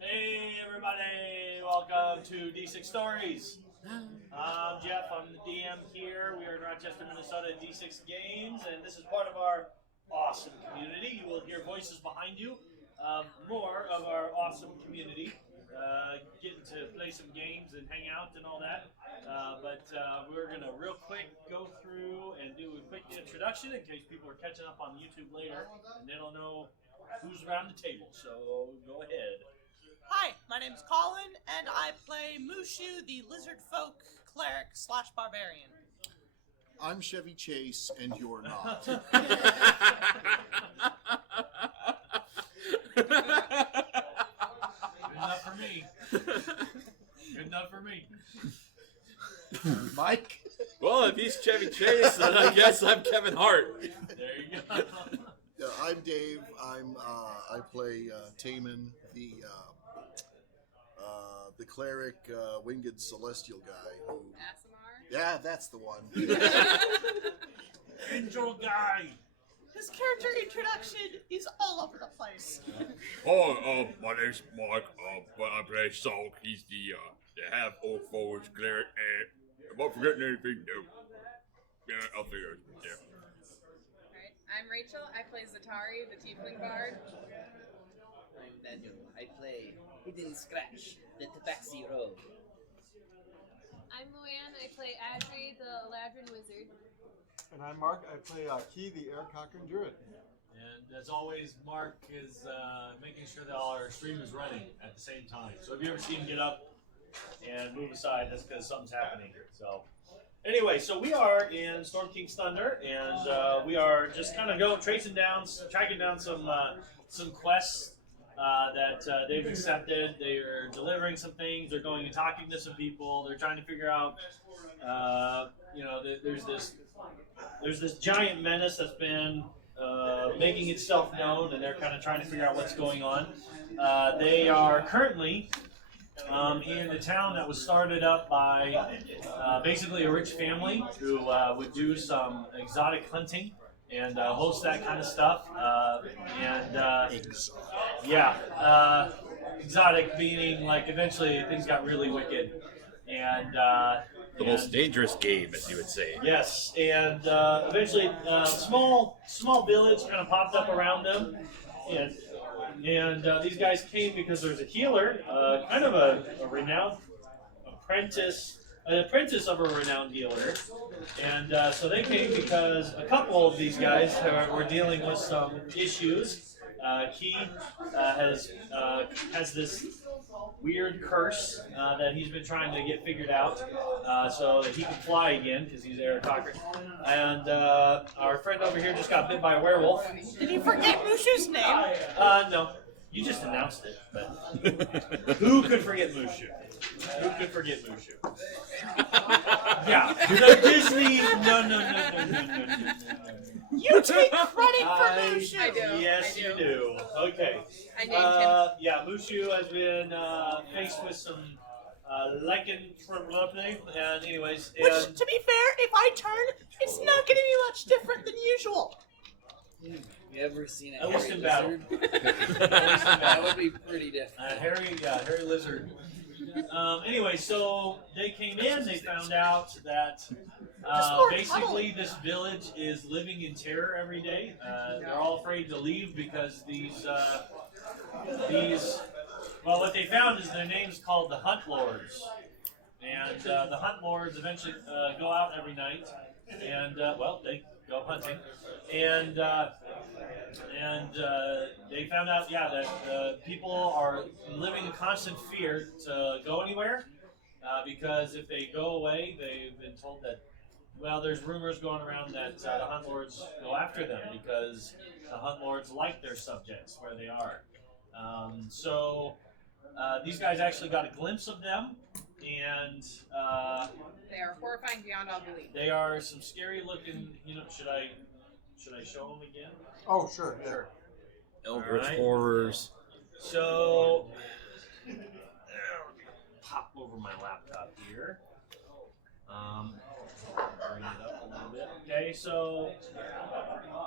Hey everybody, welcome to D6 Stories. I'm Jeff, I'm the DM here. We are in Rochester, Minnesota at D6 Games, and this is part of our awesome community. You will hear voices behind you of more of our awesome community, getting to play some games and hang out and all that. But we're going to real quick go through and do a quick introduction in case people are catching up on YouTube later and they don't know who's around the table. So go ahead. Hi, my name's Colin, and I play Mushu, the lizard folk cleric / barbarian. I'm Chevy Chase, and you're not. Good enough for me. Good enough for me. Mike? Well, if he's Chevy Chase, then I guess I'm Kevin Hart. There you go. I'm Dave. I play Taman, the cleric, winged celestial guy. Asimar? Yeah, that's the one. Angel guy. His character introduction is all over the place. Hi, my name's Mike. I play Salk. He's the half old forward cleric. Am I forgetting anything? No. Yeah, I'll figure it. Yeah. Alright, I'm Rachel. I play Zatari, the Tiefling Bard. I'm Daniel. I play Hidden Scratch, the Tabaxi Rogue. I'm Luann. I play Adri, the Eladrin Wizard. And I'm Mark. I play Key, the Air Cochran Druid. And as always, Mark is making sure that all our stream is running at the same time. So if you ever see him get up and move aside, that's because something's happening. So anyway, so we are in Storm King's Thunder, and we are just kind of tracking down some quests that they've accepted. They're delivering some things. They're going and talking to some people. They're trying to figure out, there's this giant menace that's been making itself known, and they're kind of trying to figure out what's going on. They are currently in the town that was started up by basically a rich family who would do some exotic hunting and host that kind of stuff. Exotic meaning like eventually things got really wicked. And The most dangerous game, as you would say. yes, and eventually small village kind of popped up around them, and these guys came because there's a healer, kind of a renowned an apprentice of a renowned healer, and so they came because a couple of these guys were dealing with some issues. He has this weird curse that he's been trying to get figured out so that he can fly again because he's Eric Cochran. And our friend over here just got bit by a werewolf. Did you forget Mushu's name? No, you just announced it. But who could forget Mushu? Who could forget Mushu? Yeah, the Disney. No. You take credit for Mushu. I do. Yes, I you do. do. Okay. I named him. Yeah, Mushu has been faced with some lycanthropy, and anyways, Which, to be fair, if I turn, it's not going to be much different than usual. You ever seen a At least hairy in battle. lizard? That would be pretty different. hairy lizard. Anyway, so they came in. They found out that basically this village is living in terror every day. They're all afraid to leave because what they found is their name's called the Hunt Lords, and the Hunt Lords eventually go out every night, and they go hunting, and they found out, that people are living in constant fear to go anywhere, because if they go away, they've been told that, there's rumors going around that the Hunt Lords go after them because the Hunt Lords like their subjects where they are. So these guys actually got a glimpse of them, and They are horrifying beyond all belief. they are some scary looking. Should I show them again? Oh, sure. Yeah. Sure. Eldritch Alright. horrors. So, pop over my laptop here. Bring it up a little bit. Okay, so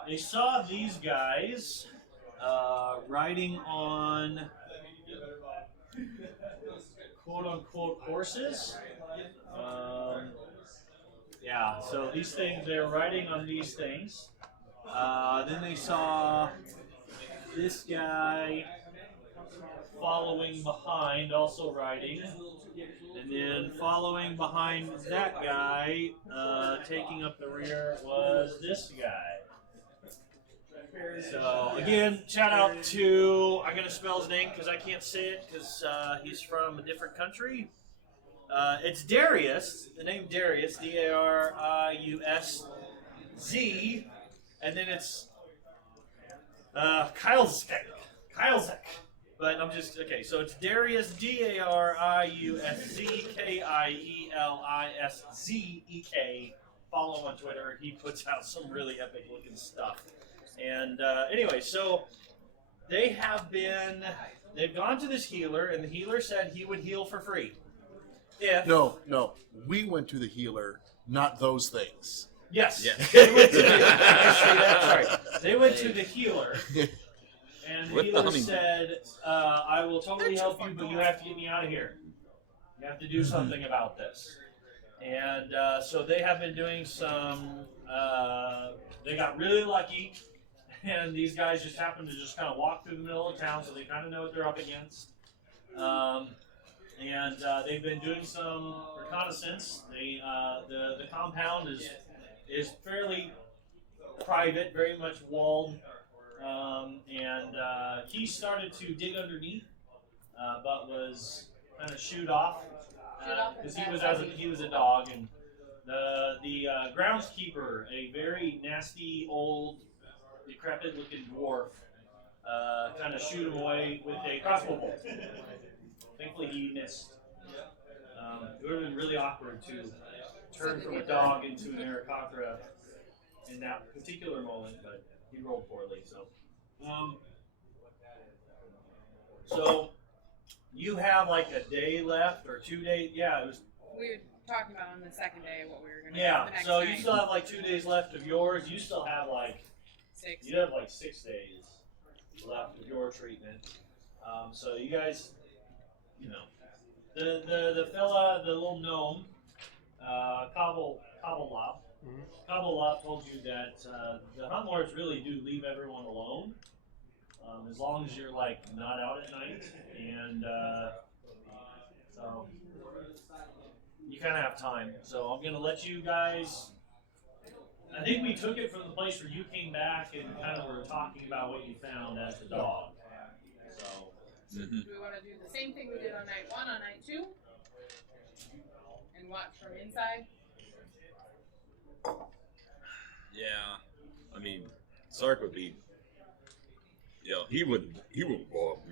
they saw these guys riding on quote-unquote horses. Yeah, so these things, they're riding on these things. Then they saw this guy following behind, also riding. And then following behind that guy, taking up the rear, was this guy. So, again, shout out to, I'm going to spell his name because I can't say it because he's from a different country. It's Darius, the name Darius, D-A-R-I-U-S-Z, and then it's Kylzek. But I'm just, okay, so it's Darius, D-A-R-I-U-S-Z-K-I-E-L-I-S-Z-E-K. Follow him on Twitter. He puts out some really epic looking stuff. And anyway, so they've gone to this healer, and the healer said he would heal for free. No, we went to the healer, not those things. Yes. They went to that's right. They went to the healer, and the healer said, I will totally help you, but you have to get me out of here. You have to do something about this. And so they have been doing some, they got really lucky, and these guys just happened to just kind of walk through the middle of town, so they kind of know what they're up against. And they've been doing some reconnaissance. The compound is fairly private, very much walled, and he started to dig underneath, but was kind of shooed off because he was a dog, and the groundskeeper, a very nasty old decrepit-looking dwarf, kind of shoot him away with a crossbow bolt. Thankfully, he missed. It would have been really awkward to turn from a dog into an Aarakocra in that particular moment, but he rolled poorly. So you have like a day left or 2 days. Yeah, it was. We were talking about on the second day what we were going to Yeah, do the next so night. you still have like 2 days left of yours. You still have like 6. you have like 6 days left of your treatment. So you guys, you know, the fella, the little gnome, Kabbalab told you that the Hunt Lords really do leave everyone alone, as long as you're like not out at night, and so you kind of have time. So I'm gonna let you guys. I think we took it from the place where you came back and kind of were talking about what you found as the dog. So. Do we want to do the same thing we did on night 1 on night 2? And watch from inside? Yeah, I mean, Sark would be. Yeah, he would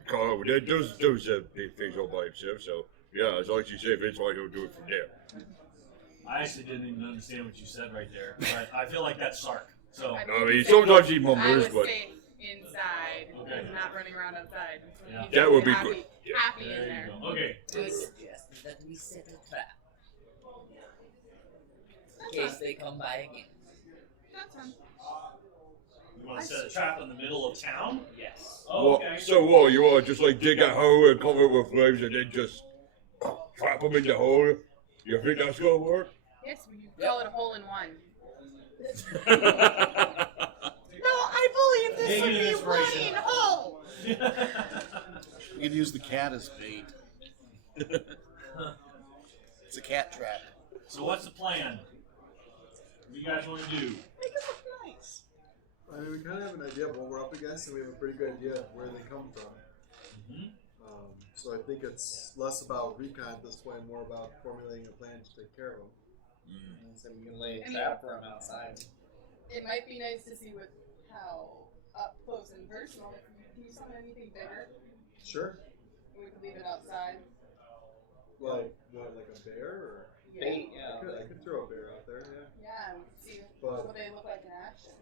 call those big things all by himself. So yeah, as long as you say Vince, why don't do it from there? I actually didn't even understand what you said right there, but I feel like that's Sark. So I mean, sometimes he mumbles, I was but safe inside, Okay. not running around outside. Yeah. He'd That would be happy, good. Yeah. Happy in there there. you go. Okay. I suggest that we set a trap in That's case fun. they come by again. That's fun. You want to set a trap in the middle of town? Yes. Oh, Well, okay. so what? You want to just like dig a hole and cover it with flames and then just trap them in the hole? You think that's gonna work? Yes, we call it a hole in one. No, I believe this Maybe would an be inspiration. one in whole. You could use the cat as bait. It's a cat trap. So what's the plan? What do you guys want to do? Make it look nice. I mean, we kind of have an idea of what we're up against, and we have a pretty good idea of where they come from. Mhm. So I think it's less about recon at this point, more about formulating a plan to take care of them. So we can lay I a mean- trap for them outside. It might be nice to see how up close and personal. If you do something anything bigger, Sure. we could leave it outside. Like what, like a bear, or Bait, I yeah. could throw a bear out there. Yeah. Yeah, and see But- what they look like in action.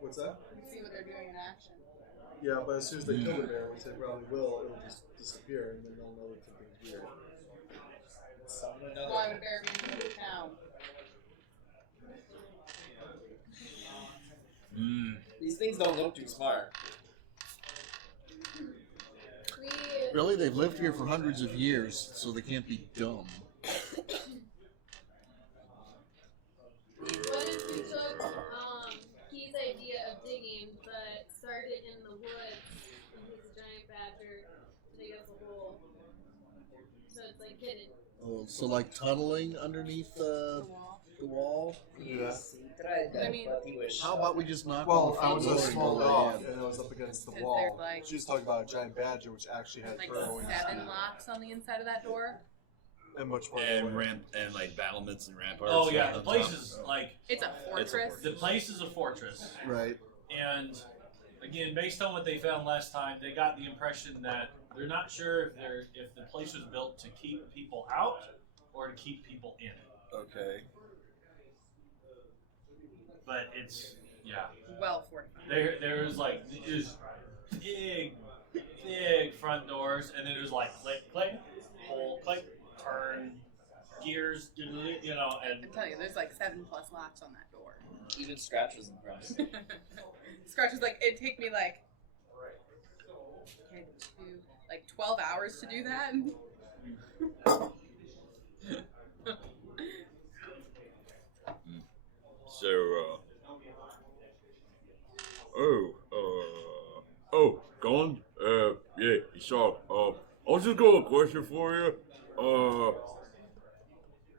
What's that? We can see what they're doing in action. Yeah, but as soon as they kill the bear, which they probably will, it'll just disappear, and then they'll know that something's weird. Summon Why another. would bear be in the town? These things don't look too smart. We Really? They've lived here for hundreds of years, so they can't be dumb. What if we took Key's idea of digging, but started in the woods and he's a giant badger, dig us a hole. So it's like hidden. Oh, so like tunneling underneath the wall? Do that. He tried that, I mean- but he was How about we just knock Well, on I the was front just door and small go off, ahead? and it was up against the Because wall. there's, like- She was talking about a giant badger, which actually had Like burrowing 7 locks on the inside of that door. and much more. And ramp and like battlements and ramparts. Oh yeah, right the on place top. is like It's a fortress. the place is a fortress, Right. and again, based on what they found last time, they got the impression that they're not sure if the place was built to keep people out or to keep people in. Okay. But it's Well fortified. there's like these big front doors, and then there's like click click, pull click, turn, gears, you know, and I'm telling you, there's like 7+ locks on that door. even Scratch was impressed. Scratch was like, it'd take me like 12 hours to do that. So, Colin? Yeah, you saw. I was just got a question for you.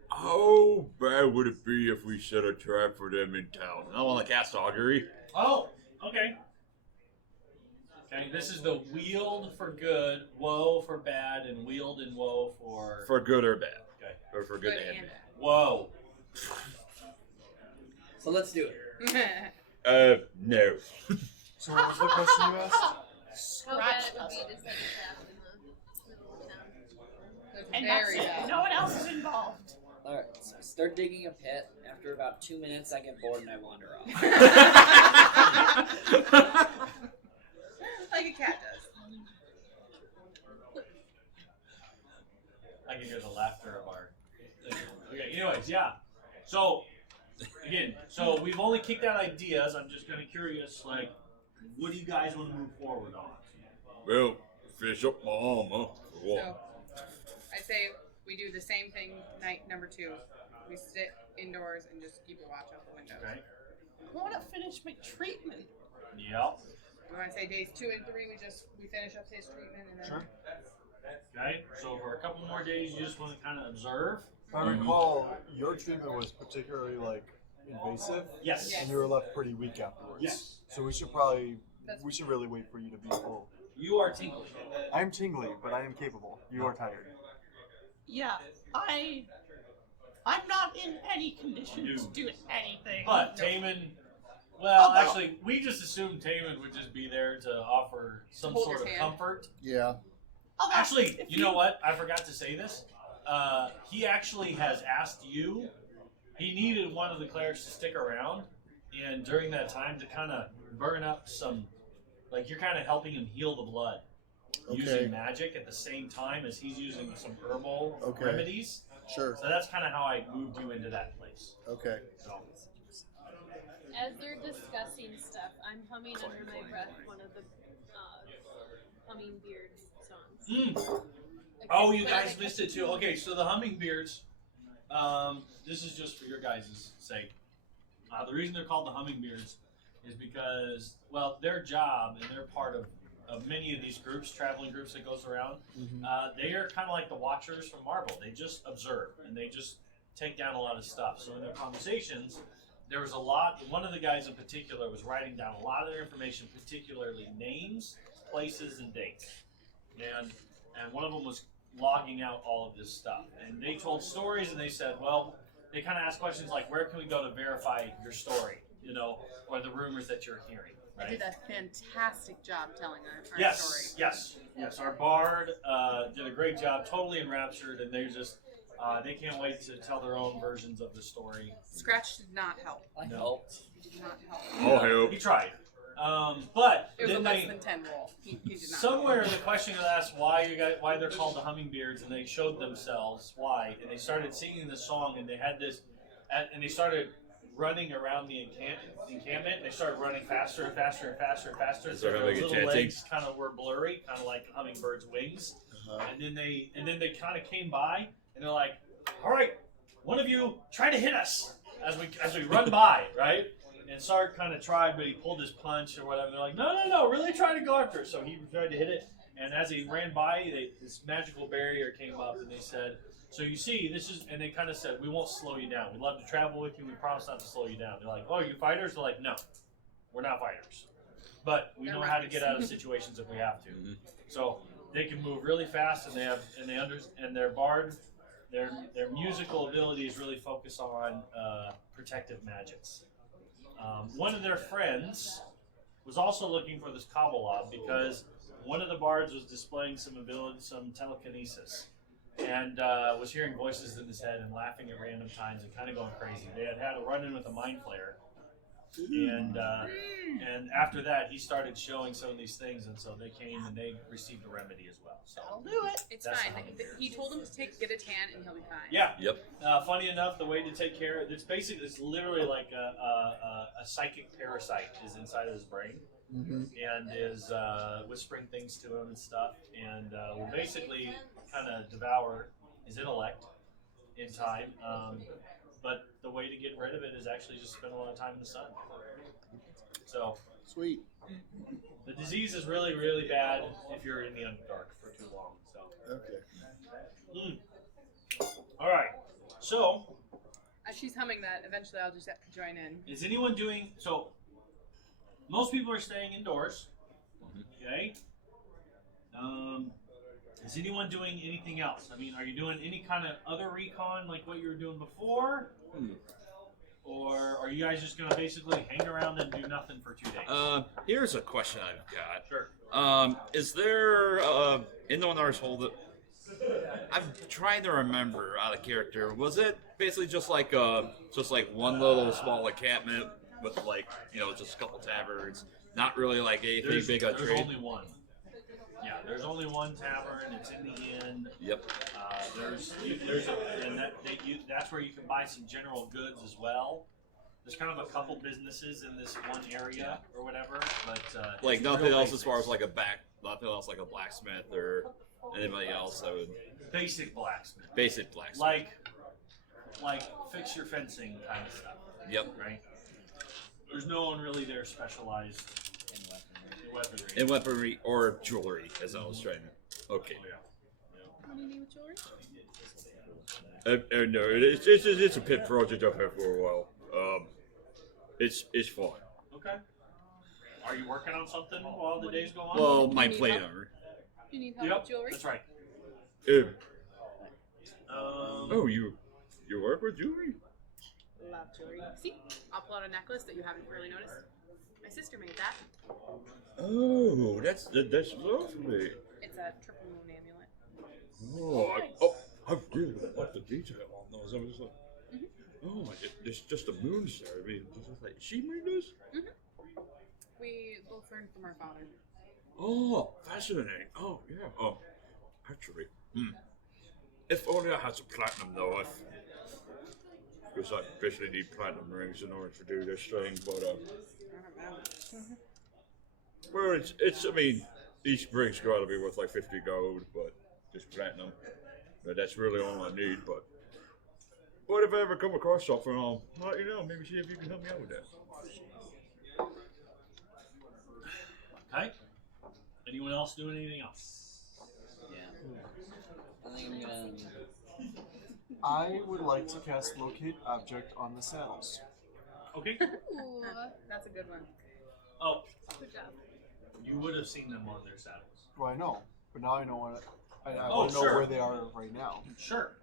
How bad would it be if we set a trap for them in town? I want to cast augury. oh, okay. Okay, this is the wield for good, woe for bad, and wield and woe for For good or bad? okay. Or for good, Good and and bad? Whoa. So let's do it. bad. No. So what was the question you asked? How bad Scratch it would us. be to set a trap in the middle of town. That's And that's very it. bad. No one else is involved. Alright, so I start digging a pit. After about 2 minutes, I get bored and I wander off. Like a cat does. I can hear the laughter of our thing. Okay, anyways, yeah. So again, so we've only kicked out ideas. I'm just kinda curious, like, what do you guys want to move forward on? Well, finish up my armor. For one. So, I say we do the same thing night number 2. We sit indoors and just keep a watch out the windows. Okay. I want to finish my treatment. Yep. We want to say days 2 and 3, we finish up his treatment and then. Sure. Okay. So for a couple more days, you just want to kind of observe. If I recall, your treatment was particularly like invasive, Yes. Yes. and you were left pretty weak afterwards. Yes. So we should really wait for you to be full. You are tingling. I'm tingly, but I am capable. You are tired. Yeah, I'm not in any condition to do anything. But Taman, well, Although- actually, we just assumed Taman would just be there to offer some Hold sort his of hand. comfort. Yeah. Although, Actually, if you know what? I forgot to say this. He actually has asked you. He needed one of the clerics to stick around, and during that time to kind of burn up some, like you're kind of helping him heal the blood Okay. using magic at the same time as he's using some herbal Okay. remedies. Sure. So that's kind of how I moved you into that place. Okay. So, As they're discussing stuff, I'm humming under my breath one of the Hummingbird songs. Oh, you guys missed it too. Okay, so the hummingbirds. This is just for your guys' sake. The reason they're called the hummingbirds is because, well, their job and they're part of many of these groups, traveling groups that goes around. They are kind of like the watchers from Marvel. They just observe and they just take down a lot of stuff. So in their conversations, there was a lot. One of the guys in particular was writing down a lot of their information, particularly names, places, and dates. And one of them was logging out all of this stuff. And they told stories, and they said, well, they kind of asked questions like, where can we go to verify your story, you know, or the rumors that you're hearing, I did right? a fantastic job telling our story. Yes. Our bard did a great job, totally enraptured, and they can't wait to tell their own versions of the story. Scratch did not help. I No. helped. He did not help. I'll help. He tried, but It was a then less they than 10 roll. He did not. somewhere the question was asked why they're called the hummingbirds, and they showed themselves why, and they started singing the song, and they had this, and they started running around the encampment. They started running faster and faster and faster and faster. Is there So how their they get little chanting? legs kind of were blurry, kind of like hummingbirds' wings. and then they kind of came by, and they're like, "All right, one of you try to hit us as we run by, right?" And Sark kind of tried, but he pulled his punch or whatever. They're like, "No, really try to go after it." So he tried to hit it, and as he ran by, this magical barrier came up, and they said, "So you see, this is," and they kind of said, "We won't slow you down. We'd love to travel with you. We promise not to slow you down." They're like, "Oh, you fighters?" They're like, "No, we're not fighters, but we know how to get out of situations if we have to." So they can move really fast, and their bard, their musical abilities really focus on protective magics. One of their friends was also looking for this Kabbalah because one of the bards was displaying some ability, some telekinesis, and was hearing voices in his head and laughing at random times and kind of going crazy. They had a run-in with a mind flayer, and after that he started showing some of these things, and so they came and they received a remedy as well. So I'll do it. It's That's fine. how He told him to get a tan and he'll be fine. yeah. Yep. Funny enough, the way to take care of it's literally like a psychic parasite is inside of his brain and is whispering things to him and stuff, and will basically kind of devour his intellect in time. But the way to get rid of it is actually just spend a lot of time in the sun. So Sweet. the disease is really, really bad if you're in the Underdark for too long. So. Okay. All right. So, As she's humming that, eventually I'll just join in. is anyone doing so? Most people are staying indoors. Okay. Is anyone doing anything else? I mean, are you doing any kind of other recon like what you were doing before? Or are you guys just going to basically hang around and do nothing for 2 days? Here's a question I've got. Sure. Is there in the Nar's hold? I'm trying to remember out of character. Was it basically just like one little small encampment with just a couple taverns? Not really like anything big on There's trade. only one. Yeah, there's only one tavern. It's in the inn. Yep. That's where you can buy some general goods as well. There's kind of a couple businesses in this one area or whatever, but Like it's nothing real else as far as basics. nothing else like a blacksmith or anybody else that would Basic blacksmith, basic blacksmith. like fix your fencing kind of stuff. Yep. Right. There's no one really there specialized in weaponry. And weaponry or jewelry, as I was trying to. Okay. Oh, yeah. What do you need with jewelry? No, it's a pet project I've had for a while. It's fun. Okay. Are you working on something while the days go on? Well, my plate armor. Do you need help Yep, with jewelry? that's right. Oh, you work with jewelry? Love jewelry. See? I'll pull out a necklace that you haven't really noticed. My sister made that. Oh, that's lovely. It's a triple moon amulet. I really like the detail on those. I was like, it's just a moon star. I mean, it's just like, she made this? We both learned from our father. Oh, fascinating. Oh, yeah. Oh, actually, if only I had some platinum, though. Because I basically need platinum rings in order to do this thing, but, well, it's, I mean, each ring's got to be worth like 50 gold, but just platinum. But that's really all I need, but if I ever come across something, I'll let you know. Maybe see if you can help me out with that. Okay. Anyone else doing anything else? Yeah. I think I would like to cast Locate Object on the saddles. Okay. Ooh, that's a good one. Oh, Good job. you would have seen them on their saddles. Well, I know, but now I know what I Oh, want to know sure. where they are right now. Sure.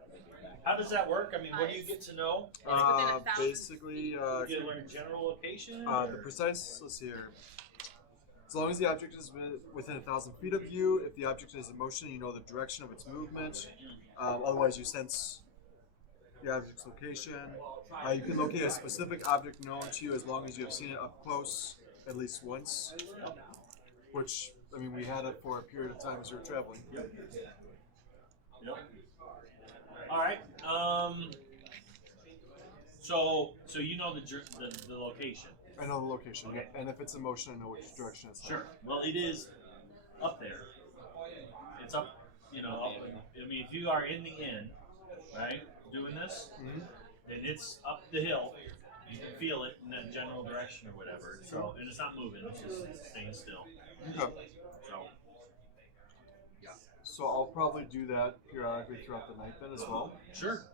How does that work? I mean, what do you get to know? It's within 1,000 Basically, You get to learn general location? the or- precise. Let's see here. As long as the object is within 1,000 feet of you, if the object is in motion, you know the direction of its movement. Otherwise, you sense the object's location. You can locate a specific object known to you as long as you have seen it up close at least once. Which, I mean, we had it for a period of time as we were traveling. Yep. All right. So you know the location. I know the location, Okay. and if it's in motion, I know which direction it's in. Sure. Well, it is up there. It's up you know, up in, I mean, if you are in the inn, right, doing this, then it's up the hill. You can feel it in that general direction or whatever. So, and it's not moving; it's just staying still. Okay. So, So I'll probably do that periodically throughout the night then as well. sure.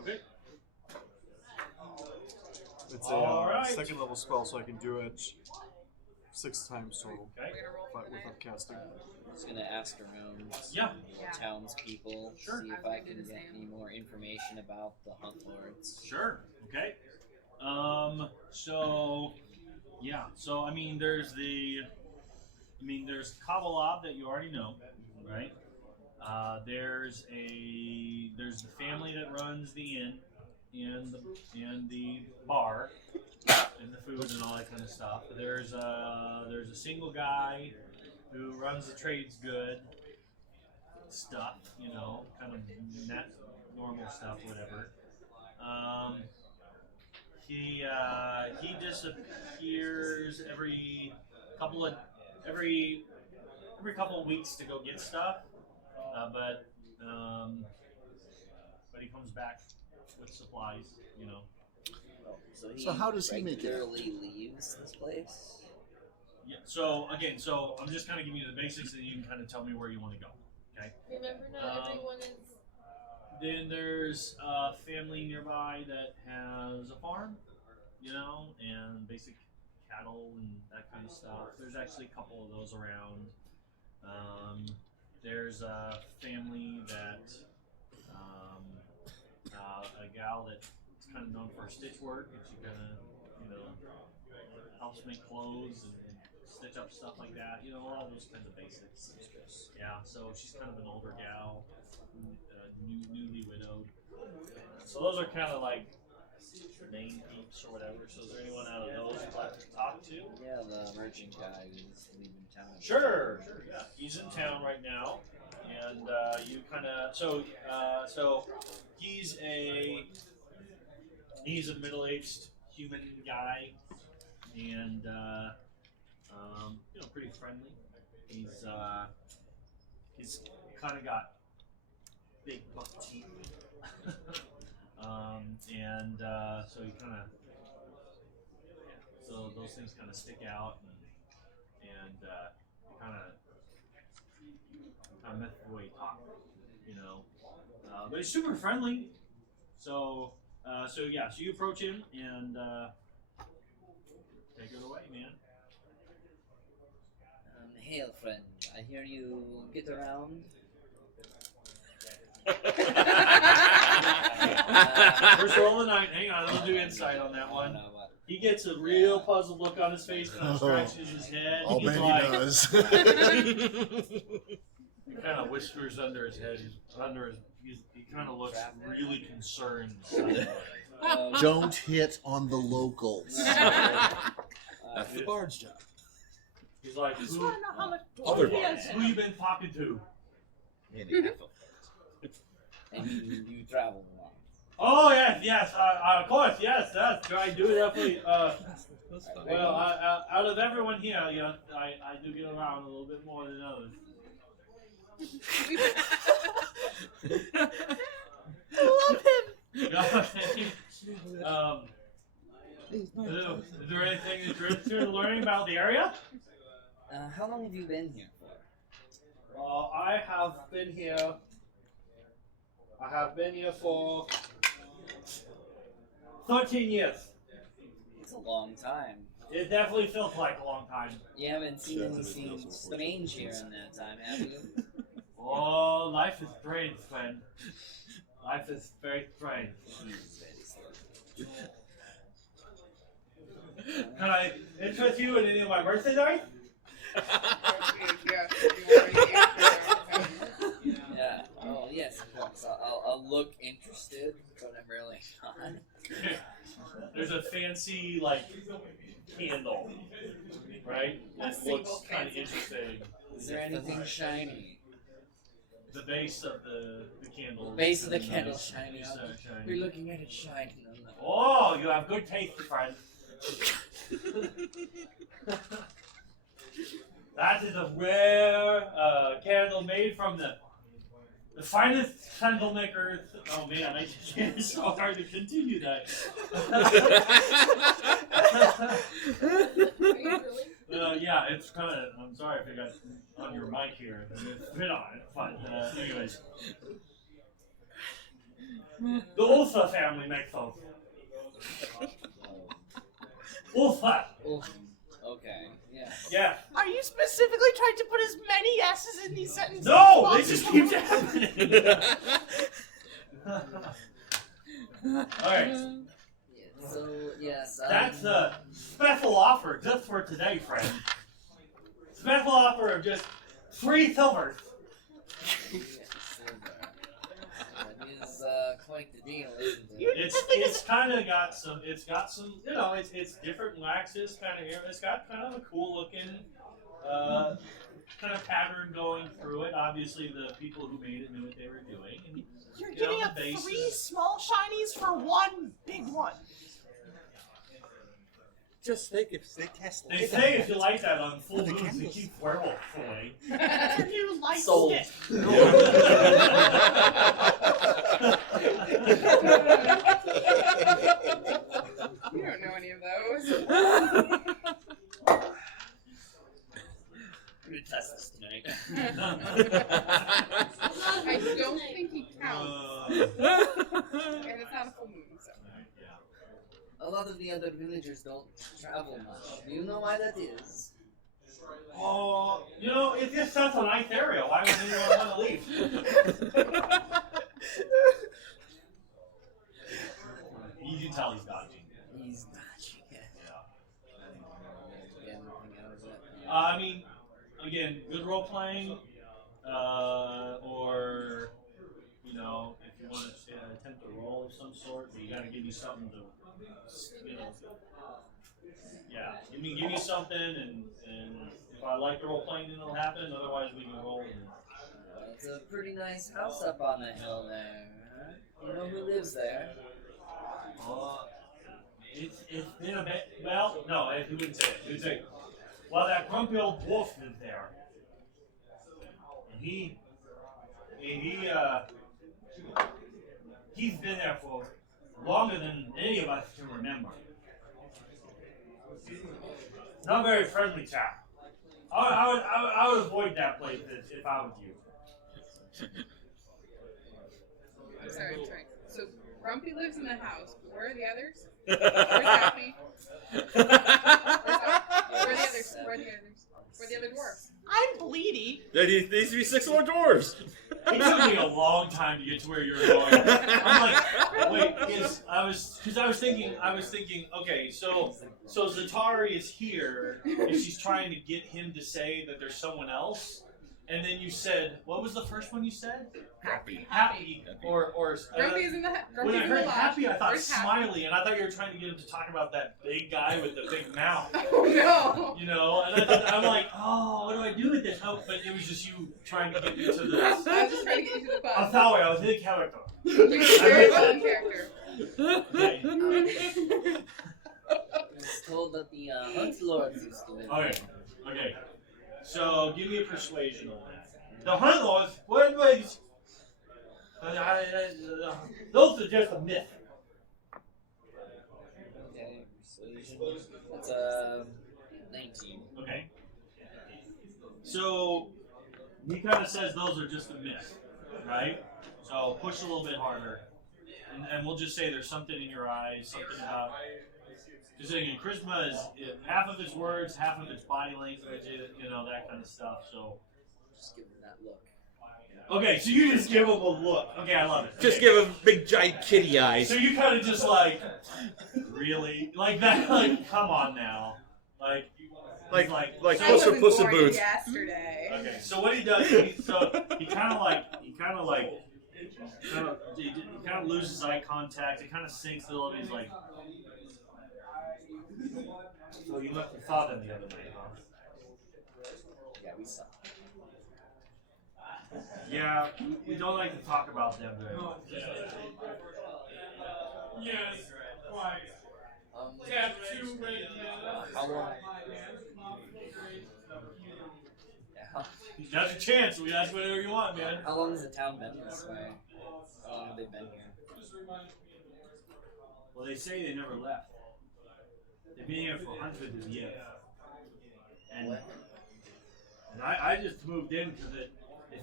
Okay. It's All a right. second level spell, so I can do it 6 times total Okay. We're gonna roll for the without casting. I'm just gonna ask around Yeah. townspeople, Sure. see if I I would do can the get same. any more information about the Hunt Lords. Sure. Okay. So, yeah. So, I mean, there's Kavalab that you already know, right? There's the family that runs the inn and the bar and the food and all that kind of stuff. There's a single guy who runs the trades good stuff, you know, kind of net normal stuff, whatever. He disappears every couple of weeks to go get stuff, but he comes back with supplies, you know. So he So how does he make it out? regularly leaves this place? Yeah. So again, I'm just kind of giving you the basics, and you can kind of tell me where you want to go. Okay. Remember, not everyone is. Then there's a family nearby that has a farm, you know, and basic cattle and that kind of stuff. There's actually a couple of those around. There's a family that, a gal that's kind of known for her stitch work, and she kind of, you know, helps make clothes and stitch up stuff like that. You know, a lot of those kinds of basics. Yeah, so she's kind of an older gal, newly widowed. So those are kind of like main peeps or whatever. So is there anyone out of those you'd like to talk to? Yeah, the merchant guy who's leaving town. Sure, yeah. He's in town right now, and you kind of so he's a middle-aged human guy, and you know, pretty friendly. He's kind of got big buck teeth, and so he kind of so those things kind of stick out, and kind of mess with the way he talks, you know. But he's super friendly. So yeah, so you approach him and take it away, man. Hail, friend. I hear you get around. First roll of the night. Hang on, I'll do insight on that one. He gets a real puzzled look on his face, kind of scratches his head. I'll He's bet like, he does. he kind of whispers under his head. He kind of looks really concerned. Don't hit on the locals. That's the bard's job. He's like, Just who want to know how much Other he has. you been talking to? And you travel along. Oh yes, of course, yes. I do definitely. Well, out of everyone here, yeah, I do get around a little bit more than others. I love him. Is there anything that you're interested in learning about the area? How long have you been here for? I have been here for 13 years. It's a long time. It definitely feels like a long time. You haven't seen anything strange here in that time, have you? Oh, life is strange, friend. Life is very strange. Can I interest you in any of my merchandise? Yeah. Oh, yes, of course. I'll look interested, but I'm really not. There's a fancy, like, candle, right? It looks kind of interesting. Is there anything shiny? The base of the candle. The base of the candle is shiny. It's, shiny. We're looking at it shiny. Oh, you have good taste, friend. That is a rare candle made from the The finest candlemaker. Oh man, it's so hard to continue that. Yeah, it's kind of. I'm sorry if I got on your mic here and it spit on it, but anyways. The Ulfa family makes those. Ulfa. Okay. Yeah. Yeah. Are you specifically trying to put as many S's in these sentences? No, as they just possible? keep happening. All right. So yes. That's a special offer just for today, friend. Special offer of just 3 silvers. That is quite the deal, isn't it? It's kind of got some. It's got some. You know, it's different waxes kind of here. It's got kind of a cool looking kind of pattern going through it. Obviously, the people who made it knew what they were doing. And, You're you giving know, up the base 3 is- small shinies for 1 big one. Just think if they test They say if you light that on full moons, it keeps werewolves away. It's a new light Sold. stick. You don't know any of those. We're gonna test this tonight. I don't think he counts, and it's not a full moon, so. A lot of the other villagers don't travel much. Do you know why that is? Oh, you know, it's just such a nice area. Why would anyone want to leave? You can tell he's dodging. He's dodging it. Get anything out of it? I mean, again, good role playing, or you know, if you want to attempt a role of some sort, but you got to give me something to, you know, yeah, give me something, and if I like the role playing, then it'll happen. Otherwise, we can roll. It's a pretty nice house up on the hill there. Huh? You know who lives there? It's been a bit. Well, no, he wouldn't say it. He would say, well, that grumpy old dwarf lives there, and he's been there for longer than any of us can remember. Not very friendly chap. I would avoid that place if I was you. I'm sorry. So Grumpy lives in the house, but where are the others? Where's Happy? Where are the others? Where are the other dwarves? I'm Bleedy. There needs to be 6 more dwarves. It took me a long time to get to where you were going. I'm like, wait, I was thinking, okay, so Zatari is here, and she's trying to get him to say that there's someone else, and then you said, what was the first one you said? Happy. Or Grumpy's in the when I heard happy, I thought Where's Happy? Smiley, and I thought you were trying to get him to talk about that big guy with the big mouth. Oh no! You know, and I'm like, oh, what do I do with this? Oh, but it was just you trying to get me to this. I was just trying to get you to the I'm bus. sorry, I was in character. You're very well in character. Okay. It's told that the Hunt Lords used to live Okay. Okay. So give me a persuasion on that. The Hunt Lords, what was? Those are just a myth. Okay, persuasion. That's 19. Okay. So he kind of says those are just a myth, right? So push a little bit harder, and we'll just say there's something in your eyes, something about. Because again, charisma is half of its words, half of its body language, you know, that kind of stuff. So. Just give him that look. Okay, so you just give him a look. Okay, I love it. Just Okay. give him big giant kitty eyes. So you kind of just like, really, like that, like come on now, like Like I Puss wasn't in Puss in born Boots. yesterday. Okay, so what he does, he kind of loses eye contact. It kind of sinks a little bit. He's like, so you must have saw them the other day, huh? Yeah, we saw. Yeah, we don't like to talk about them very much. Yes, quite. Tattoo right How long? Yeah, Now's your chance. We ask whatever you want, man. How long has the town been this way? How long have they been here? Well, they say they never left. They've been here for hundreds of years. And I just moved in because it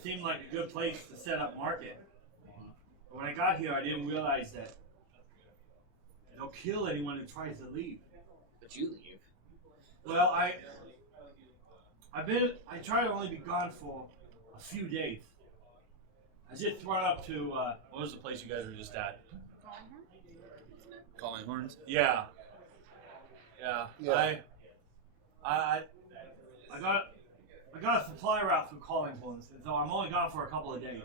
seemed like a good place to set up market. But when I got here, I didn't realize that they'll kill anyone who tries to leave. But you leave. Well, I try to only be gone for a few days. I just thrown up to what was the place you guys were just at? Calling horns. Yeah. Yeah. I got a supply route through Collingwood, and so I'm only gone for a couple of days.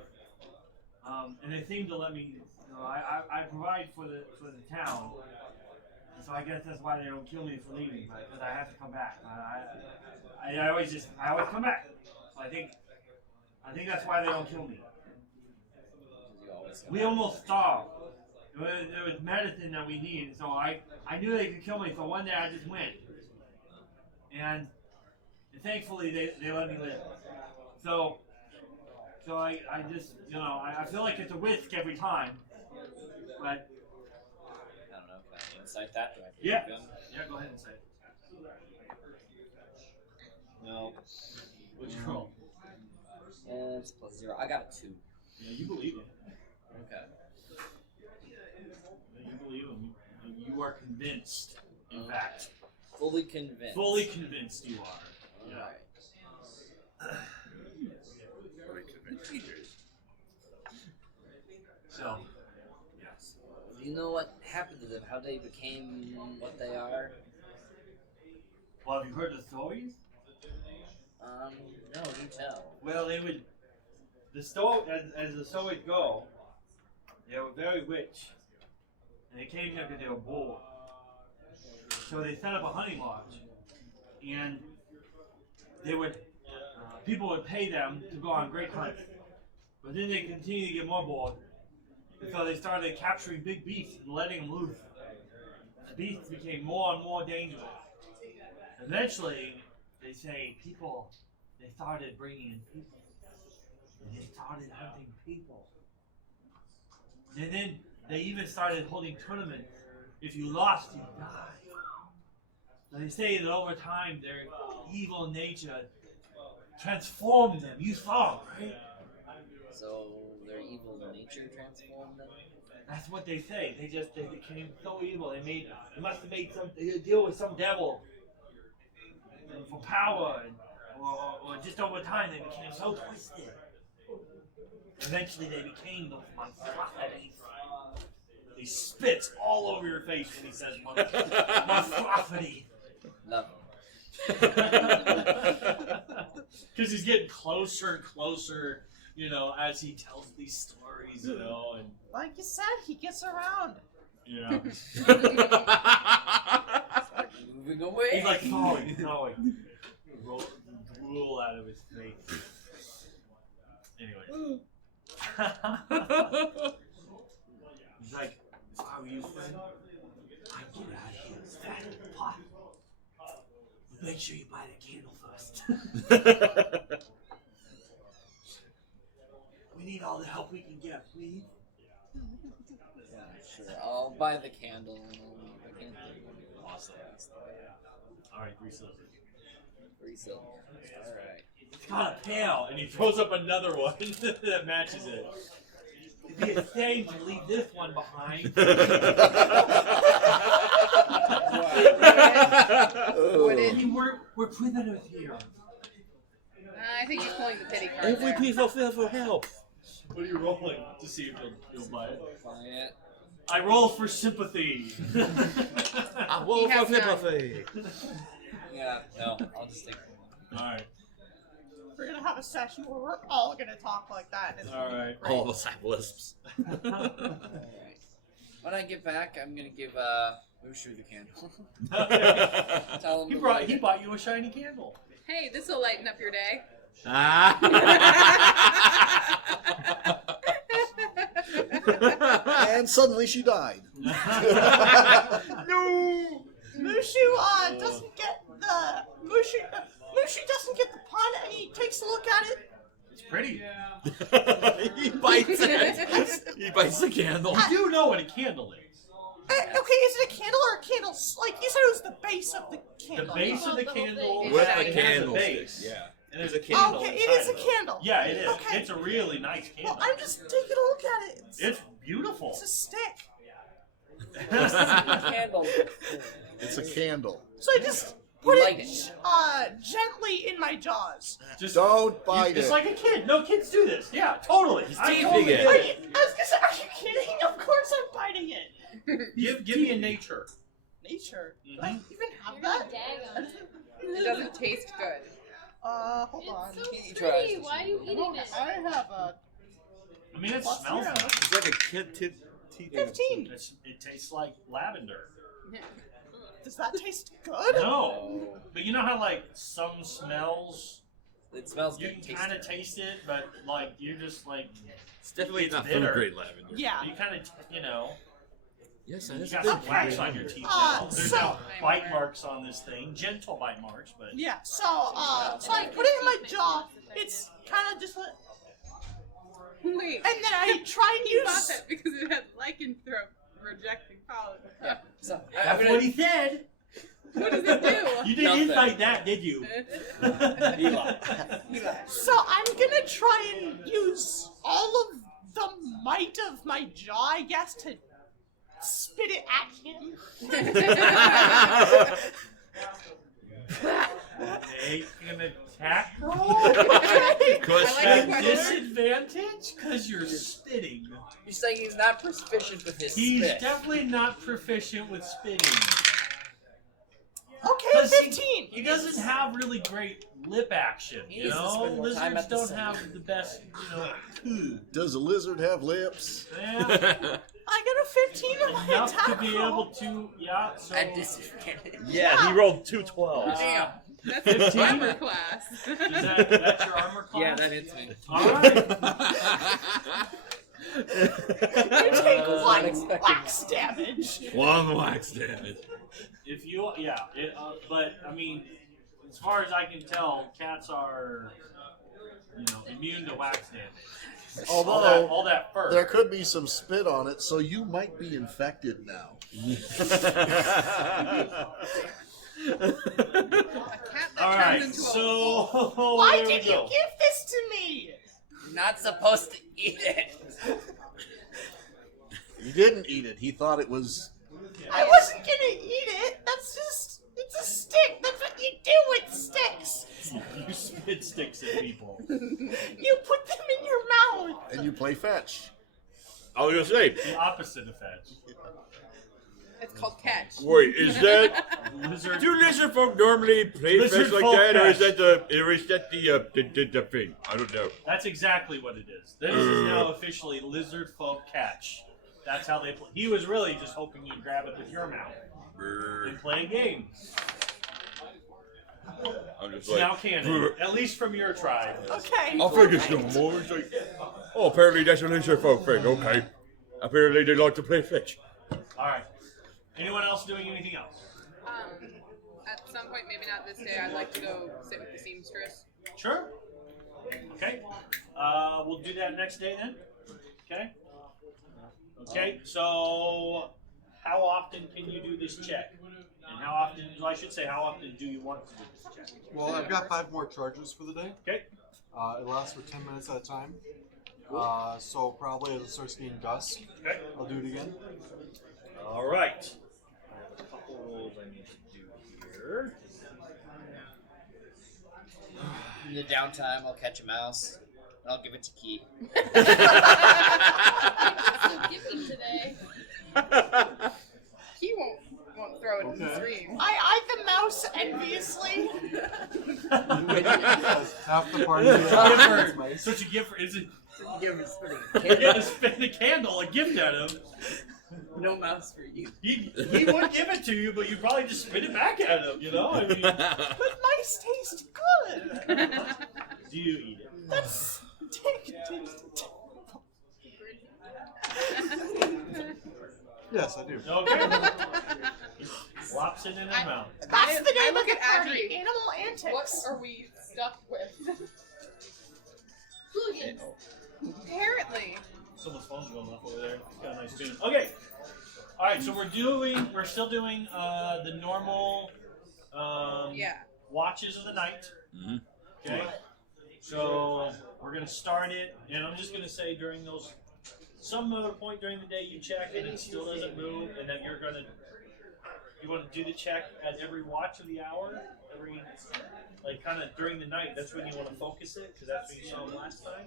And they seem to let me. I provide for the town, and so I guess that's why they don't kill me for leaving, because I have to come back. I always come back. So I think that's why they don't kill me. We almost starved. There was medicine that we needed, so I knew they could kill me. So one day I just went, and thankfully they let me live. So I just I feel like it's a risk every time, but I don't know. Can I insight that? Do I yeah, go ahead and say it. No. What'd you roll? It's +0. I got a 2. Yeah, you believe it. Okay. You believe him. You are convinced. In fact, Fully convinced. fully convinced you are. Yeah. So, yes. Do you know what happened to them? How they became what they are? Well, have you heard the stories? No, do tell. Well, they would. As the stories go, they were very rich, and they came here because they were bored. So they set up a hunting lodge, and they would. People would pay them to go on great hunts, but then they continued to get more bored, and so they started capturing big beasts and letting them loose. The beasts became more and more dangerous. Eventually, they say they started bringing in people. And they started hunting people. And then they even started holding tournaments. If you lost, you died. So they say that over time, their evil nature transformed them. You saw, right? So their evil nature transformed them? That's what they say. They became so evil. They must have made they deal with some devil for power, or just over time they became so twisted. Eventually they became those monstrosities. He spits all over your face when he says monstrosity. Love Because he's getting closer and closer, as he tells these stories, and Like you said, he gets around. Moving away. He's like throwing drool out of his face. Anyway. He's like, if I were you, friend, I'd get out of here as fast as possible. But make sure you buy the candle first. We need all the help we can get, please. Yeah, sure. I'll buy the candle. I can't think of what cost that. Alright, 3 silver. 3 silver. Alright. It's got a pail, and he throws up another one that matches it. It'd be a shame to leave this one behind. We're prisoners here. I think he's pulling the pity card there. people feel for help. What are you rolling to see if you'll buy it? Buy it. I roll for sympathy. I roll He has for sympathy. Yeah, no, I'll just take one. Alright. We're gonna have a session where we're all gonna talk like that. It's gonna be Alright. great. All of us have lisps. Alright. When I get back, I'm gonna give Mushu the candle. Tell him He to brought. light He it. bought you a shiny candle. Hey, this will lighten up your day. And suddenly she died. No! Mushu doesn't get the pun, and he takes a look at it. It's pretty. He bites it. He bites the candle. You do know what a candle is. Okay, is it a candle or a candle? Like you said, it was the base of the The candle. base of the candle With has the a candlestick. base. Yeah. And there's a candle. Okay, it inside is a of candle. Yeah, it is. Okay. It's a really nice candle. Well, I'm just taking a look at it. It's beautiful. It's a stick. Candle. It's a candle. So I just put light it gently in my jaws. Just Don't bite It's it. like a kid. No kids do this. Yeah, totally. I teeth totally again. get I it. was gonna say, are you kidding? Of course I'm biting it. Give me a nature. Nature. Mhm. Do I even have You're gonna that? gag on it. It doesn't taste good. Hold on. It's so He pretty. tries. Why are you eating it? I have a I mean, it plus smells 0. nice. It's like a kid teeth. 15. It tastes like lavender. Does that taste good? No, but you know how like some smells It smells you good. can kind of taste it, but like you're just like It's definitely It's not bitter. food grade lavender. Yeah. you kind of Yes, you got some wax on your teeth now. There's so- no bite marks on this thing, gentle bite marks, but Yeah. So I put it in my jaw. It's kind of just like, Wait. and then I try and You bought use. that because it had lycanthrope rejecting pollen. Yeah. So I'm that's gonna. what he said. What does it do? You didn't Nothing. invite that, did you? Eli. So I'm gonna try and use all of the might of my jaw, I guess, to spit it at him. Make an attack roll Okay. Because I like at the question. disadvantage because you're spitting. You're saying he's not proficient with his He's spit. definitely not proficient with spitting. Okay, 'Cause 15. He doesn't have really great lip action, He you needs to know? spend more time Lizards at the don't sun. have the best, Does a lizard have lips? yeah, I got a 15 on my enough attack to be roll. able to, yeah, so... At disadvantage. yeah, he rolled 2 12s. Damn. That's 15? the armor class. That's your armor class? Yeah, that hits me. Alright. You take one unexpected. wax damage. One wax damage. If you, yeah, but, I mean, as far as I can tell, cats are, immune to wax damage. Although all that fur. there could be some spit on it, so you might be infected now. A cat that Alright, turns into so... Why there we did you go. give this to me? You're not supposed to eat it. He didn't eat it. He thought it was. I wasn't gonna eat it. It's a stick. That's what you do with sticks. You spit sticks at people. You put them in your mouth. And you play fetch. I was gonna say, The opposite of fetch. It's called catch. wait, is that Lizard. do lizard folk normally play Lizard fetch like folk that, or is fetch. that the thing? I don't know. That's exactly what it is. This is now officially lizard folk catch. That's how they play. He was really just hoping you'd grab it with your mouth and play a game. I'm just It's now like, canon, at least from your tribe. Okay. I think it's no more. It's like, oh, apparently that's a lizard folk thing. Okay, apparently they like to play fetch. All right. Anyone else doing anything else? At some point, maybe not this day, I'd like to go sit with the seamstress. Sure. Okay. We'll do that next day then. Okay. Okay. So, how often can you do this check? And how often? I should say, how often do you want to do this check? Well, I've got 5 more charges for the day. Okay. It lasts for 10 minutes at a time. So probably as it starts getting dusk, Okay. I'll do it again. All right. A couple rolls I need to do here. In the downtime, I'll catch a mouse, and I'll give it to Key. So giving today. He won't throw it in the Okay. stream. I eyed the mouse enviously. Half the party. So what you give for? Is it? Give him spinning. You're gonna spin the candle, a gift at him. No mouse for you. He would give it to you, but you probably just spit it back at him. You know? I mean, But mice taste good. do you eat it? That's take. Yes, I do. Okay. Flops it in his mouth. That's the I name look of the at party. Audrey. Animal What antics. are we stuck with? kids. Apparently. Someone's phone's going off over there. It's got a nice tune. Okay. All right, so we're still doing the normal Yeah. watches of the night. Mm-hmm. Okay. So we're gonna start it, and I'm just gonna say during those some other point during the day you check it, it still doesn't move, and then you want to do the check at every watch of the hour, like kind of during the night. That's when you want to focus it, because that's when you saw them last time.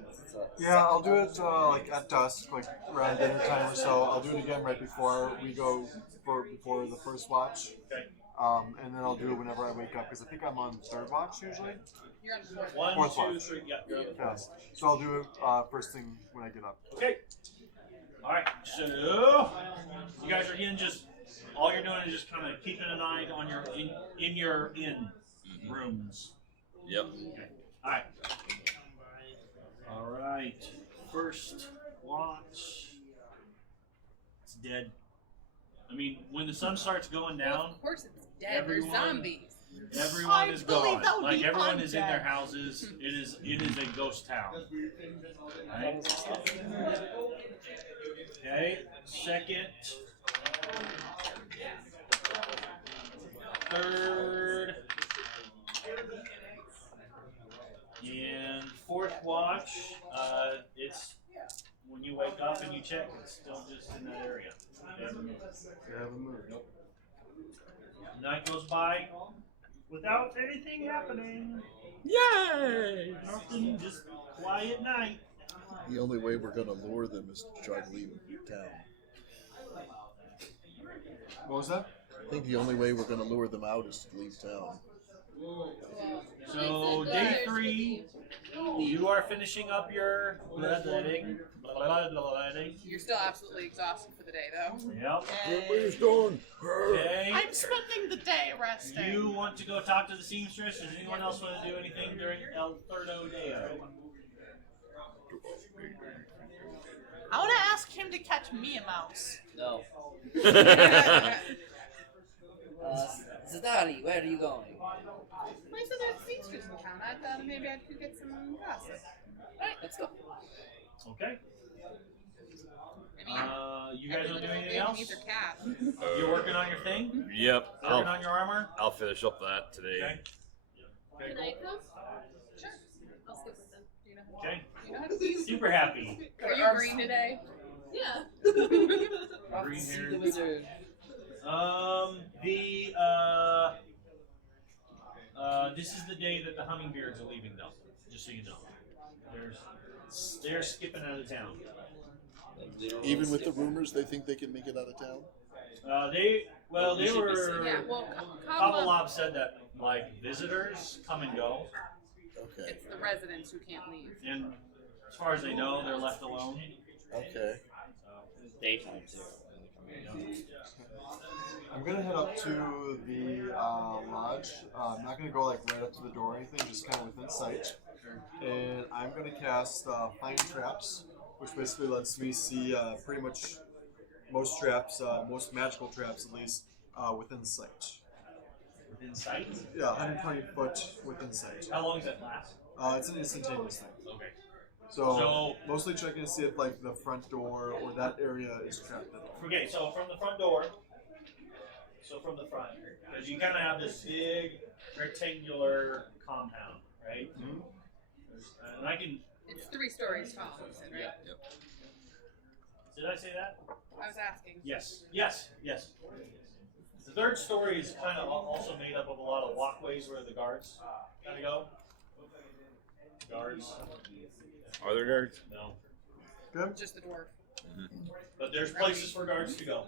Yeah, I'll do it like at dusk, like around dinner time or so. I'll do it again right before we go before the first watch. Okay. And then I'll do it whenever I wake up, because I think I'm on third watch usually. You're on the fourth. One, Fourth two, watch. three. Yeah. You're on the Yeah. fourth. So I'll do it first thing when I get up. Okay. All right. So you guys are in. Just all you're doing is just kind of keeping an eye on your in your rooms. Yep. Okay. All right. All right. First watch. It's dead. I mean, when the sun starts going Well, down, of course it's dead. There's everyone- zombies. everyone I is believe gone. that would Like be everyone is in their undead. houses. It is a ghost town. Right? Okay. Second. Third. And fourth watch. It's when you wake up and you check, it's still just in that area. It hasn't moved. They haven't moved. Night goes by without anything happening. Yay! Nothing, just quiet night. The only way we're going to lure them is to try to leave town. What was that? I think the only way we're going to lure them out is to leave town. So day 3, you are finishing up your bloodletting. You're still absolutely exhausted for the day, though. Yep. Everybody's done. Okay. I'm spending the day resting. You want to go talk to the seamstress? Does anyone else want to do anything during El Thirdo Deo? I want to ask him to catch me a mouse. No. Zadari, where are you going? I said there's seamstress in town. I thought maybe I could get some gossip. Alright, let's go. Okay. You guys want to do anything They else? need their cat. You're working on your thing? Yep. Working on your armor? I'll finish up that today. Okay. Can I come? Sure. I'll skip with them. Do you know, Okay. do you know how to use? Super happy. Are you green today? Yeah. Green See hair. the wizard. This is the day that the hummingbirds are leaving, though. Just so you know, they're skipping out of town. Even with the rumors, they think they can make it out of town? They were. Yeah. Well, Kavalov said that like visitors come and go, Okay. it's the residents who can't leave. and as far as they know, they're left alone. Okay. Daytime too. I'm gonna head up to the lodge. I'm not gonna go like right up to the door or anything, just kind of within sight. And I'm gonna cast Find Traps, which basically lets me see pretty much most traps, most magical traps at least, within sight. Within sight. Yeah, 120 foot within sight. How long does that last? It's an instantaneous thing. Okay. So mostly checking to see if like the front door or that area is trapped at all. Okay, so from the front door. So from the front, because you kind of have this big rectangular compound, right? Mhm. And I can. It's 3 stories tall, you said, right? Yep. Did I say that? I was asking. Yes. Yes. Yes. The third story is kind of also made up of a lot of walkways where the guards kind of go. Guards. Are there guards? No. Good. Just the dwarf. But there's places for guards to go.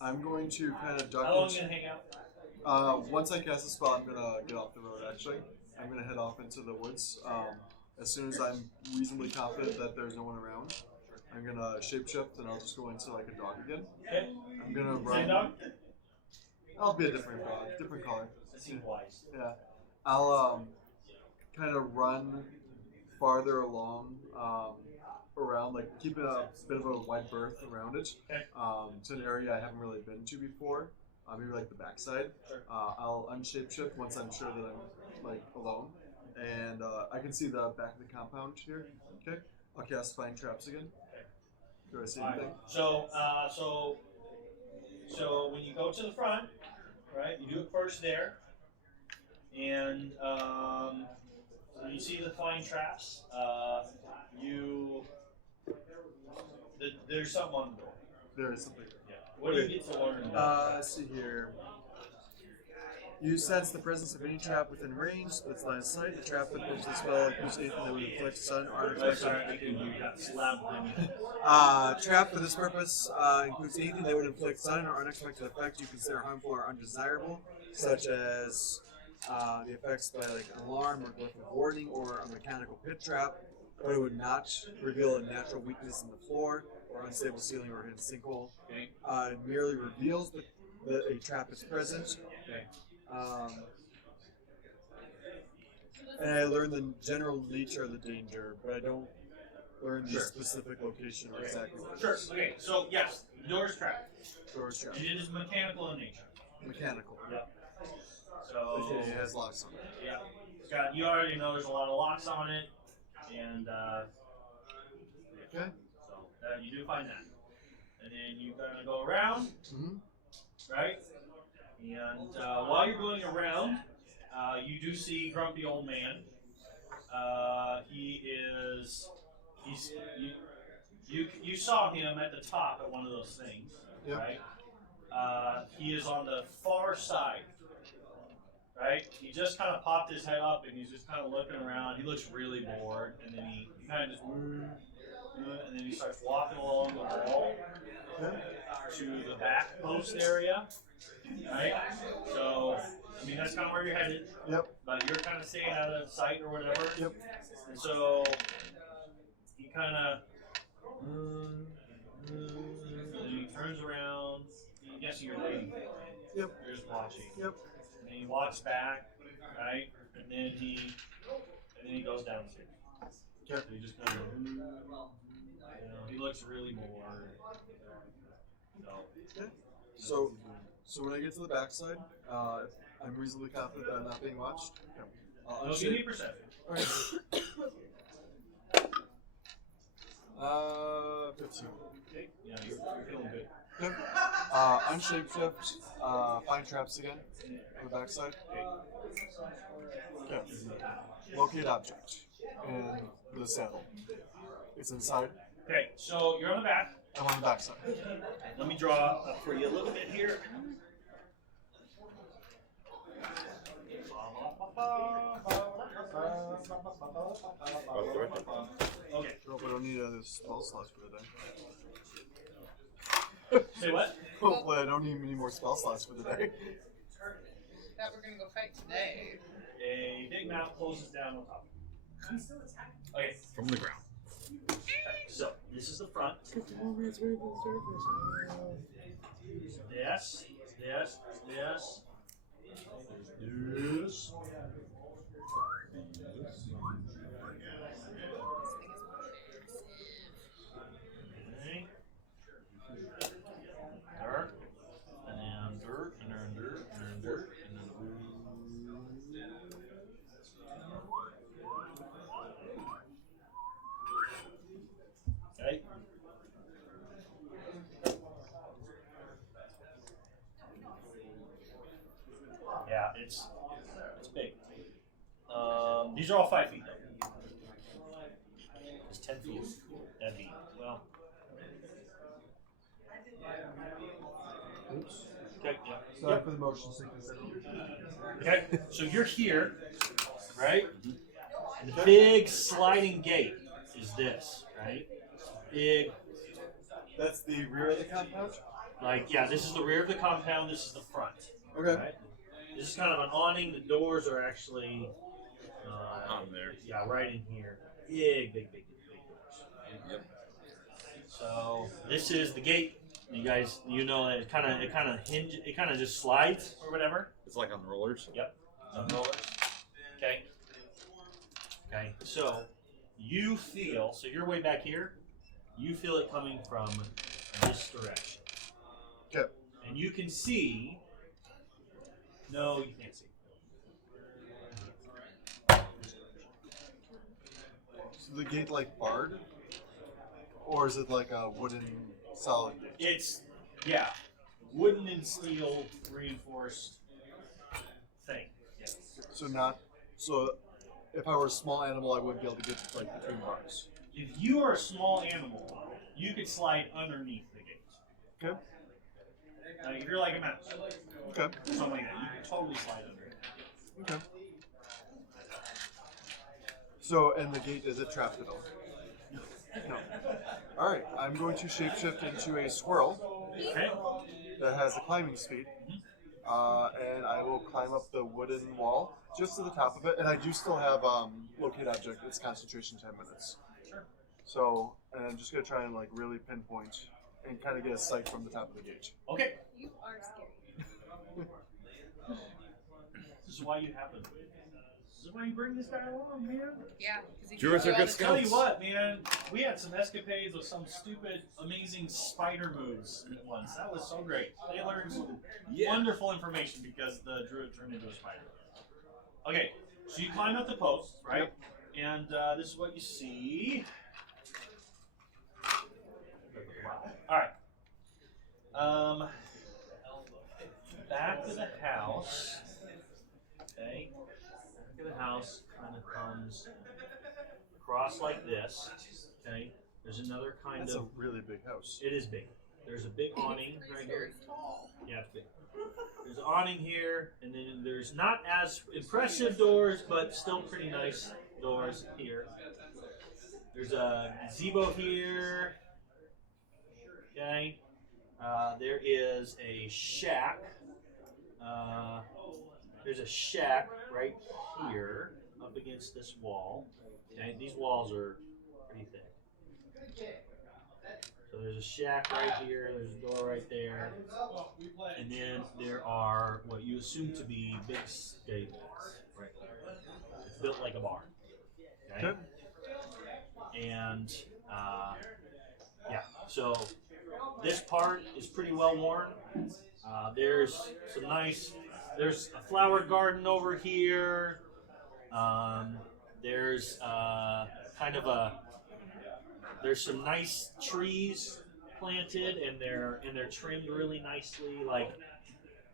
I'm going to kind of duck How long are into- you gonna hang out? Once I cast the spell, I'm gonna get off the road. Actually, I'm gonna head off into the woods. As soon as I'm reasonably confident that there's no one around, I'm gonna shapeshift and I'll just go into like a dog again. Okay. I'm gonna Same run. dog? I'll be a different dog, different color. That seems wise. Yeah, I'll kind of run farther along around, like keeping a bit of a wide berth around it, Okay. to an area I haven't really been to before. Maybe like the backside. Sure. I'll unshapeshift once I'm sure that I'm like alone, and I can see the back of the compound here. Okay, I'll cast Find Traps again. Do I see anything? So when you go to the front, right, you do it first there, and when you see the flying traps, there's something on the door. There is something. Yeah. What do you get to learn? Let's see here. You sense the presence of any trap within range that's line of sight. The trap that poses the spell includes anything that would inflict sudden or unexpected. You got slapped behind me. Trap for this purpose includes anything that would inflict sudden or unexpected effects you consider harmful or undesirable, such as the effects by like an alarm or glyph of warning or a mechanical pit trap, but it would not reveal a natural weakness in the floor or unstable ceiling or hidden sinkhole. It merely reveals that a trap is present. And I learn the general nature of the danger, but I don't learn the specific location or exactly what it Sure. is. Okay. So yes, the door is trapped. Door's trap. It is mechanical in nature. Mechanical. Yeah. So It has locks on it. yeah, Scott, you already know there's a lot of locks on it, and Okay. so you do find that, and then you kind of go around, right? And while you're going around, you do see Grumpy Old Man. You saw him at the top at one of those things, right? He is on the far side, right? He just kind of popped his head up and he's just kind of looking around. He looks really bored, and then he kind of just, and then he starts walking along the wall to the back post area, right? So, I mean, that's kind of where you're headed. Yep. But you're kind of staying out of sight or whatever. Yep. And so, he kind of, and then he turns around. I'm guessing you're waiting. Yep. You're just watching. Yep. And he walks back, right? And then he goes downstairs. Okay. So he just kind of, he looks really bored. So when I get to the backside, I'm reasonably confident that I'm not being watched. No, give me perception. Alright. 15. Okay. Yeah, you're feeling good. Good. Unshapeshift, find traps again on the backside. Okay. Locate object in the saddle. It's inside. Okay, so you're on the back. I'm on the backside. Let me draw up for you a little bit here. Okay. Hope I don't need other spell slots for the day. Say what? Hopefully I don't need any more spell slots for the day. That we're gonna go fight today. A big mouth closes down on top. Okay. From the ground. So this is the front. Yes. Yes. Yes. Yes. Okay. Dirt, and then dirt, and then dirt, and then dirt, and then okay. Yeah, it's big. These are all 5 feet though. It's 10 feet. That'd be well. Oops. Okay. Yeah. Sorry for the motion sickness. Okay. So you're here, right? And the big sliding gate is this, right? Big. That's the rear of the compound? Like, yeah, this is the rear of the compound. This is the front. Okay. Right? This is kind of an awning. The doors are actually On there. Yeah, right in here. Big doors. Yep. So this is the gate. You guys, you know that it kind of just slides or whatever. It's like on rollers. Yep. On rollers. Okay. Okay. So you feel. So you're way back here. You feel it coming from this direction. Okay. And you can see. No, you can't see. the gate like barred, or is it like a wooden solid gate? It's wooden and steel reinforced thing. Yes. So if I were a small animal, I wouldn't be able to get like between bars. If you are a small animal, you could slide underneath the gate. Okay. Like if you're like a mouse, Okay. or something like that, you could totally slide under it. Okay. So, and the gate, is it trapped at all? No. All right. I'm going to shapeshift into a squirrel Okay. that has a climbing speed, and I will climb up the wooden wall just to the top of it. And I do still have locate object. It's concentration 10 minutes. Sure. So, and I'm just gonna try and like really pinpoint and kind of get a sight from the top of the gate. Okay. You are scary. This is why you happen. This is why you bring this guy along, man. Yeah. 'cause he Druids can are do all good the- Tell you Scouts. what, man, we had some escapades with some stupid, amazing spider moves once. That was so great. They learned some wonderful information because the druid turned into a spider. Okay, so you climb up the post, right? And this is what you see. All right. Back to the house. Okay. Back of the house kind of comes across like this. Okay. There's another kind That's a of. really big house. It is big. There's a big awning right here. Very tall. Yeah, it's big. There's an awning here, and then there's not as impressive doors, but still pretty nice doors here. There's a gazebo here. Okay. There is a shack. There's a shack right here up against this wall. Okay, these walls are pretty thick. So there's a shack right here, there's a door right there, and then there are what you assume to be big stables right there. It's built like a barn. Okay? And yeah, so this part is pretty well worn. There's a flower garden over here. There's there's some nice trees planted, and they're trimmed really nicely. Like,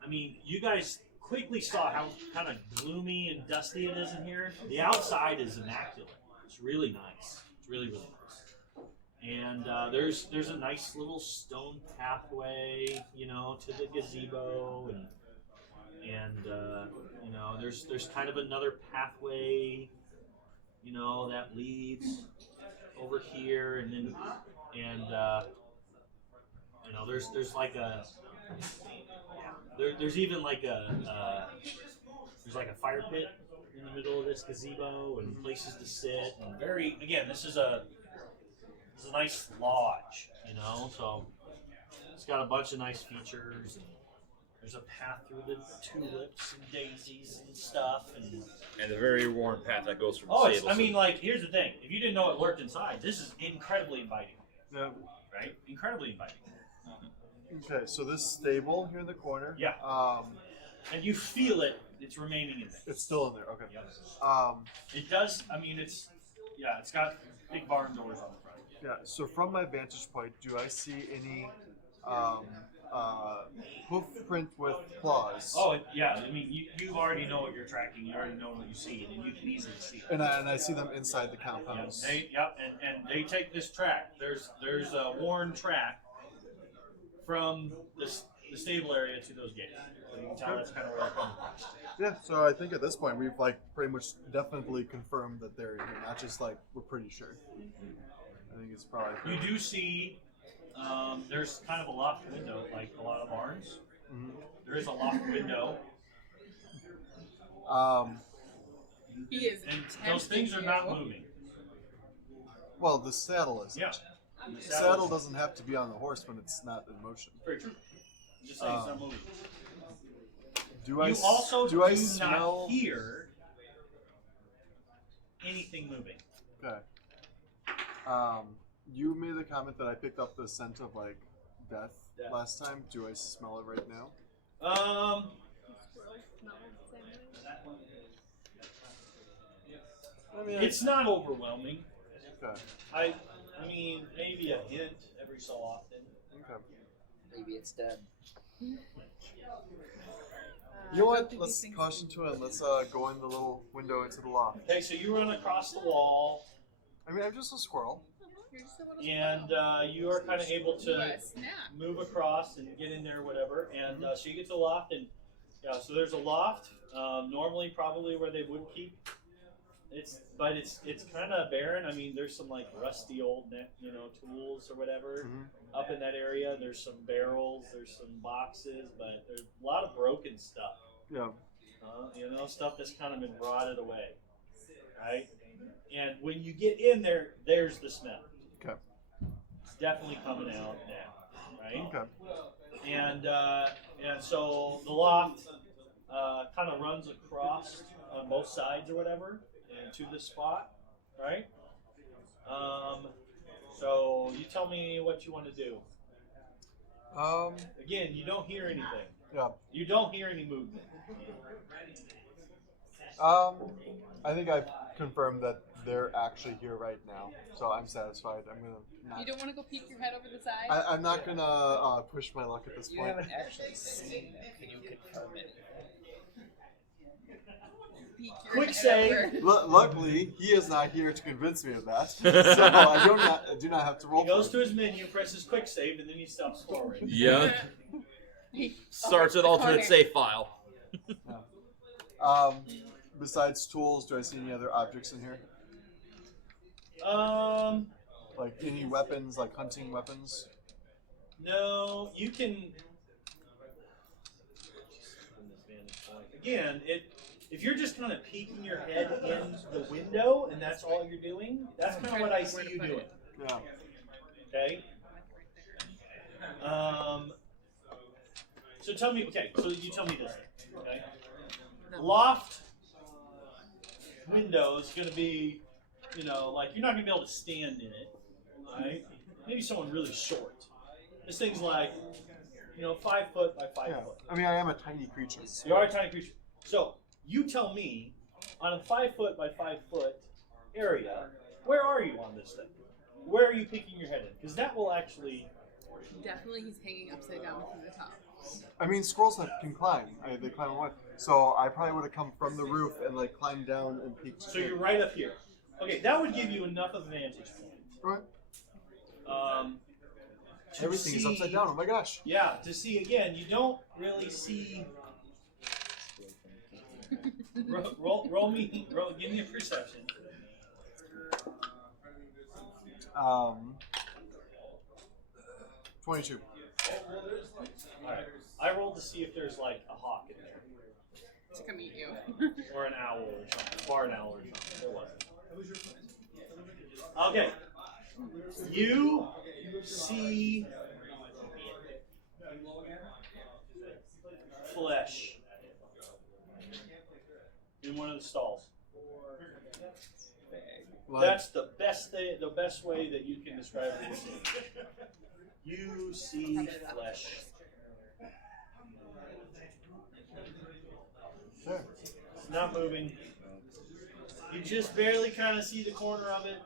I mean, you guys quickly saw how kind of gloomy and dusty it is in here. The outside is immaculate. It's really nice. It's really, really nice. And there's a nice little stone pathway, you know, to the gazebo, and you know, there's kind of another pathway, you know, that leads over here, and then you know, there's like a there's even like there's like a fire pit in the middle of this gazebo, and places to sit, and this is a nice lodge, you know, so it's got a bunch of nice features, and there's a path through the tulips and daisies and stuff, And a very worn path that goes from oh, stable. I mean, like, here's the thing: if you didn't know it lurked inside, this is incredibly inviting, Yeah. right? Incredibly inviting. Okay, so this stable here in the corner. Yeah. And you feel it; it's remaining in there. It's still in there. Okay. Yep. It does. I mean, it's got big barn doors on the front. Yeah. So from my vantage point, do I see any hoof print with claws? Oh, yeah. I mean, you already know what you're tracking. You already know what you see, and you can easily see it. And I see them inside the compounds. And they take this track. There's a worn track from the stable area to those gates. So you can tell that's kind of where they're coming from. Yeah. So I think at this point we've like pretty much definitely confirmed that they're here, not just like we're pretty sure. I think it's probably. You do see there's kind of a loft window, like a lot of barns. Mhm. There is a loft window, He is and those things are not moving. Well, the saddle is. Yeah. The saddle doesn't have to be on the horse when it's not in motion. Very true. Just saying it's not moving. Do I? You also do I do smell? not hear anything moving. Okay. You made the comment that I picked up the scent of like death last time. Do I smell it right now? I mean, It's not overwhelming. Okay. I mean, maybe a hint every so often. Okay. Maybe it's dead. You know what? Let's caution to it. Let's go in the little window into the loft. Okay, so you run across the wall, I mean, I'm just a squirrel. You're just a little and you are kind of able to snap. move across and get in there, whatever. And so you get to the loft, and yeah, so there's a loft. Normally, probably where they would keep. It's kind of barren. I mean, there's some like rusty old tools or whatever up in that area. There's some barrels, there's some boxes, but there's a lot of broken stuff. Yeah. Stuff that's kind of been rotted away, right? And when you get in there, there's the smell. Okay. It's definitely coming out now, right? Okay. And so the loft kind of runs across on both sides or whatever, and to this spot, right? So you tell me what you want to do. Again, you don't hear anything. Yeah. You don't hear any movement. I think I've confirmed that they're actually here right now, so I'm satisfied. I'm gonna. You don't want to go peek your head over the side? I'm not gonna push my luck at this You point. haven't actually seen them. Can you confirm it? Peek your Quick head save. over. Luckily, he is not here to convince me of that, so I do not have to roll. He goes for to it. his menu, presses quick save, and then he stops forward. Yeah. Starts with alternate save file. Besides tools, do I see any other objects in here? Like any weapons, like hunting weapons? No, you can. Again, if you're just kind of peeking your head in the window and that's all you're doing, that's kind of what I see you doing. Yeah. Okay. So tell me. Okay. So you tell me this. Okay. Loft window is going to be, like you're not going to be able to stand in it, right? Maybe someone really short. This thing's like, 5 foot by 5 Yeah. foot. I mean, I am a tiny creature. You are a tiny creature. So you tell me, on a 5 foot by 5 foot area, where are you on this thing? Where are you peeking your head in? Because that will actually. Definitely he's hanging upside down from the top. I mean, squirrels can climb. They climb away. So I probably would have come from the roof and like climbed down and peeked. So you're right up here. Okay, that would give you enough of a vantage point. Right. To Everything is see- upside down. Oh my gosh. Yeah, to see again, you don't really see. Roll, give me a perception. 22. Alright. I rolled to see if there's like a hawk in there. To come eat you. Or an owl or something. Barn owl or something. There wasn't. Okay. You see flesh in one of the stalls. That's the best thing, the best way that you can describe it. You see flesh. It's not moving. You just barely kind of see the corner of it.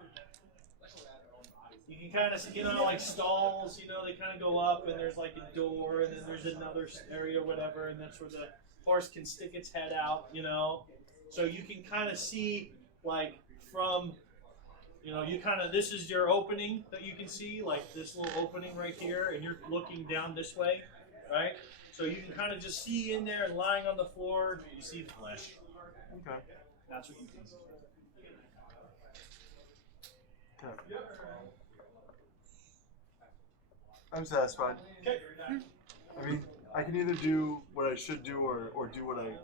You can kind of see, like stalls, they kind of go up and there's like a door and then there's another area or whatever, and that's where the horse can stick its head out, So you can kind of see like from, this is your opening that you can see, like this little opening right here, and you're looking down this way, right? So you can kind of just see in there and lying on the floor, you see the flesh. Okay. That's what you can see. Okay. I'm satisfied. Okay. I mean, I can either do what I should do or do what I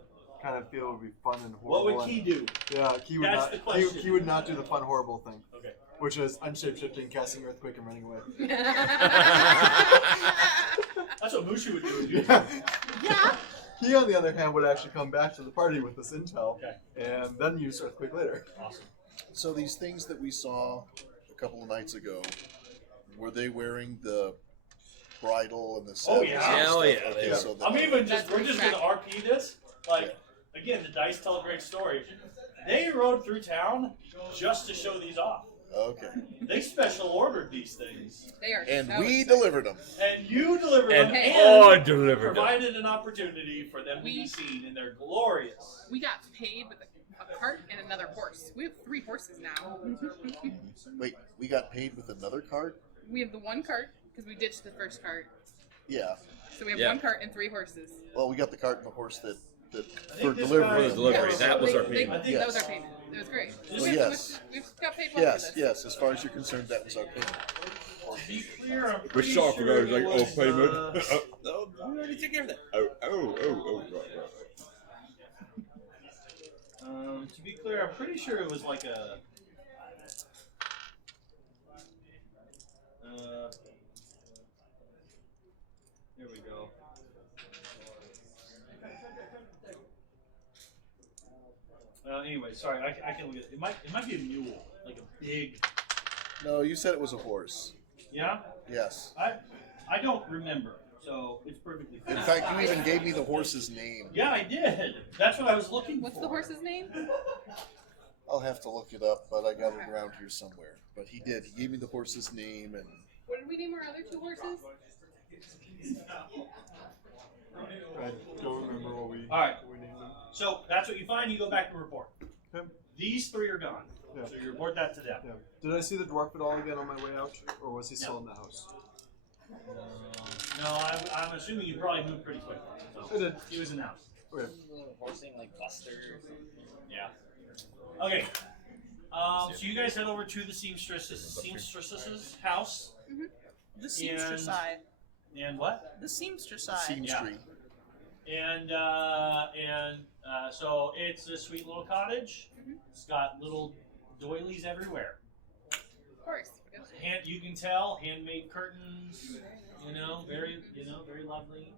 kind of feel would be fun and horrible. What would Key do? Yeah, Key would That's not. the question. He would not do the fun, horrible thing. Okay. Which is unshapeshifting, casting earthquake, and running away. That's what Mushu would do. Yeah. He, on the other hand, would actually come back to the party with this intel, Okay. and then use earthquake later. Awesome. So these things that we saw a couple of nights ago, were they wearing the bridle and the Oh, saddles? yeah. and Hell stuff? yeah, Okay, they so I'm that, even just, we're just going to RP this. Like, again, the dice tell a great story. They rode through town just to show these off. Okay. They special ordered these things, They are And so we excited. delivered them. and you delivered And them, I and delivered them. provided an opportunity for them to be We- seen, and they're glorious. We got paid with a cart and another horse. We have 3 horses now. Wait, we got paid with another cart? We have the 1 cart because we ditched the first cart. Yeah. So we have Yeah. 1 cart and 3 horses. Well, we got the cart and the horse that for think this delivery. guy- For the delivery, Yeah, that was they- our they- payment. That was Yes. our payment. It was great. Well, yes. We've got paid well for Yes, this. yes. As far as you're concerned, that was our payment. To be clear, I'm Which pretty software sure was like, it oh, was, payment. Oh, we already took care of that. Oh, right. To be clear, I'm pretty sure it was like a. Here we go. Anyway, sorry, I can look at it. It might be a mule, like a big. No, you said it was a horse. Yeah, Yes. I don't remember, so it's perfectly fine. In fact, you even gave me the horse's name. Yeah, I did. That's what I was looking What's for. the horse's name? I'll have to look it up, but I got it around here somewhere. But he did. He gave me the horse's name, and What did we name our other 2 horses? I don't remember what we, All right. what we named them. So that's what you find. You go back and report. Okay. These 3 are gone. Yeah. So you report that to them. Yeah. Did I see the dwarf at all again on my way out, or was he still in the house? No, I'm assuming you probably moved pretty quickly. I did. He was in the house. Okay. Horsing like Buster. Yeah. Okay. So you guys head over to the seamstress's house. The seamstress And- side. And what? The seamstress side. Seam Yeah. Street. And so it's a sweet little cottage. It's got little doilies everywhere. Of course. You can tell handmade curtains. Very lovely.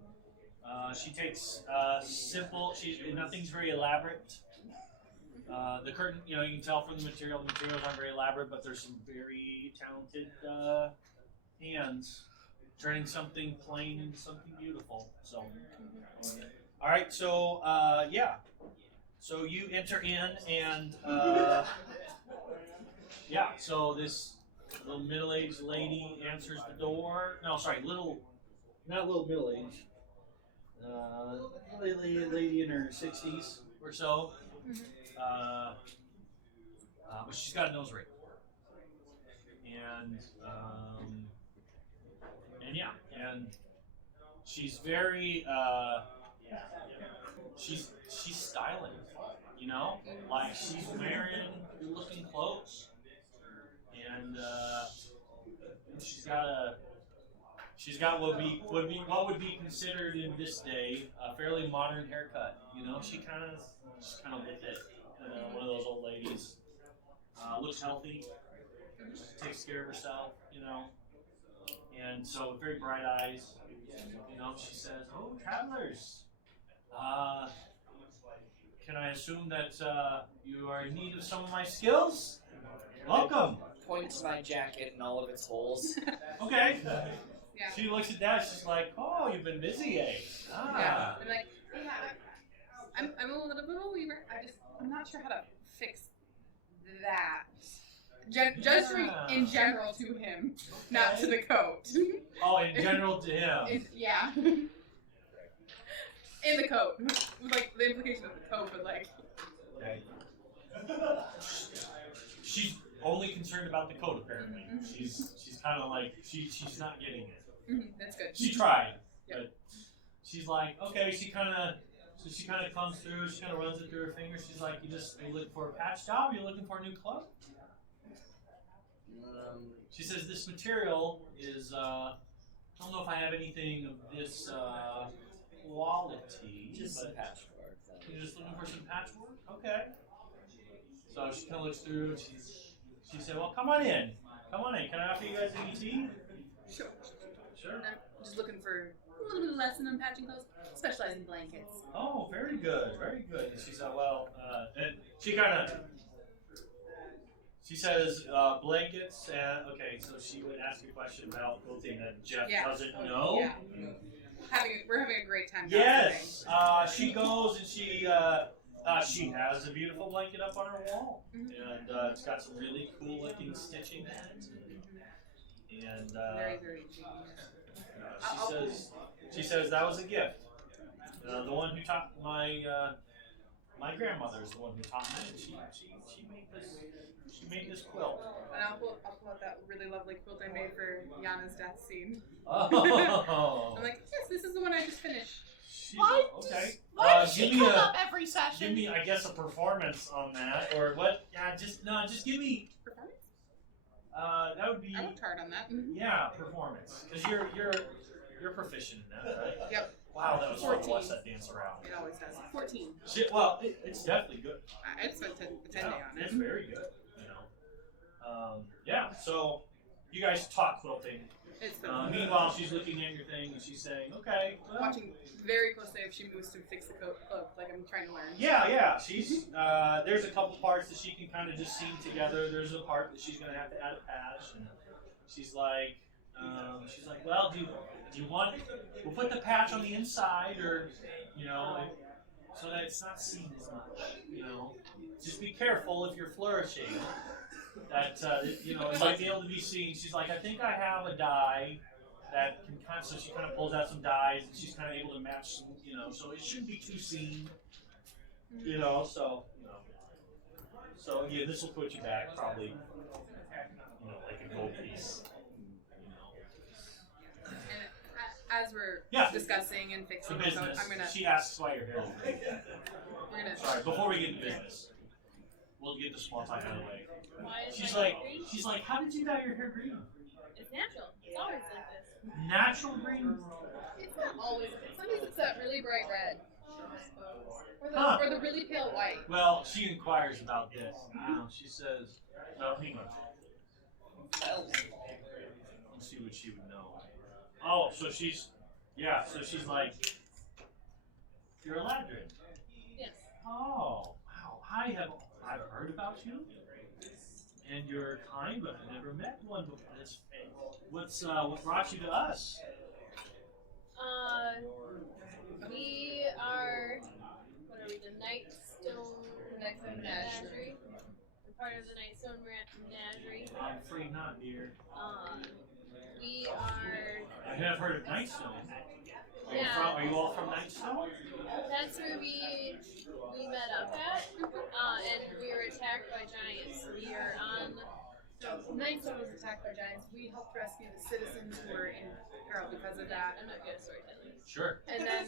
She takes simple. Nothing's very elaborate. The curtain, you can tell from the material. The materials aren't very elaborate, but there's some very talented hands turning something plain into something beautiful. So, all right. So, yeah. So you enter in, and yeah. So this little middle-aged lady answers the door. No, sorry, not little middle-aged. Lady in her 60s or so. But she's got a nose ring. And yeah, and she's very she's styling, like she's wearing good-looking clothes, and she's got what would be considered in this day a fairly modern haircut. She's kind of with it. One of those old ladies. Looks healthy. Takes care of herself. And so with very bright eyes. She says, "Oh, travelers. Can I assume that you are in need of some of my skills? Welcome." Point to my jacket and all of its holes. Okay. Yeah. She looks at that. She's like, "Oh, you've been busy, eh?" Yeah. I'm like, yeah, I'm a little bit of a weaver. I'm not sure how to fix that. Just in general to him, not to the coat. Oh, in general to him. Yeah. In the coat. Like, the implication of the coat, but like. Okay. She's only concerned about the coat, apparently. She's kind of like she's not getting it. That's good. She tried, Yep. but she's like, okay. She kind of comes through. She kind of runs it through her fingers. She's like, are you looking for a patch job? Are you looking for a new cloak? She says this material is. I don't know if I have anything of this quality. Just some but patchwork. you're just looking for some patchwork? Okay. So she kind of looks through and she said, well, come on in. Come on in. Can I offer you guys any tea? Sure. Sure. I'm just looking for a little bit of lesson on patching clothes. Specialize in blankets. Oh, very good. Very good. And she said, well, and she kind of, she says blankets and, okay, so she would ask you a question about clothing that Jeff doesn't know. Yeah. We're having a great time. Yes. She goes and she She has a beautiful blanket up on her wall, and it's got some really cool looking stitching in it. And Very, very. she says that was a gift. The one who taught my grandmother is the one who taught me. And she made this quilt. And I'll pull out that really lovely quilt I made for Yana's death scene. Oh. I'm like, yes, this is the one I just finished. Why Okay. does she give me come a- up every session? Give me, I guess, a performance on that, or what? Yeah, just give me. Performance? That would be. I worked hard on that. Yeah, performance, because you're proficient in that, right? Yep. Wow, that was fun to 14. watch that dance around. It always does. 14. Shit, well, it's definitely good. I spent a 10 day on It's it. very good. You know. Yeah. So, you guys talk quilting. It's the Meanwhile, she's looking at your thing and she's saying, "Okay." Well, watching very closely if she moves to fix the cloak, like I'm trying to learn. Yeah. She's there's a couple parts that she can kind of just seam together. There's a part that she's gonna have to add a patch, and she's like, well, do you want? We'll put the patch on the inside, or so that it's not seen as much. Just be careful if you're flourishing. That it might be able to be seen. She's like, I think I have a die that can kind of. So she kind of pulls out some dies, and she's kind of able to match some. So it shouldn't be too seen. So yeah, this will put you back probably. Like a gold piece. And as we're Yeah. discussing and The fixing, so business. I'm gonna. She asks why your hair is green. We're gonna. Sorry, before we get into business, we'll get the small talk out of the way. Why is She's my like, hair green? how did you dye your hair green? It's natural. It's always like this. Natural green? It's not always. Sometimes it's that really bright red, Huh. or the really pale white. Well, she inquires about this. She says, no, hang on. Let's see what she would know. Oh, so she's like, you're a Ladrin. Yes. Oh, wow. I've heard about you. And you're kind, but I've never met one before. What brought you to us? We are, what are we, the Nightstone Menagerie? We're part of the Nightstone Menagerie. I'm afraid not, dear. We are, I have heard of Nightstone. Yeah. Are you all from Nightstone? that's where we met up at, and we were attacked by giants. We are on, Nightstone was attacked by giants. We helped rescue the citizens who were in peril because of that. I'm not good at storytelling. Sure. And then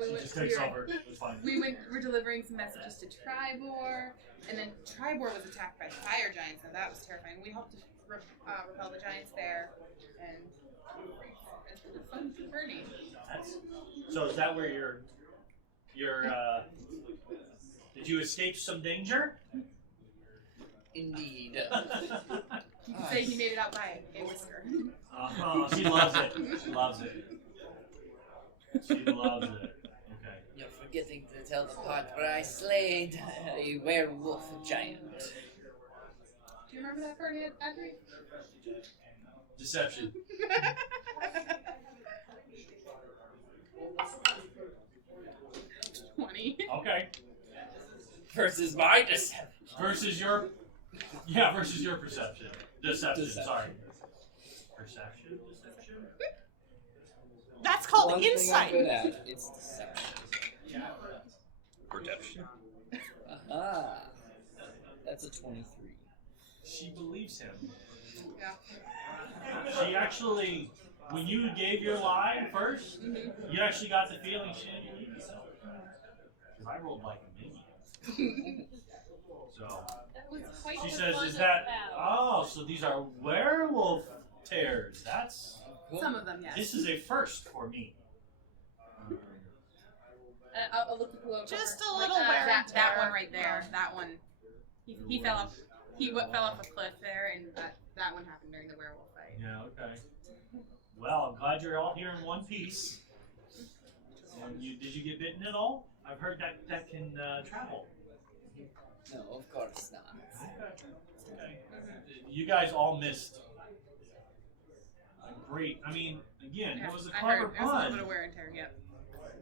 we She went. just takes we were- over. It's fine. We're delivering some messages to Tribor, and then Tribor was attacked by fire giants, and that was terrifying. We helped to repel the giants there, and it's been a fun journey. So is that where you're did you escape some danger? Indeed. You can say he made it out by a whisker. She loves it. She loves it. She loves it. Okay. You're forgetting to tell the part where I slayed a werewolf giant. Do you remember that part, Adri? Deception. 20. Okay. Versus my deception. Versus your perception. Deception. Sorry. Perception. Deception. That's called One thing I'm insight. good at, it's deception. Redemption. Aha. That's a 23. She believes him. Yeah. She actually, when you gave your lie first, you actually got the feeling she didn't believe you. Because I rolled like a minion. So That was quite she the says, fun "Is that? battle. Oh, so these are werewolf tears. That's Some of them, yes. this is a first for me." I'll look at the logo. Just a little wear and that tear. one right there. That one. He fell off. Fell off a cliff there, and that one happened during the werewolf fight. Yeah. Okay. Well, I'm glad you're all here in one piece. And did you get bitten at all? I've heard that can travel. No, of course not. Okay. You guys all missed. Great. I mean, again, it was a I clever heard. It was a little pun. bit of wear and tear. Yep.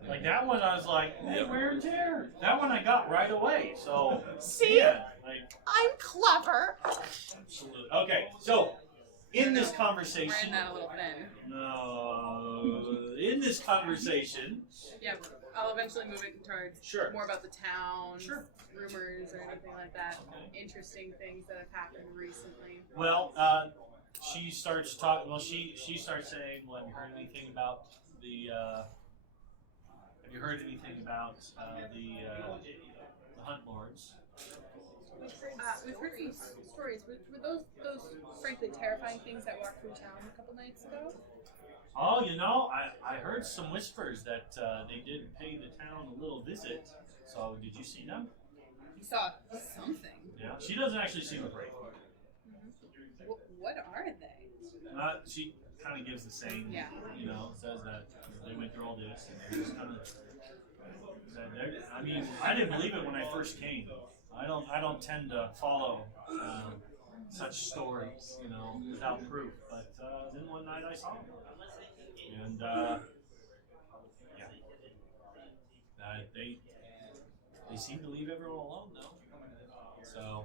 Like that one, I was like, hey, wear and tear. That one I got right away. So See? yeah, like I'm clever. absolutely. Okay, so in this Ran conversation, that a little thin. no, in this conversation, Yeah, I'll eventually move it towards Sure. more about the town, Sure. rumors or anything like that. Interesting things that have happened recently. well, she starts talking. Well, she starts saying, "Well, have you heard anything about the? Have you heard anything about the Hunt Lords?" We've heard some stories. Were those frankly terrifying things that walked through town a couple nights ago? Oh, you know, I heard some whispers that they did pay the town a little visit. So, did you see them? You saw something. Yeah. She doesn't actually seem afraid. What are they? She kind of gives the same. Yeah. You know, says that they went through all this and they're just kind of. I mean, I didn't believe it when I first came. I don't tend to follow such stories, you know, without proof. But then one night I saw them, and yeah, they seem to leave everyone alone though. So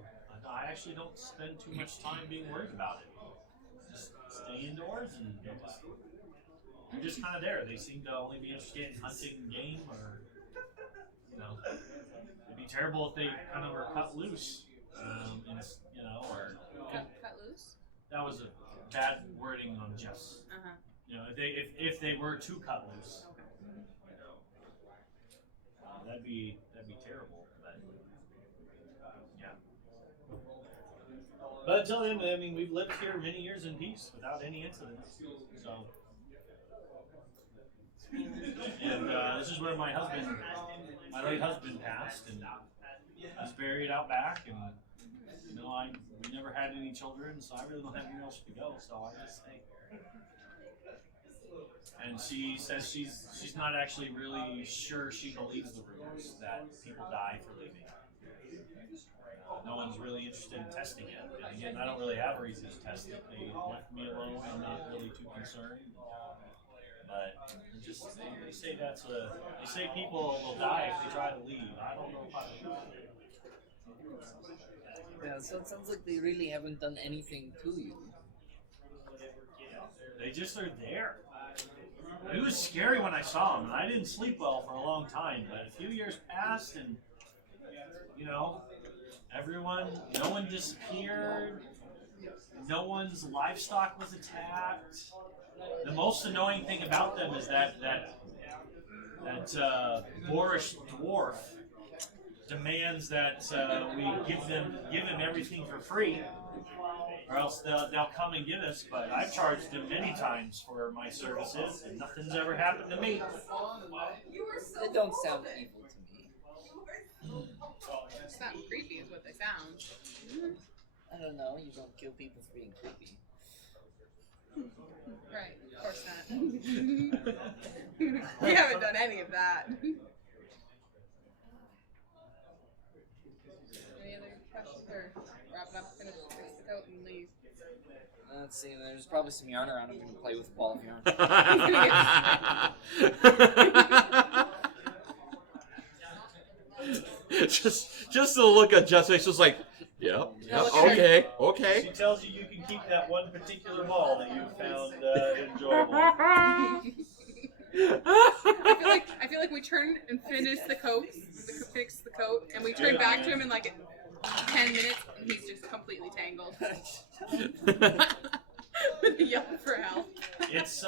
I actually don't spend too much time being worried about it. Just stay indoors and they're just kind of there. They seem to only be interested in hunting game or. You know, it'd be terrible if they kind of were cut loose, you know, or Cut loose? that was a bad wording on Jeff's. Uh-huh. You know, if they were too cut loose, that'd be terrible. But yeah. But until then, I mean, we've lived here many years in peace without any incidents. So. And this is where my late husband passed, and he's buried out back. And you know, we never had any children, so I really don't have anywhere else to go. So I just stay. And she says she's not actually really sure she believes the rumors that people die for leaving. No one's really interested in testing it. And again, I don't really have a reason to test it. They left me alone. I'm not really too concerned. But they say they say people will die if they try to leave. I don't know if I believe it. Yeah, so it sounds like they really haven't done anything to you. They just are there. It was scary when I saw them, and I didn't sleep well for a long time. But a few years passed, and you know, no one disappeared. No one's livestock was attacked. The most annoying thing about them is that boorish dwarf demands that we give him everything for free, or else they'll come and get us. But I've charged him many times for my services, and nothing's ever happened to me. They don't sound evil to me. Sound creepy is what they sound. I don't know, you don't kill people for being creepy. Right, of course not. We haven't done any of that. Any other questions, or wrap it up, fix the coat, and leave? Let's see, there's probably some yarn around. I'm going to play with a ball of yarn. just the look at Jeff's face was like, yep, okay. She tells you can keep that one particular ball that you found enjoyable. I feel like we turn and finish the coat, fix the coat, and we turn back to him in like 10 minutes, and he's just completely tangled. With a yell for help. It's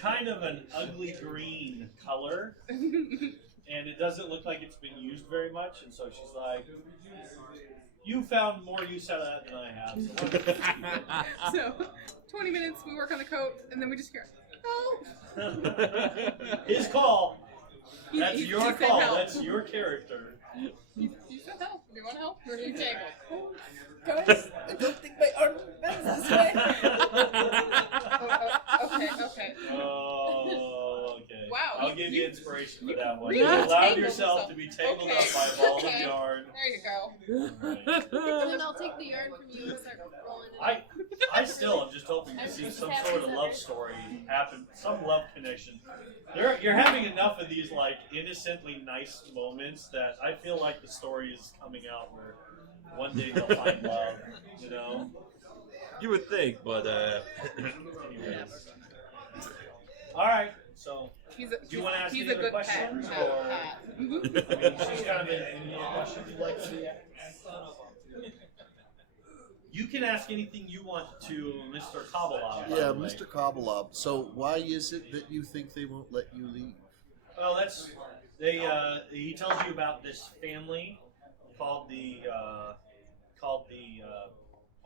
kind of an ugly green color, and it doesn't look like it's been used very much. And so she's like, "You found more use out of that than I have." So 20 minutes, we work on the coat, and then we just hear, "Help!" His call. That's He your said call. help. That's your character. You said help. Do you want help? Or are you tangled? Guys, I don't think my arm bends this way. Okay. Oh, okay. wow. I'll give you inspiration for that one. really You allowed tangled yourself yourself. to be tangled Okay. up by a ball Okay. of yarn. There you go. And then I'll take the yarn from you and start rolling it. I still am just hoping to see some sort of love story happen, some love connection. You're having enough of these like innocently nice moments that I feel like the story is coming out where one day they'll find love, you know? You would think, but Anyways. All right, so He's do you want to ask he's any a other good pet. questions? No, Or, I mean, she's kind of any other questions you'd like to ask? You can ask anything you want to Mr. Kabbalah. by Yeah, the way. Mr. Kabbalah. So why is it that you think they won't let you leave? Well, he tells you about this family called the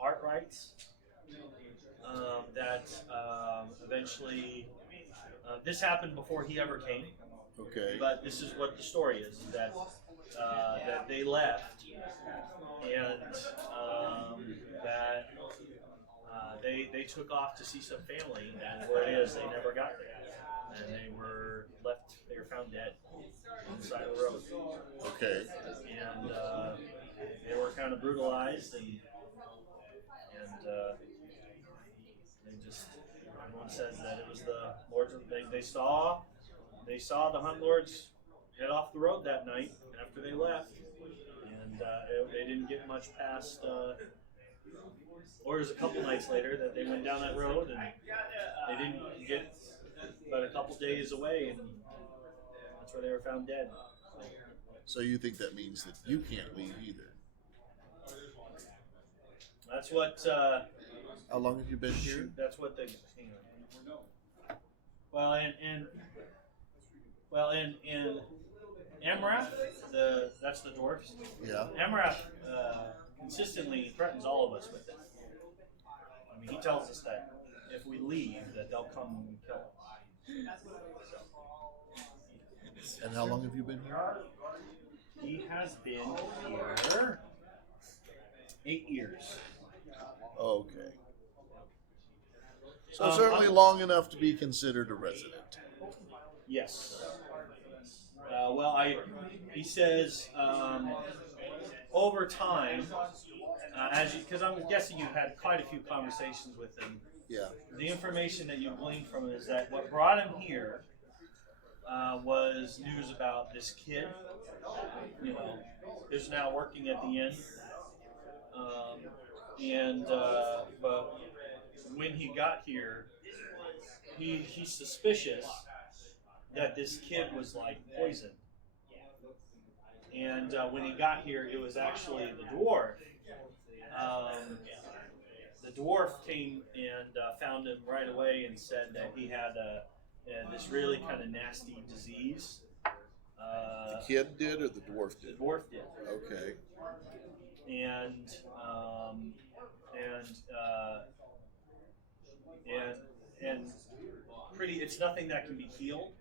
Arkwrights. That eventually this happened before he ever came. Okay. But this is what the story is: that they left, and that they took off to see some family, and where it is, they never got there, and they were left. They were found dead on the side of the road. Okay. And they were kind of brutalized, and they just, everyone says that it was the lords. They saw the Hunt Lords head off the road that night after they left, and they didn't get much past. Or it was a couple nights later that they went down that road, and they didn't get but a couple days away, and that's where they were found dead. So you think that means that you can't leave either? That's what. How long have you been here? That's what they. Hang on. Well, in Amrath, that's the dwarves. Yeah. Amrath consistently threatens all of us with it. I mean, he tells us that if we leave, that they'll come and kill us. And how long have you been here? He has been here 8 years. Okay. So certainly long enough to be considered a resident. Yes. He says, over time, because I'm guessing you've had quite a few conversations with him. Yeah. The information that you gleaned from him is that what brought him here was news about this kid, who's now working at the inn. But when he got here, he's suspicious that this kid was like poisoned. And when he got here, it was actually the dwarf. The dwarf came and found him right away and said that he had this really kind of nasty disease. The kid did, or the dwarf did? The dwarf did. Okay. And it's nothing that can be healed.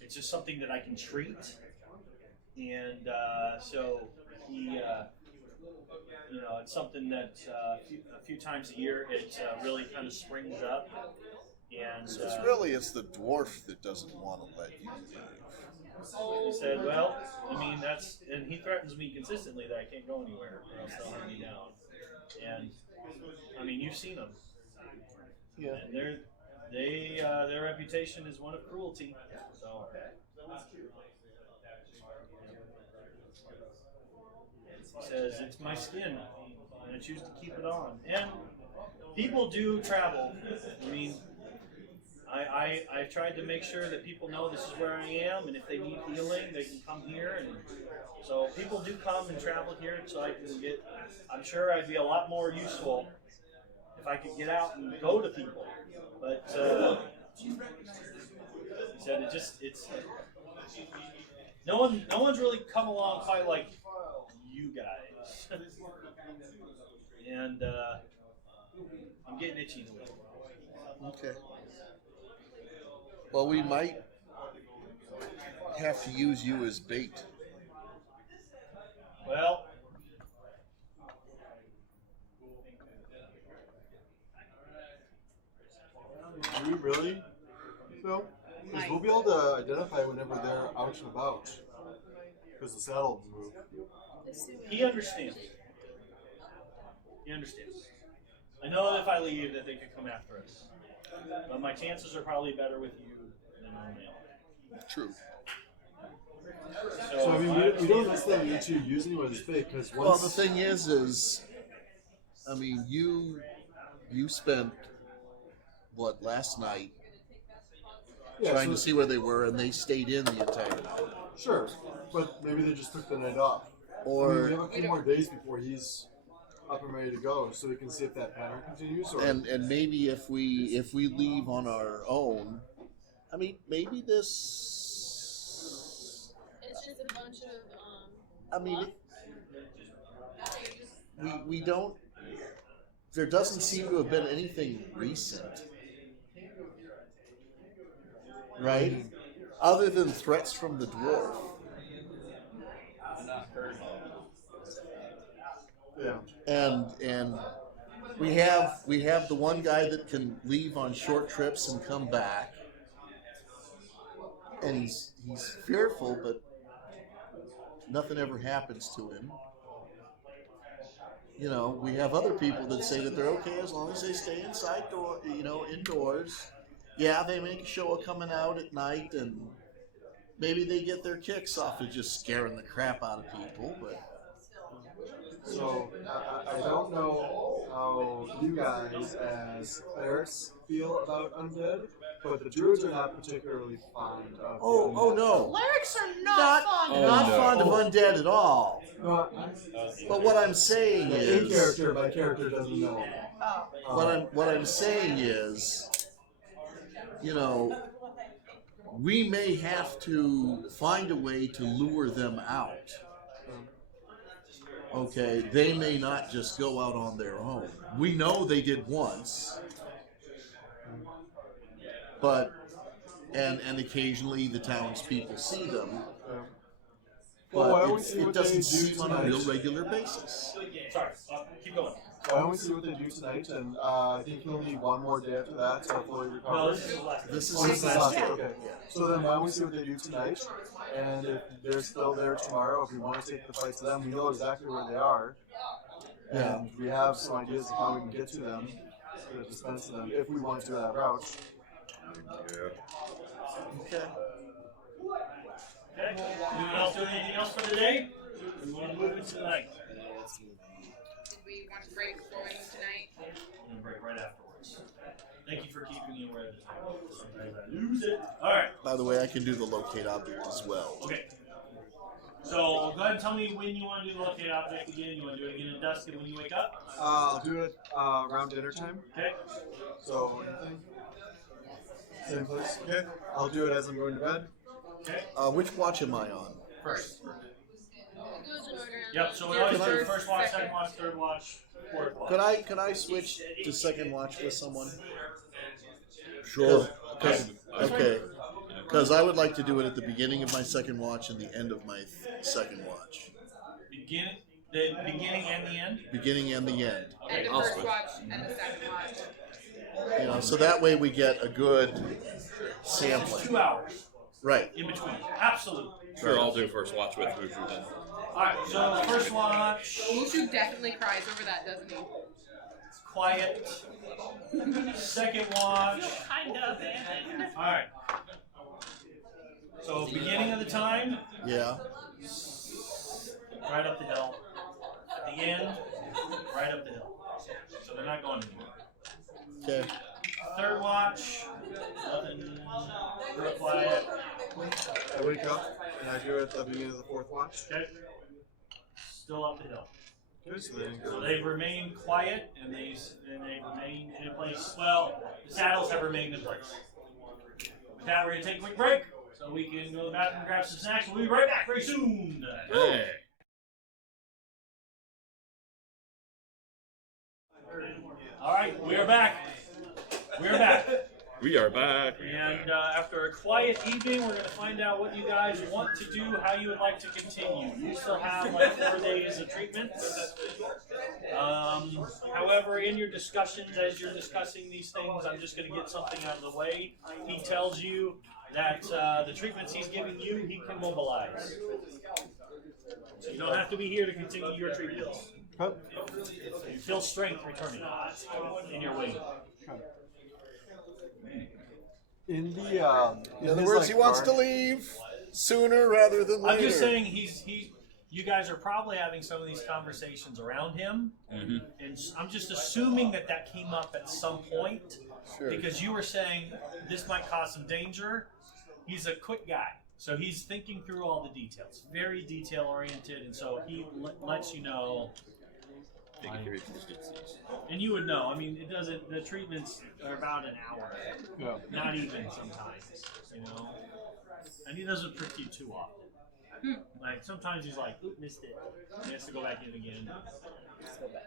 It's just something that I can treat. And so he, it's something that a few times a year it really kind of springs up. And So it's the dwarf that doesn't want to let you leave. he said, well, I mean, and he threatens me consistently that I can't go anywhere or else they'll hunt me down. And, I mean, you've seen them. Yeah. And their reputation is one of cruelty. So, he says, it's my skin, and I choose to keep it on. And people do travel. I mean, I tried to make sure that people know this is where I am, and if they need healing, they can come here. And so people do come and travel here, so I can get. I'm sure I'd be a lot more useful if I could get out and go to people. But he said it's no one's really come along quite like you guys, and I'm getting itchy a little. Okay. Well, we might have to use you as bait. Well, Do we really? Phil? Because we'll be able to identify whenever they're out and about. Because the saddle will move. He understands. He understands. I know that if I leave, that they could come after us. But my chances are probably better with you than on mail. True. So I mean, we don't necessarily need to use any of this fake because once. Well, the thing is, I mean, you spent what last night trying to see where they were, and they stayed in the entire night. Sure, but maybe they just took the night off. Or I mean, we have a few more days before he's up and ready to go, so we can see if that pattern continues. Or and maybe if we leave on our own, I mean, maybe this. It's just a bunch of I mean, we don't. There doesn't seem to have been anything recent, right? Other than threats from the dwarf. Yeah. And we have the one guy that can leave on short trips and come back, and he's fearful, but nothing ever happens to him. You know, we have other people that say that they're okay as long as they stay indoors. Yeah, they make a show of coming out at night, and maybe they get their kicks off of just scaring the crap out of people, but. So I don't know how you guys as clerics feel about undead, but the druids are not particularly fond of. Oh no! Clerics are not fond of Not it. fond of undead at all. No, But what I'm saying in is, character, my character doesn't know. Oh. what I'm saying is, you know, we may have to find a way to lure them out. Okay, they may not just go out on their own. We know they did once, but and occasionally the townspeople see them, Well, why don't we but see it what doesn't they do seem on a tonight? real regular basis. Sorry, keep going. Why don't we see what they do tonight? And I think he'll need one more day after that to fully recover. No, this is the last. This is Oh, this is his last last day. Okay. So then why don't we see what they do tonight? And if they're still there tomorrow, if we want to take the fight to them, we know exactly where they are. Yeah. And we have some ideas of how we can get to them, to dispense to them, if we want to do that route. Okay. Okay. Anyone else doing anything else for the day? We want to move into the night. Did we want to break before we move tonight? I'm gonna break right afterwards. Thank you for keeping me aware of the time. Sometimes I lose it. All right. By the way, I can do the locate object as well. Okay. So go ahead and tell me when you want to do the locate object again. You want to do it again at dusk and when you wake up? I'll do it around dinner time. Okay. So, anything? Same place? Okay. I'll do it as I'm going to bed. Okay. Which watch am I on? First. It goes in order. Yep. So we always Can I- do first watch, second watch, third watch, fourth watch. Could I switch to second watch with someone? Sure. Okay. Because I would like to do it at the beginning of my second watch and the end of my second watch. The beginning and the end. Beginning and the end. And the I'll first switch. watch and the second watch. You know, so that way we get a good It's sampling. 2 hours Right. in between. Absolutely. Sure, I'll do first watch with Wushu then. All right. So first watch, Mushu definitely cries over that, doesn't he? quiet. Second watch. Kind of abandoned. All right. So beginning of the time, Yeah. right up the hill. At the end, right up the hill. So they're not going anywhere. Okay. Third watch, nothing, real quiet. I wake up and I do it at the beginning of the fourth watch. Okay. Still up the hill. Okay, so then So they've remained quiet and they've remained in place. Well, the saddles have remained in place. With that, we're going to take a quick break so we can go to the bathroom and grab some snacks. We'll be right back very soon. Hey. All right, we are back. We are back. We are back. And after a quiet evening, we're going to find out what you guys want to do, how you would like to continue. You still have like 4 days of treatment. However, in your discussions, as you're discussing these things, I'm just going to get something out of the way. He tells you that the treatments he's giving you, he can mobilize. So you don't have to be here to continue your treatments. You feel strength returning in your wing. In the In other words, he wants to leave sooner rather than later. I'm just saying you guys are probably having some of these conversations around him, and I'm just assuming that came up at some point because you were saying this might cause some danger. He's a quick guy, so he's thinking through all the details, very detail oriented, and so he lets you know. And you would know. I mean, it doesn't. The treatments are about an hour, not even sometimes. You know, and he doesn't prick you too often. Like sometimes he's like, "Oop, missed it." He has to go back in again.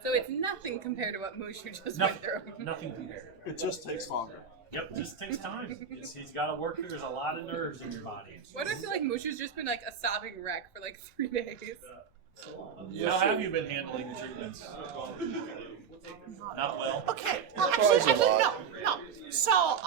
So it's nothing compared to what Mushu just went through. Nothing compared. It just takes longer. Yep, it just takes time. He's got to work through. There's a lot of nerves in your body. Why do I feel like Mushu's just been like a sobbing wreck for like 3 days? How have you been handling the treatments? Not well. Okay, well, actually, no. So,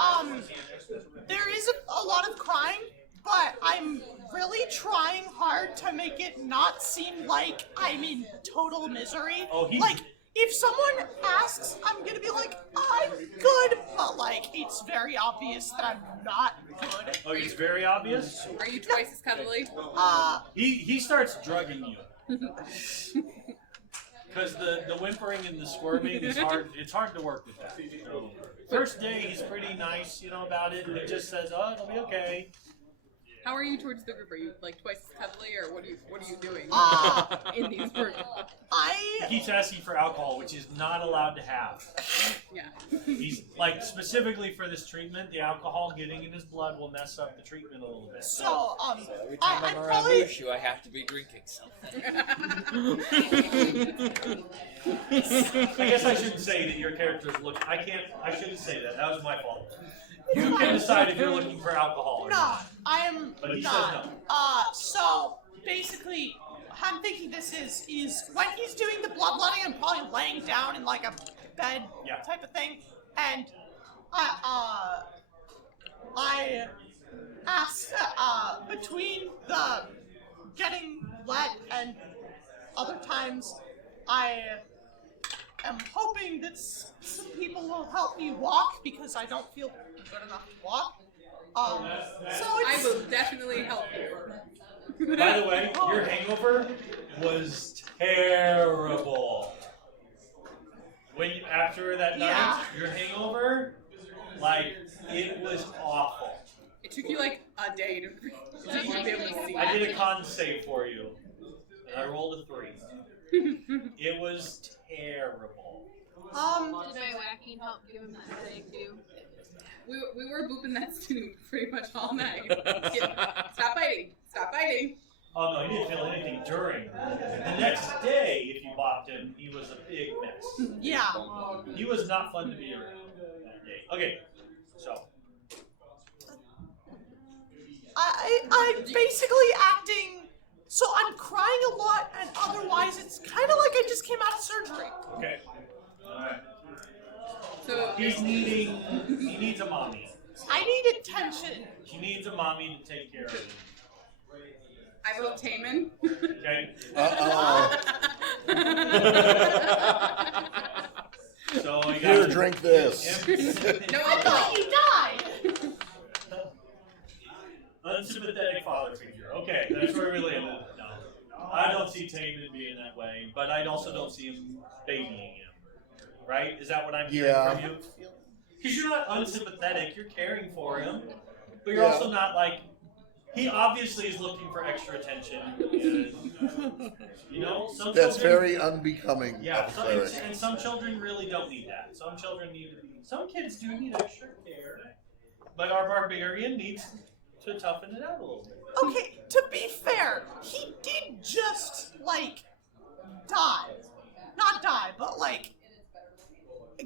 there is a lot of crying, but I'm really trying hard to make it not seem like I'm in total misery. Like, if someone asks, I'm gonna be like, I'm good, but like, it's very obvious that I'm not good. Oh, it's very obvious? Are you twice as cuddly? He starts drugging you. Because the whimpering and the squirming is hard. It's hard to work with that. So, first day he's pretty nice, about it, and he just says, "Oh, it'll be okay." How are you towards the group? Are you like twice as cuddly, or what are you doing in these rooms? He keeps asking for alcohol, which is not allowed to have. Yeah. He's like specifically for this treatment, the alcohol getting in his blood will mess up the treatment a little bit. So, every time I'm around Mushu, I have to be drinking something. I guess I shouldn't say that your characters look. I shouldn't say that. That was my fault. You can decide if you're looking for alcohol or not. I am But he not. says So basically, I'm thinking this is when he's doing the bloodletting, I'm probably laying down in like a bed type of thing, and I asked between the getting wet and other times, I am hoping that some people will help me walk because I don't feel good enough to walk. So I will definitely help you. By the way, your hangover was terrible. After that night, your hangover, like, it was awful. It took you like a day to even be able to see. I did a con save for you, and I rolled a 3. It was terrible. Did my whacking help give him that headache too? We were booping that student pretty much all night. Stop biting. Stop biting. Oh no, he didn't feel anything during. The next day, if you bopped him, he was a big mess. Yeah. He was not fun to be around that day. Okay, so. I'm basically acting, so I'm crying a lot, and otherwise it's kind of like I just came out of surgery. Okay. Alright. So he needs a mommy. I need attention. He needs a mommy to take care of him. I vote Taman. Okay. So you got Here, drink this. No, I thought you died. Unsympathetic father figure. Okay, that's where we landed. No. I don't see Taman being that way, but I also don't see him babying him. Right? Is that what I'm hearing from you? Because you're not unsympathetic, you're caring for him, but you're also not like, he obviously is looking for extra attention. And, some That's children, very unbecoming. Yeah, of a cleric. and some children really don't need that. Some kids do need extra care, but our barbarian needs to toughen it out a little bit. Okay, to be fair, he did just, like, die. Not die, but, like,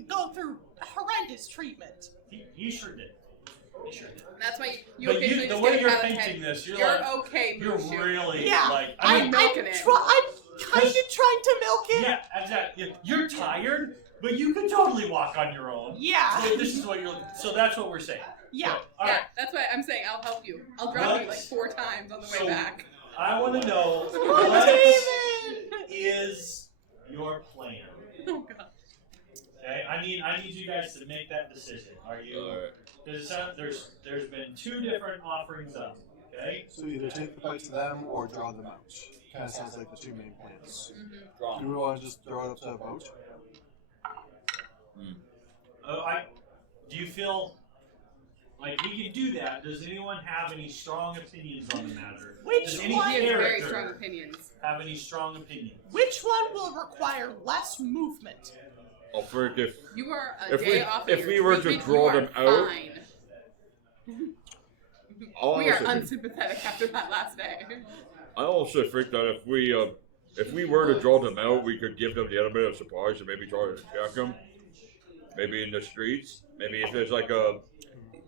go through horrendous treatment. He sure did. He sure did. That's why you But occasionally the just way get a you're pat on the painting head. this, you're You're like, okay, you're Mushu. really Yeah, like, I'm milking it. I'm kind of trying to milk it. Yeah, exactly. You're tired, but you can totally walk on your own. Yeah. So this is what you're. So that's what we're saying. Yeah. All Yeah, right. that's why I'm saying I'll help you. I'll drop you like 4 times on the way So- back. I want to know Come on, what David! is your plan. Oh god. Okay, I need you guys to make that decision. Are you? Alright. There's been 2 different offerings up. Okay. So either take the fight to them or draw them out. Kind of sounds like the 2 main plans. Draw. Do we want to just throw it up to a vote? Do you feel like we could do that? Does anyone have any strong opinions on the matter? Which Does any one? He has very character strong opinions. have any strong opinions? Which one will require less movement? I'll freak if You are a If day we- off. if of we your were to treatment, draw you are them out- fine. I'll We are also, unsympathetic after that last day. I also think that if we were to draw them out, we could give them the element of surprise and maybe try to attack them. Maybe in the streets. Maybe if there's like a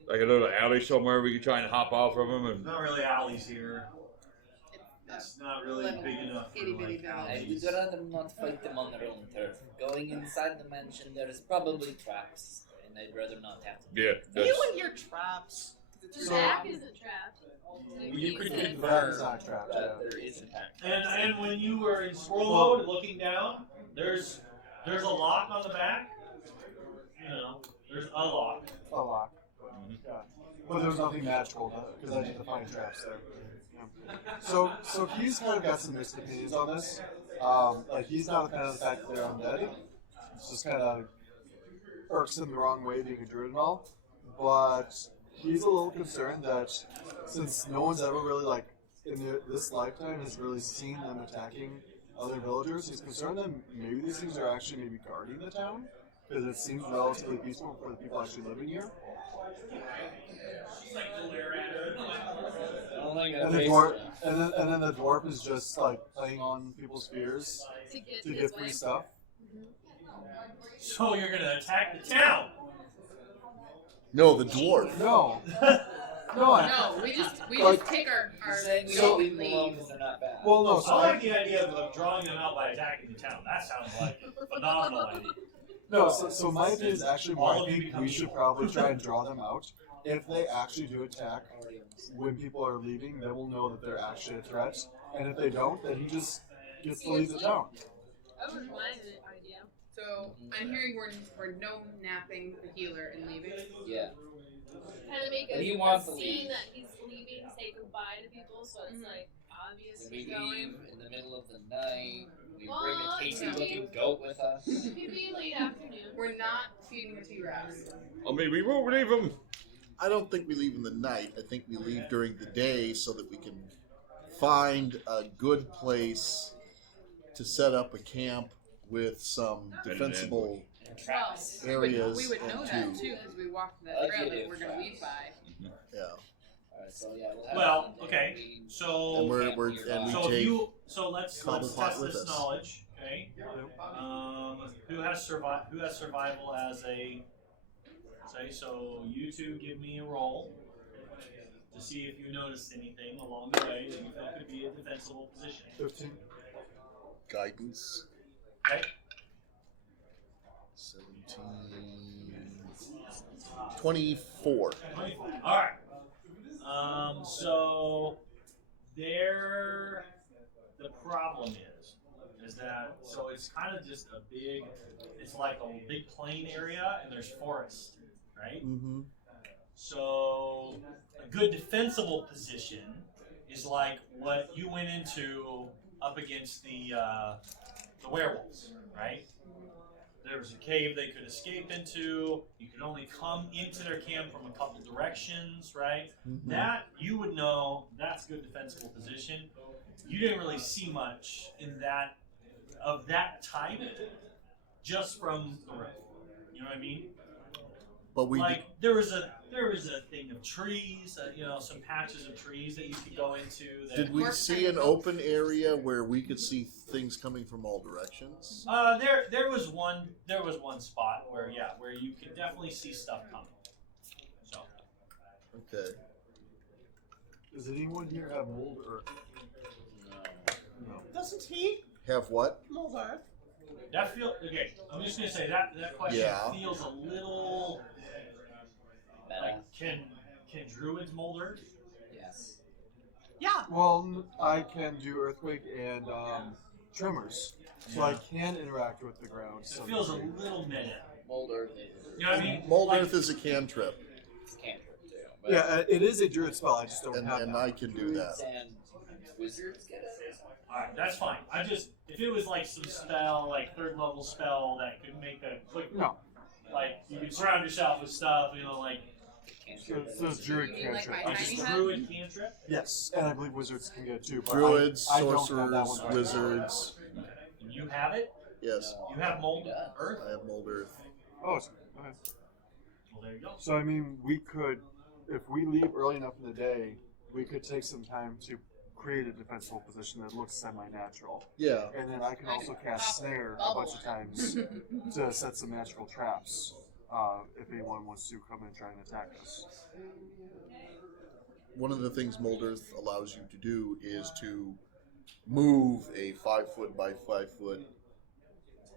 little alley somewhere, we could try and hop off of them and. Not really alleys here. It's It's not really Little big enough for itty bitty like village. I alleys. would rather not fight them on their own turf. Going inside the mansion, there is probably traps, and I'd rather not have to. Yeah, that's, You and your traps. The So- back isn't trapped. You could said- confirm It's not trapped, that yeah. there is a trap. And when you were in scroll mode looking down, there's a lock on the back. You know, there's a lock. A lock. Yeah. But there's nothing magical because I did the fine traps there. Yeah. So he's kind of got some mixed opinions on this. Like he's not a fan of the fact that they're undead. It's just kind of irks him the wrong way being a druid and all. But he's a little concerned that since no one's ever really like in this lifetime has really seen them attacking other villagers, he's concerned that maybe these things are actually maybe guarding the town because it seems relatively peaceful for the people actually living here. I don't think And the face dwarf, and then the dwarf is just like playing on people's fears To get to his get free way. stuff. So you're gonna attack the town. No, the dwarf. No, no, No, we just Like- take our He's saying we So- don't leave them alone because they're not bad. well, no. I So like the idea of drawing them out by attacking the town. That sounds like a phenomenal idea. no. So my opinion is actually more. All I of you think become we should evil. probably try and draw them out. If they actually do attack Already on the side. when people are leaving, then we'll know that they're actually a threat. And if they don't, then he just gets to leave the town. That was my idea. So I'm hearing we're no napping the healer and leaving. Yeah. Kind of make But he a wants to scene leave. that he's leaving, say goodbye to people, so it's like obvious So we he's going. leave in the middle of the night. We bring Well, a tasty maybe- looking goat with us. Maybe late afternoon. We're not feeding the T-Rex. I mean, we won't leave them. I don't think we leave in the night. I think we leave during the day so that we can find a good place to set up a camp with some defensible And traps. areas. We would know and that to- too because we walked the Like trail you that do. we're gonna leave by. Yeah. Alright, so yeah, we'll have Well, one day. okay. And So we're camp we so take let's Cobblepot test with this us. knowledge. Okay. Who has survival as a say? So you two give me a roll to see if you noticed anything along the way that you felt could be a defensible position. 15. guidance. Okay. 17. 24. All right. So the problem is that so it's kind of just a big, it's like a big plain area and there's forest, right? Mm-hmm. So a good defensible position is like what you went into up against the werewolves, right? There was a cave they could escape into. You could only come into their camp from a couple directions, right? Mhm. That you would know that's a good defensible position. You didn't really see much in that of that type just from the road. You know what I mean? But we Like there was a thing of trees, some patches of trees that you could go into. That, did we see an open area where we could see things coming from all directions? there was one spot where you could definitely see stuff coming. So Okay. Does anyone here have mold earth? No. Doesn't he? Have what? Mold Earth. that okay. I'm just gonna say that question Yeah. feels a little Meta. like can can druids mold earth? Yes. Yeah. Well, I can do earthquake and tremors, so I can interact with the ground. It So feels a little meta. Mold Earth. You know what I mean? Mold Like, Earth is a cantrip, It's cantrip too. But yeah, it is a druid spell. I just don't have and that. I can do that. and wizards get it. Alright, that's fine. I just, if it was like some spell, like third level spell that could make a quick, No, like you could surround yourself with stuff, you know, like Cantrip. it's a druid You mean like cantrip. my like tiny a hat? druid cantrip. Yes, and I believe wizards can get it too. But Druids, I don't have that sorcerers, one right now. wizards. And you have it? Yes, You have mold earth? I have Mold Earth. Oh, okay. Well, there you go. So I mean, we could, if we leave early enough in the day, we could take some time to create a defensible position that looks semi-natural, Yeah, and then I can also cast snare a bunch of times to set some natural traps. If anyone wants to come and try and attack us. one of the things Mold Earth allows you to do is to move a 5 foot by 5 foot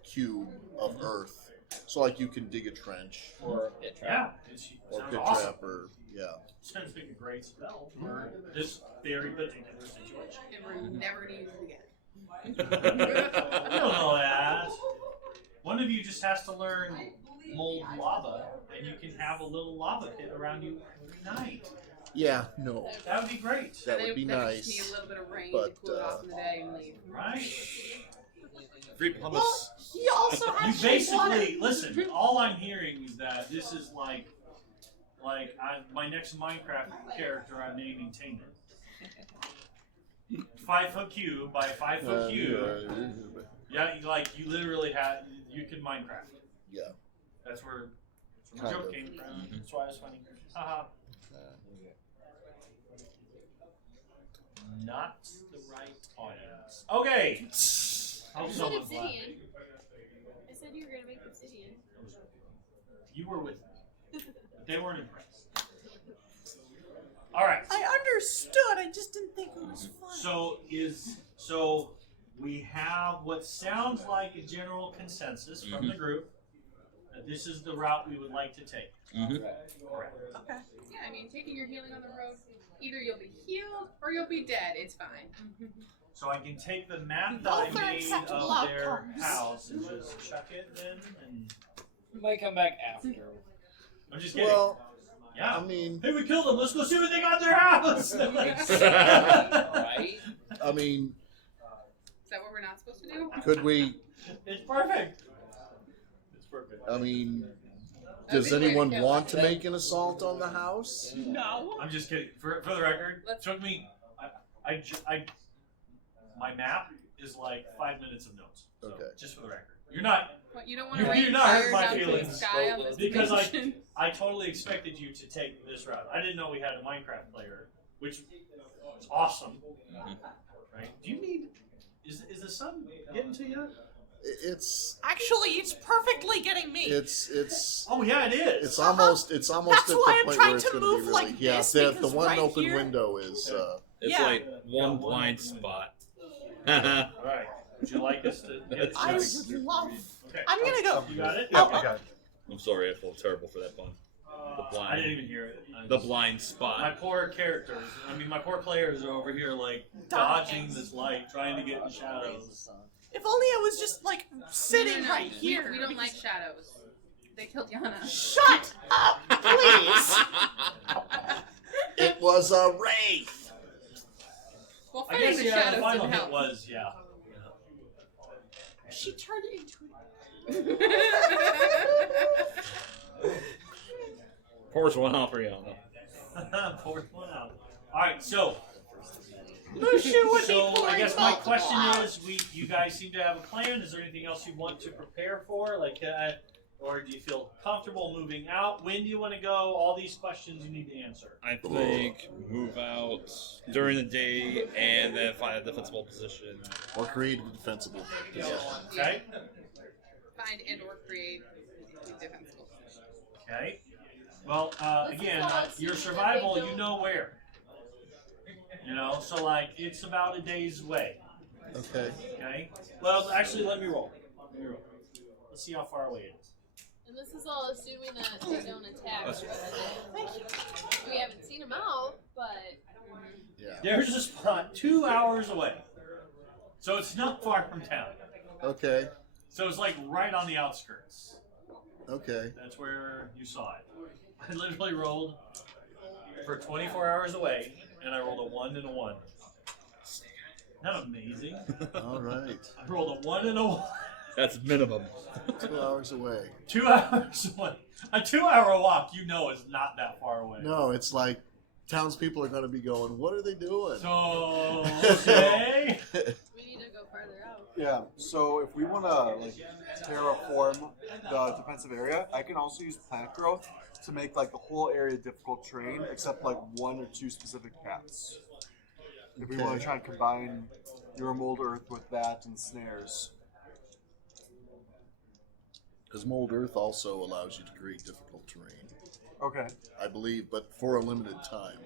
cube of earth. So like you can dig a trench Or pit Yeah, trap. it's, or sounds pit awesome. trap or Sounds like a great spell for this very particular situation. And we're never gonna use it again. You don't know that. One of you just has to learn mold lava, and you can have a little lava pit around you every night. yeah. No, That would be great, that would be Then we nice. just need a little bit of rain but, to cool it off in the day and leave. right? Free hummus. Well, he also You has basically listen. All I'm hearing is that this is like my next Minecraft character I'm naming Taman. 5 foot cube by 5 foot cube. Yeah, you literally you can Minecraft. Yeah. That's where the Kind joke of. came from. That's why I was funny. Haha. Not the right audience. Okay. I Hope said someone's obsidian. laughing. I said you were gonna make obsidian. You were with me. But they weren't impressed. All right. I understood. I just didn't think it was funny. So we have what sounds like a general consensus from the group that this is the route we would like to take. Correct. Okay. Yeah, I mean, taking your healing on the road, either you'll be healed or you'll be dead. It's fine. So I can take the map that I Both are made acceptable of their outcomes. house and just chuck it in, and You might come back after. I'm just kidding. Well, yeah. I mean, Hey, we killed them. Let's go see what they got in their house. Right? I mean, Is that what we're not supposed to do? could we? It's perfect. It's perfect. I mean, That'd does be weird, anyone yeah. want to make an assault on the house? No. I'm just kidding. For the record, Let's- took me. My map is like 5 minutes of notes. So, Okay. just for the record, you're not. What, you don't want to You're rain not hurting fire my down to the feelings. sky on this Because dimension? I totally expected you to take this route. I didn't know we had a Minecraft player, which is awesome. Right? Do you need? Is the sun getting to you? It's Actually, it's perfectly getting me. it's Oh yeah, it is. it's almost That's at the why I'm point trying where it's to going to move be really like yeah. this, The because one right open here- window is It's Yeah. like one blind spot. All right. Would you like us to get I this? would love. Okay. I'm gonna go. You got it. Yeah, Oh, I got it. I'm sorry, I feel terrible for that pun. I didn't even hear it. The blind spot. My poor characters. I mean, my poor players are over here like dodging this light, trying to get in shadows. If only I was just like sitting No, right here. We don't like shadows. They killed Yana. Shut up, please. it was a wraith. Well, I fighting guess the yeah. The shadows final didn't hit help. was yeah. She turned into Pours one out for Yana. Fourth one out. All right, so Mushu would be I pouring guess my multiple question out. is, you guys seem to have a plan. Is there anything else you want to prepare for, or do you feel comfortable moving out? When do you want to go? All these questions you need to answer. I think move out during the day and then find a defensible position. Or create a defensible position. Okay. Find and or create a defensible position. Okay. Well, again, Let's your see if survival, they you don't- know where. You know, so like it's about a day's way. Okay. Okay. Well, actually, let me roll. Let's see how far away it is. And this is all assuming that they don't attack. That's- We haven't seen them out, but Yeah. There's a spot 2 hours away. So it's not far from town. Okay. So it's like right on the outskirts. Okay. That's where you saw it. I literally rolled for 24 hours away, and I rolled a 1 and a 1. Not amazing. All right. I rolled a 1 and a 1. That's minimum. 2 hours away. 2 hours away. A 2-hour walk, you know, is not that far away. No, it's like townspeople are going to be going, what are they doing? So, okay. we need to go farther out. Yeah, so if we want to like terraform the defensive area, I can also use plant growth to make like the whole area difficult terrain, except like 1 or 2 specific paths. If we want Okay. to try and combine your mold earth with that and snares. Because mold earth also allows you to create difficult terrain, Okay. I believe, but for a limited time.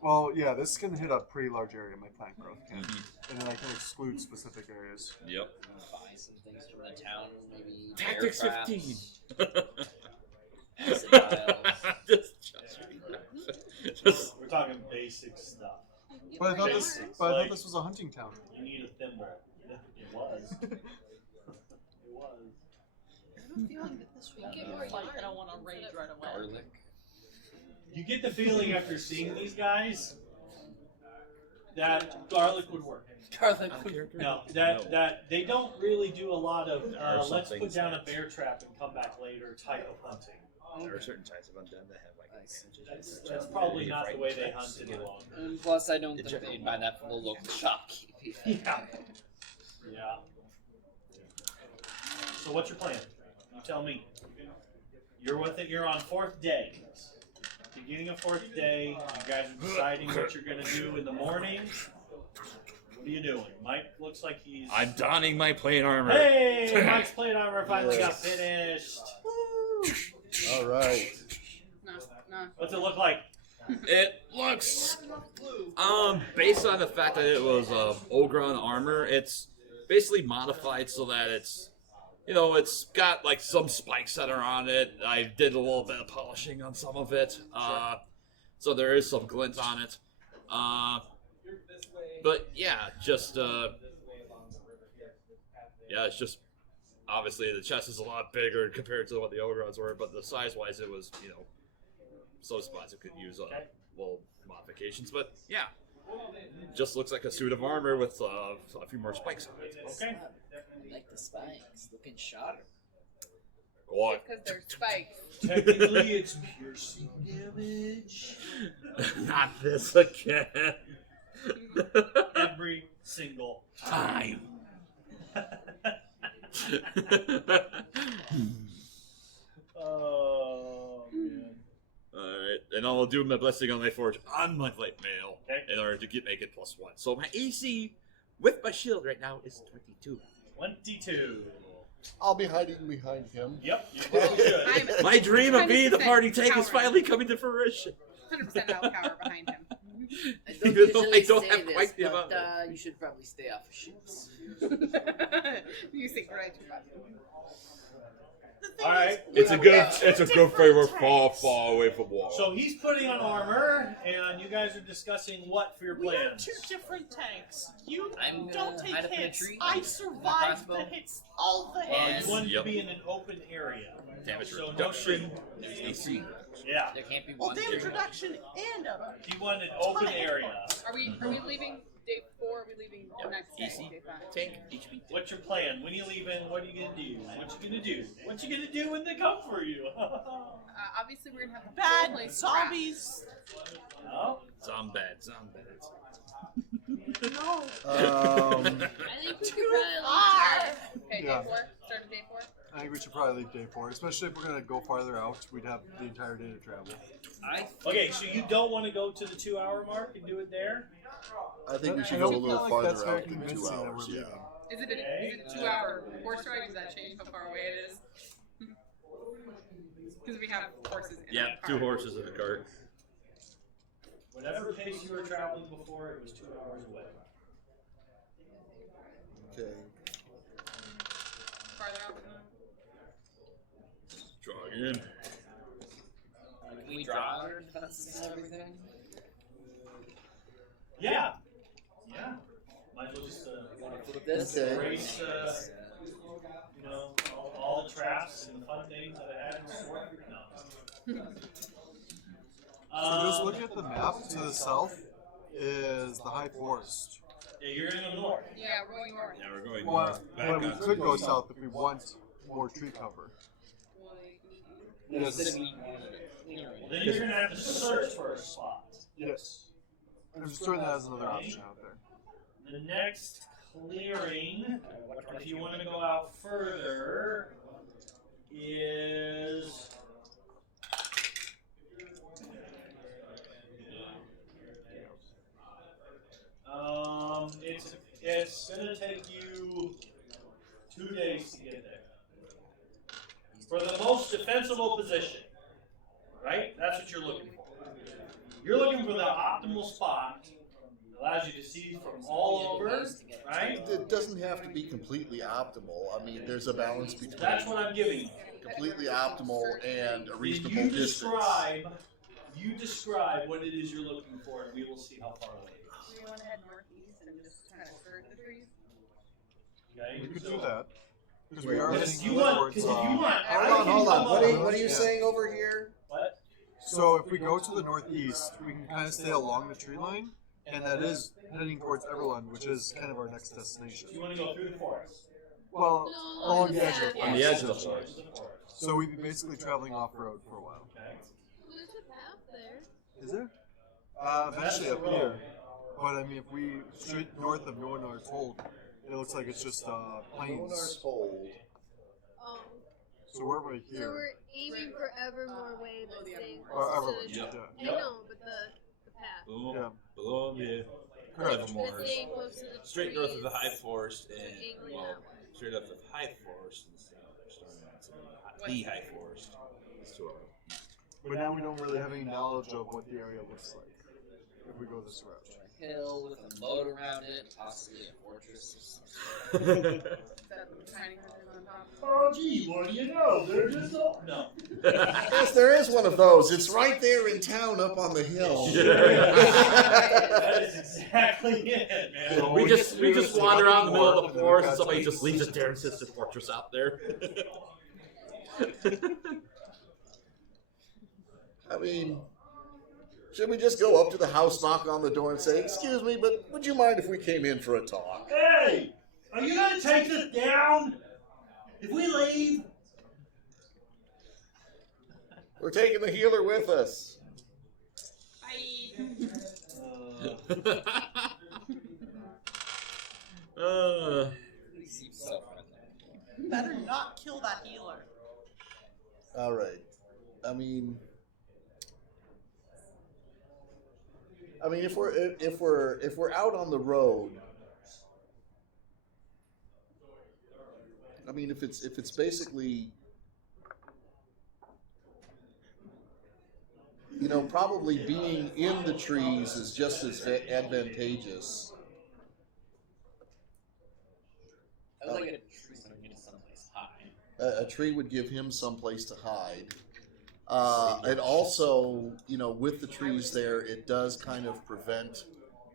Well, yeah, this can hit a pretty large area. My plant growth can, and then I can exclude specific areas. Yep. Buy some things from the town, maybe. Tactics bear traps, 15. acid vials. just We're talking basic stuff. But I thought this was a hunting town. You need a thimble. It was. It was. Get more Like, I don't want to rage right away. Garlic. You get the feeling after seeing these guys that garlic would work. Garlic. No, that they don't really do a lot of let's some put things down a that- bear trap and come back later type of hunting. There are certain types of undead that have like Nice. advantages. That's probably not the way they hunt any longer. And plus, I don't think they'd buy that from the local shopkeep. Yeah. Yeah. So what's your plan? You tell me. You're with it. You're on 4th day. Beginning of 4th day. You guys are deciding what you're gonna do in the morning. What are you doing? Mike looks like he's. I'm donning my plate armor. Hey, Mike's plate armor finally got Yes. finished. All right. No, no. What's it look like? It looks, based on the fact that it was Ogron armor, it's basically modified so that it's, you know, it's got like some spikes that are on it. I did a little bit of polishing on some of it, so there is some glint on it. But yeah, just yeah, it's just obviously the chest is a lot bigger compared to what the Ogrons were, but the size-wise, it was, you know, some spots it could use little modifications. But yeah, just looks like a suit of armor with a few more spikes on it. Okay. I like the spikes. Looking sharp. What? Because they're spikes. Technically, it's piercing damage. Not this again. Every single time. Oh man. Alright, and I'll do my blessing on my forge on my plate mail Okay. in order to make it +1. So my AC with my shield right now is 22. 22. I'll be hiding behind him. Yep, you probably should. My dream of being the 100% party tank is coward. finally coming to fruition. 100% outpower behind him. I don't Even though I usually don't say have this, quite the but amount. you should probably stay off of ships. You think right too much. Alright. It's a good thing we're far away from water. So he's putting on armor, and you guys are discussing what for your We have plans? 2 different tanks. You I'm don't gonna take hide up in a hits. tree. I My survived crossbow. the hits, all the hits. You want Yep. to be in an open area. Damage So no reduction. shooting. AC. Yeah. There can't be Well, one. damage thing. reduction and a He wanted an open area. Are we leaving day 4? Are we leaving next day? Easy. Day 5? Tank HP. What's your plan? When you leaving? What are you gonna do? What you gonna do? What you gonna do when they come for you? Obviously, we're gonna have the bad whole place zombies. no? Zombad. No. I think we could Too probably far. Okay, Yeah. day 4. Start of day 4. I think we should probably leave day 4, especially if we're gonna go farther out. We'd have the entire day to travel. Okay, so you don't want to go to the 2-hour mark and do it there? I think we I should don't go a feel little like that's farther very out than 2 convincing that hours. we're Yeah. leaving. Is it a 2-hour horse ride? Does that change how far away it is? Because we have horses in Yeah, the 2 car. horses in the cart. Whatever pace you were traveling before, it was 2 hours away. Okay. Farther out than in. Can we draw our defenses and everything? Yeah. Yeah. Might as well just Flip this. Okay. erase, you know, all the traps and the fun things that I had in store. No. So just look at the map to the south is the High Forest. Yeah, you're in the north. Yeah, we're going north. Yeah, we're going Well, north. Back well, we on could go to- south if we want more tree cover. Yes. Then you're gonna have to search for a spot. Yes. I'm just throwing that as another option out there. The next clearing, if you want to go out further, is it's gonna take you 2 days to get there. For the most defensible position, right? That's what you're looking for. You're looking for the optimal spot that allows you to see from all over, right? It doesn't have to be completely optimal. I mean, there's a balance between That's what I'm giving you. completely optimal and a reasonable You distance. describe what it is you're looking for, and we will see how far away it Do you want to head northeast and just kind of skirt the trees? is. Okay? We could So- do that. Because we are Because heading you want, towards, because if you want, I Hold on, can hold on. come What over- are you Yeah. saying over here? What? So if we go to the northeast, we can kind of stay along the tree line, and that is heading towards Everland, which is kind of our next destination. You want to go through the forest? Well, No, along the edge of On the edge of the forest. So we'd be basically traveling off road for a while. Okay. There's a path there. Is there? Eventually up here. But I mean, if we straight north of Nornar's Hold, it looks like it's just Monar's plains. Hold. Oh. So we're right So here. we're aiming for Evermore Way, but staying Or close Everland, to yeah. the, I know, but the path. Boom. Yeah. Boom, yeah. Correct. Evermore. But staying close to the Straight north of trees, the High Forest and angling well, that way. straight up the High Forest and starting at the High Forest. It's to our But now we don't really have any knowledge of what the area looks like if we go this route. A hill with a moat around it, possibly a fortress. Is that the tiny critters on top? Oh, gee, what do you know? They're just no. Yes, there is one of those. It's right there in town up on the hill. That is exactly it, man. We just wander around the middle of the forest and somebody just leaves a there and sits a fortress out there. I mean, should we just go up to the house, knock on the door, and say, "Excuse me, but would you mind if we came in for a talk?" Hey, are you gonna take this down? If we leave, We're taking the healer with us. Bye. He seems so friendly. Better not kill that healer. All right. I mean, if we're out on the road, I mean, if it's basically, probably being in the trees is just as advantageous. I would like a tree so we can get someplace high. A tree would give him someplace to hide. And also, with the trees there, it does kind of prevent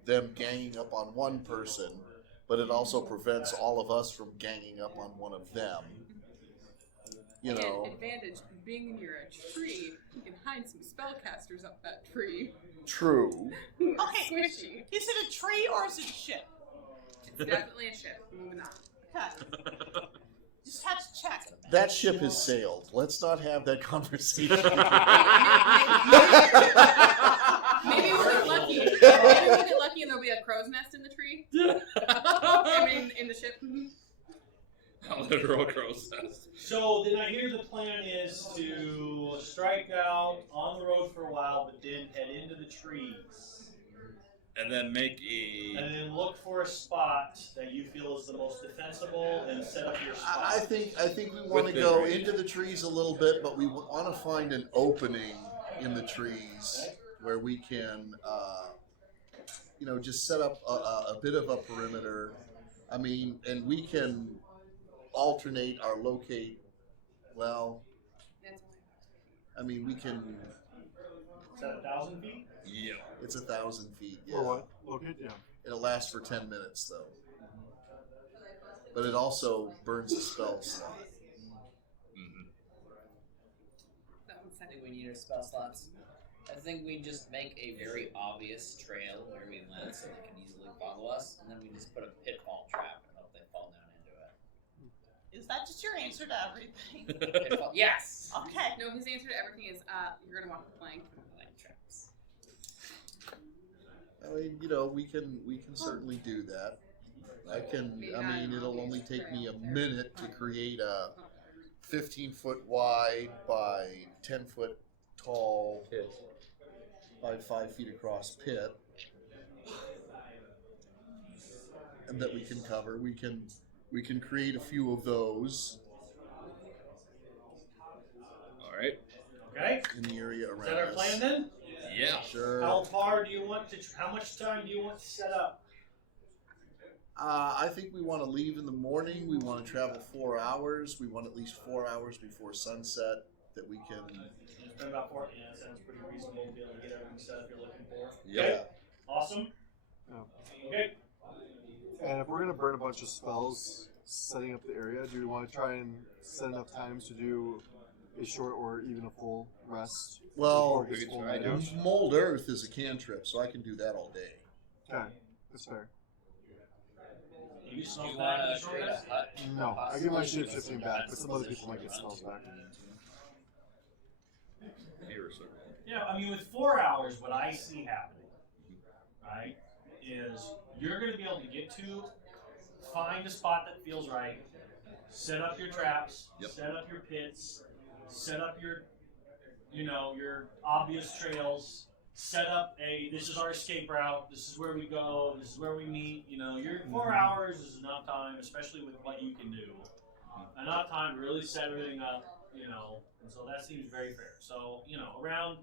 them ganging up on one person, but it also prevents all of us from ganging up on one of them. And advantage, being near a tree, you can hide some spellcasters up that tree. True. Okay, Squishy. is it a tree or is it a ship? It's definitely a ship. Moving on. Okay. Just have to check. That ship has sailed. Let's not have that conversation. Maybe we'll get lucky. Maybe we'll get lucky and there'll be a crow's nest in the tree. I mean, in the ship. A literal crow's nest. so then I hear the plan is to strike out on the road for a while, but then head into the trees. And then make And a. then look for a spot that you feel is the most defensible and set up your spot. I think we want to Within go range. into the trees a little bit, but we want to find an opening in the trees where we can, just set up a bit of a perimeter. I mean, and we can alternate our locate. Well, That's I mean, we can. Is that 1,000 feet? Yeah. It's 1,000 feet. Yeah. Or what? Okay, yeah. It'll last for 10 minutes though. But it also burns a spell slot. I think we need our spell slots. I think we just make a very obvious trail where we went so they can easily follow us, and then we just put a pitfall trap and hope they fall down into it. Is that just your answer to everything? Pitfall, yes! Okay. No, his answer to everything is you're gonna walk the plank. Like traps. I mean, you know, we can certainly do that. I mean, it'll only take me a minute to create a 15-foot wide by 10-foot tall by 5 feet across pit, and that we can cover. We can create a few of those All right. Okay. in the area Is around that our us. plan then? Yeah. Sure. How far do you want to? How much time do you want to set up? I think we want to leave in the morning. We want to travel 4 hours. We want at least 4 hours before sunset that we can. It's been about 4. Yeah, that sounds pretty reasonable to be able to get everything set up you're looking for. Yeah. Okay. Awesome. Yeah. Okay. And if we're gonna burn a bunch of spells setting up the area, do we want to try and set enough times to do a short or even a full rest? Well, Before it gets full try night to. out? Mold Earth is a cantrip, so I can do that all day. Okay, that's fair. You Do smoke you back want in to the short create rest? a hut? No, I get my shape shifting back, but some other people might get spells back. Here, sir. Yeah, I mean, with 4 hours, what I see happening, right, is you're going to be able to get to, find a spot that feels right, set up your traps, Yep. set up your pits, set up your, your obvious trails, set up this is our escape route, this is where we go, this is where we meet, your 4 hours is enough time, especially with what you can do. Enough time to really set everything up, and so that seems very fair. So, around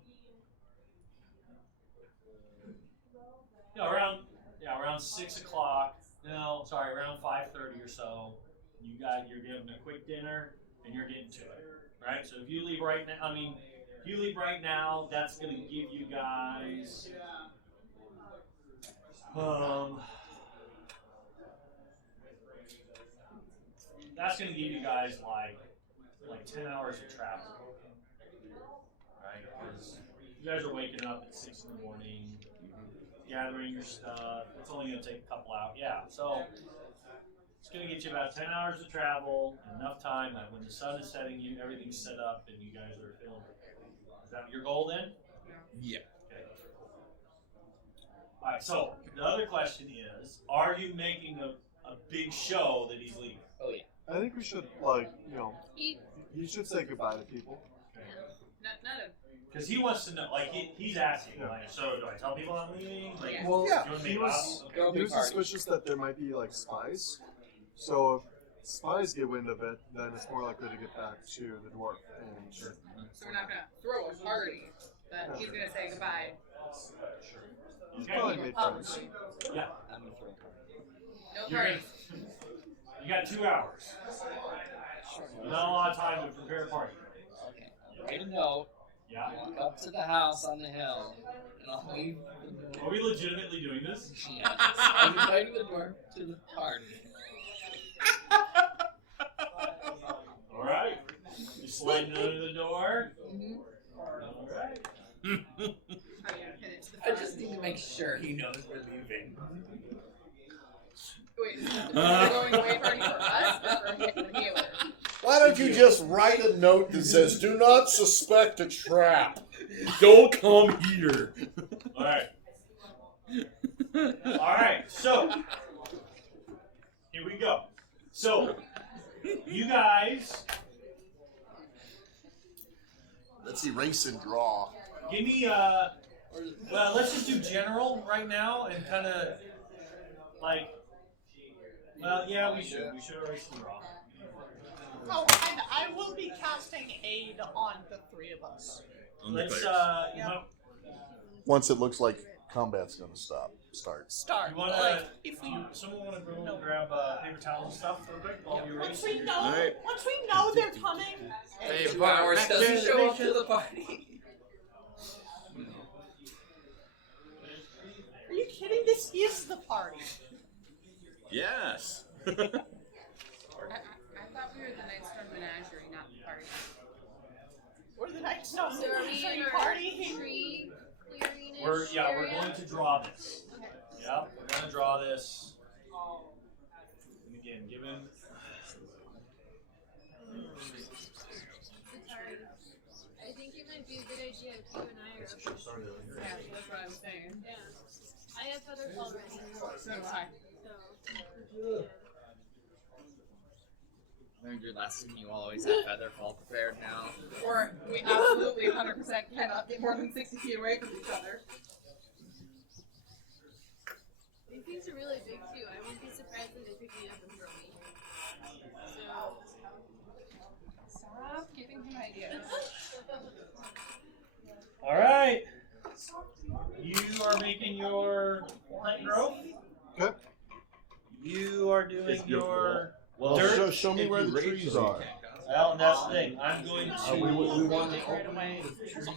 6 o'clock. No, sorry, around 5:30 or so. You're getting a quick dinner and you're getting to it, right? So if you leave right now, that's going to give you guys. That's going to give you guys like 10 hours of travel, right? Because you guys are waking up at 6 in the morning, gathering your stuff. It's only going to take a couple hours. Yeah, so it's going to get you about 10 hours of travel, enough time that when the sun is setting, everything's set up and you guys are filming. Is that your goal then? Yeah. Okay. All right. So the other question is: are you making a big show that he's leaving? Oh yeah. I think we should, He, he should say goodbye to people. none of. Because he wants to know, he's asking, Yeah. so do I tell people I'm leaving? Like, Yeah. Well, do you want to he make was up? Go he big was party. suspicious that there might be spies. So if spies get wind of it, then it's more likely to get back to the dwarf. And So we're not gonna throw a party, but he's gonna say goodbye. he's Okay. probably made friends. Yeah. I'm gonna throw a party. No You're parties. You got 2 hours. Not a lot of time to prepare a party. Okay. Write a note. Yeah. Walk up to the house on the hill, and I'll leave. Are we legitimately doing this? Yes. I'm inviting the dwarf to the party. All right. You sliding under the door. Mm-hmm. All right. Oh, yeah, finish the I just need to make sure he knows we're leaving. Wait, is the going away party for us or for Healer? Why don't you just write a note that says, "Do not suspect a trap"? Don't come here. All right. All right. So here we go. So you guys, Let's erase and draw. give me well, let's just do general right now and kind of well, yeah, we should erase and draw. Oh, and I will be casting aid on the three of us. Let's Once it looks like combat's going to stop. start. start. You wanna? Like, if we Someone wanna go and grab paper towels and stuff real quick while we once race? we know Alright. once we know they're coming. Hey, 2 hours doesn't show up to the party. Are you kidding? This is the party. Yes. I thought we were the Nightstorm Menagerie, not the party. We're the next no So are we in our party. tree clearing We're going to draw this. Okay. Yep, we're gonna draw this. And again, given Sorry. I think it might be a good idea if you and I are up in Yeah, that's what I'm saying. Yeah. I have Featherfall ready. So do I. So. Learned your lesson. You always have Featherfall prepared now. Or we absolutely 100% cannot be more than 60 feet away from each other. These things are really big too. I wouldn't be surprised if they pick me up and throw me. So. Stop giving him ideas. all right. You are making your plant growth. Okay. You are doing It's your your Well, dirt. show me If where you the raise trees them, you are. can't. Well, and that's the thing. I'm going to. We want to Right open away. the trees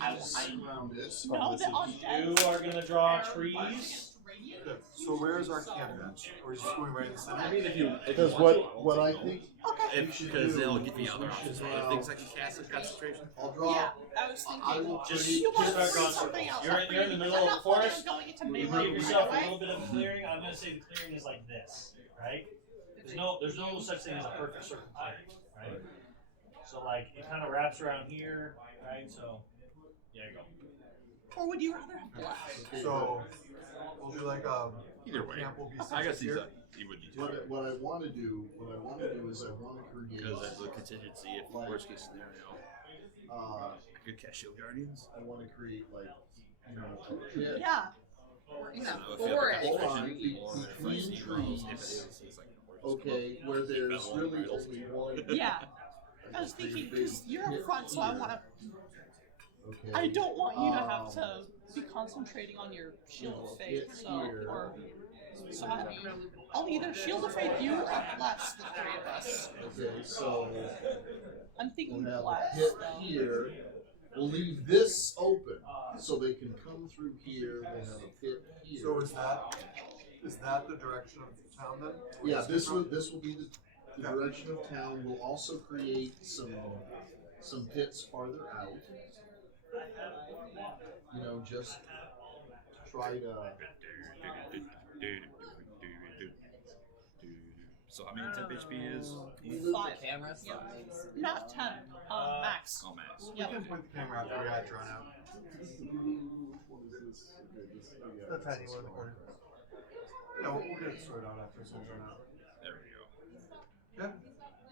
around this. No, the undead. You are gonna draw trees. Good. So where's our campus? Or is it going right in the center? I mean, if you Because want what I think Okay. because they'll give me other options, other things I can cast with concentration. I'll draw. Yeah, I was thinking. I will Just create. You want start to drawing see something else? You're in the middle I'm of not the forest. planning on going into You melee give yourself a right little away. bit of clearing. I'm gonna say the clearing is like this, right? There's no such thing as a perfect circle clearing, right? So like it kind of wraps around here, right? So there you go. Or would you rather have black? So we'll do like Either way, camp will be I guess here. he would need to What I want to do is I want to create. because that's a contingency. If worst case scenario, Uh, I could cast Shield Guardians. I want to create like a pit. Yeah. We're in So a if you have forest. the Hold on, concentration, or if I between see trees. rolls, if it is, it's like Okay, where there's really only one. Yeah. I was thinking because you're up front, so I want to. Okay. I don't want you to have to be concentrating on your shield of faith. It's So, here. or so I'll either shield of faith you or bless the three of us. Okay, so I'm thinking we'll have a bless. pit though. here. We'll leave this open so they can come through here. We'll have a pit here. So is that the direction of the town then? Where Yeah, this came this will be the direction of town. We'll also create some pits farther out. You know, just to try to. So how many temp HP is? Move Five. the camera. So Yep. it makes it- Not 10. Max. Oh, max. We Yep. can point the camera after we had it drawn out. The tiny one in the corner. Yeah, we'll get it sorted out after it's all drawn out. There we go. Yeah.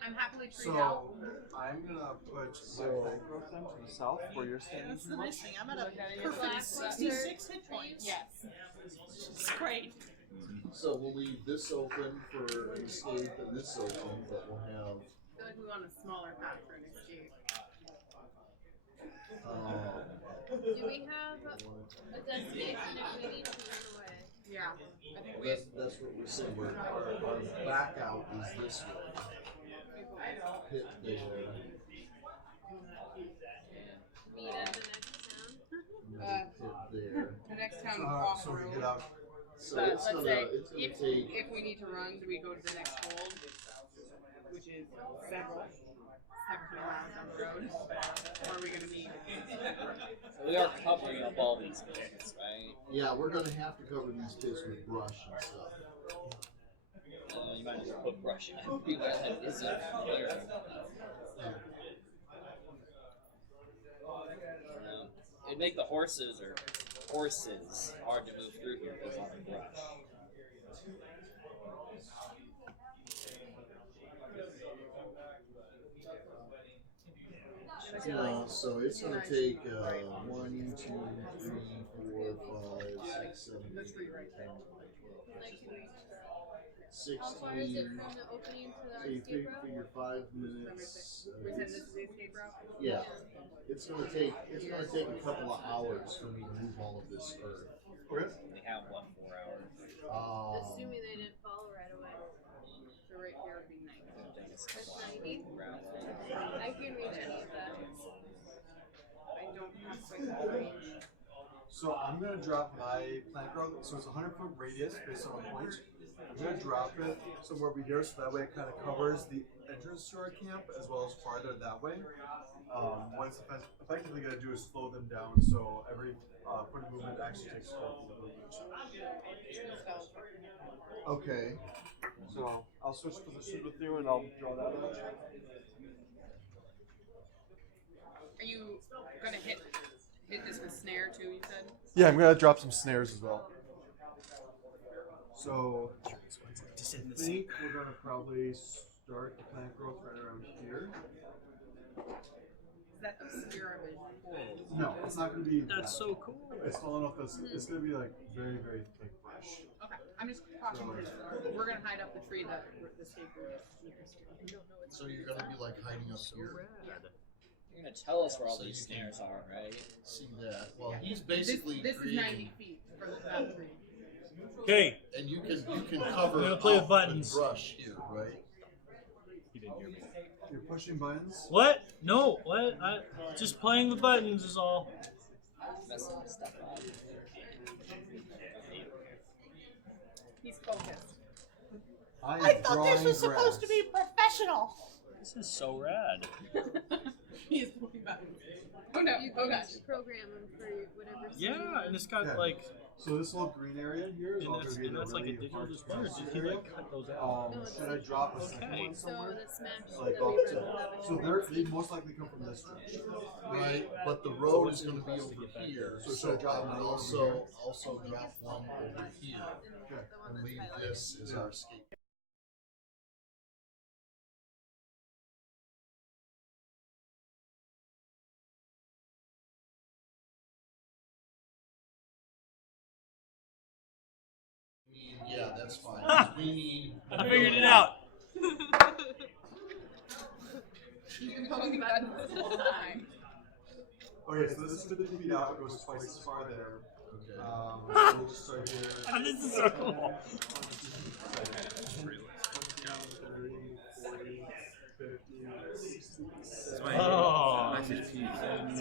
I'm happily treed out. So I'm gonna put my plant growth then to the south where you're standing. That's the nice thing. I'm at a Black perfect 66 hit points. Yes. It's great. So we'll leave this open for an escape and this open, but we'll have. I feel like we want a smaller path for an escape. Do we have a destination if we need to run away? Yeah. I think we That's what we're saying. Our back out is this way. Pit there. Meet at the next town? Another pit there. the next town off So we road. get out. So But it's let's gonna say take. if we need to run, do we go to the next hold, which is several miles down the road, or are we gonna be? So we are covering up all these pits, right? Yeah, we're gonna have to cover these pits with brush and stuff. You might as well put brush everywhere that isn't clear. It'd make the horses hard to move through here because of the brush. So it's gonna take 1, 2, 3, 4, 5, 6, 7, 8, 9, 10, 11, 12, How far is it 16. from the opening to So the you escape route? figure 5 minutes. We said this is the escape route. Yeah, it's gonna take a couple of hours for me to move all of this earth. Okay. We have 4 hours. That's 90. I can reach any of that. I don't have quite that range. So I'm gonna drop my plant growth. So it's a 100-foot radius based on a point. I'm gonna drop it somewhere over here, so that way it kind of covers the entrance to our camp as well as farther that way. What it's effectively gonna do is slow them down, so every foot of movement actually takes 4 feet of movement. Okay. So I'll switch positions with you, and I'll draw that image. Are you gonna hit this with snare too? You said. Yeah, I'm gonna drop some snares as well. So I think we're gonna probably start the plant growth right around here. Is that obscure vision? No, it's not gonna be. That's so cool. It's tall enough that it's gonna be like very, very thick brush. Okay, I'm just talking because we're gonna hide up the tree that the escape room is. So you're gonna be like hiding up here. You're gonna tell us where all So these you can- snares are, right? See that? Well, he's basically This is creating, 90 feet for that tree. Okay. and you can cover I'm gonna play with up buttons. brush here, right? You didn't hear me. You're pushing buttons. What? No. What? Just playing with buttons is all. Messing this stuff up. He's focused. I thought this was supposed to be professional. This is so rad. He's pulling buttons. Oh no! You Oh can gosh! program them for whatever. Yeah, and it's got Yeah. like, So this little green area here is all and going to be the that's like a really digital hard display. Or to did see he area. like cut those out? Should I drop a second Okay. one So somewhere? the smash Like that up we to. run So they most likely come from this direction. Right, but the road is going to be over here, So should so I drop I one would over also drop one over here Okay. and leave this as our escape. Yeah, that's fine. 'cause we need. I figured it out. He's been pulling buttons this whole time. Okay, so this is 50 feet out. It goes twice as far there. Okay. So we'll just start here. This is so cool. 20, 30, 40, 50, 60, 70. Oh. Nice and cheese. See,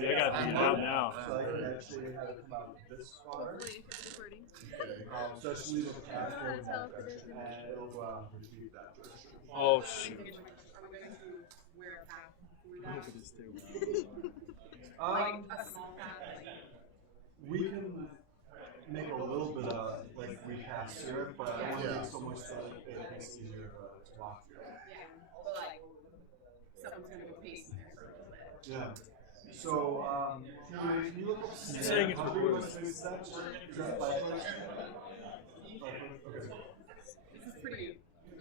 I gotta figure it out now. So I can actually have it come out this far. Waiting for the recording. Okay. So I just leave a path going in Tell that if it direction, isn't. and it'll go out and repeat that direction. Oh shoot. Are we going to wear a path through that? Um, Like a small path? we can make a little bit of like repass here, but I don't want to Yeah. make so much that it makes it easier to walk through. Yeah. But like, someone's going to go pacing there for a little bit. Yeah. So, can you look up It's saying it's how many recorded. steps? Is that 5 foot? 5 foot? Okay. This is pretty.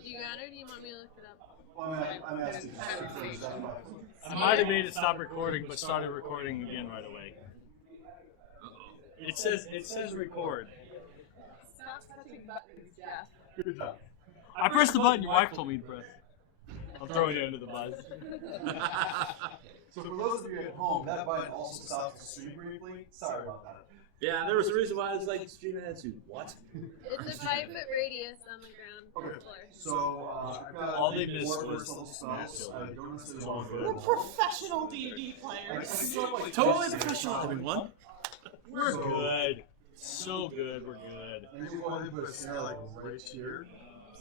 You got it, or do you want me to look it up? Well, I'm asking. Is that 5 foot? I might have made it stop recording, but started recording again right away. It says record. Stop touching buttons, Jeff. Good job. I pressed the button your wife told me to press. I'm throwing you under the bus. So for those of you at home, that button also stops the stream briefly. Sorry about that. Yeah, there was a reason why I was like streaming that too. What? It's a 5 foot radius on the ground Okay. floor. So, I've got All they missed four was first level the spells. smash I don't necessarily all want to We're professional D&D players. Totally professional, everyone. We're So- good. So good, we're good. And you go ahead and put a snare like right here.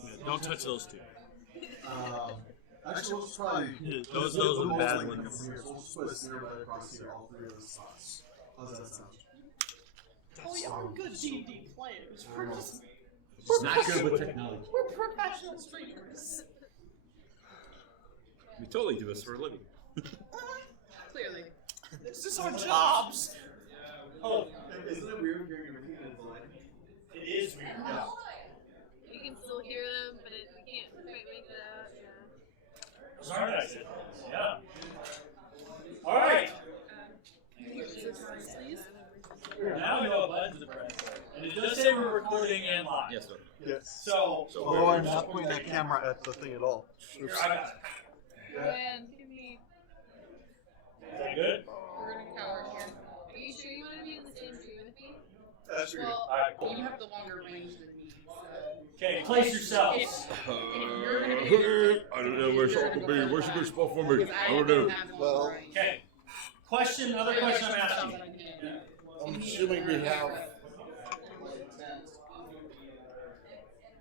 Yeah, don't touch those two. Actually, we'll just probably. Those are the bad ones. So we'll just put a snare right across here, all 3 of the spots. How's that sound? We are good D&D players. We're just It's not good with technology. we're professional streamers. We totally do this for a living. Clearly. This is our jobs. Oh, isn't it weird hearing everything in line? It is weird. Yeah. You can still hear them, but we can't quite make it out. Yeah. Sorry, I said. Yeah. All right. Now we know what buttons to press. And it does say we're recording and live. Yes, sir. Yes. So, Although I'm not pointing that camera at the thing at all. here, I got it. And give me. Is that good? We're going to cower here. Are you sure you want to be in the same tree with me? That's Well, All right, cool. you have the longer range than me, so. Okay, place yourselves. I don't know where Sark will be. Where's a good spot for me? I don't know. Well, Okay. Another question I'm asking. I'm assuming we have.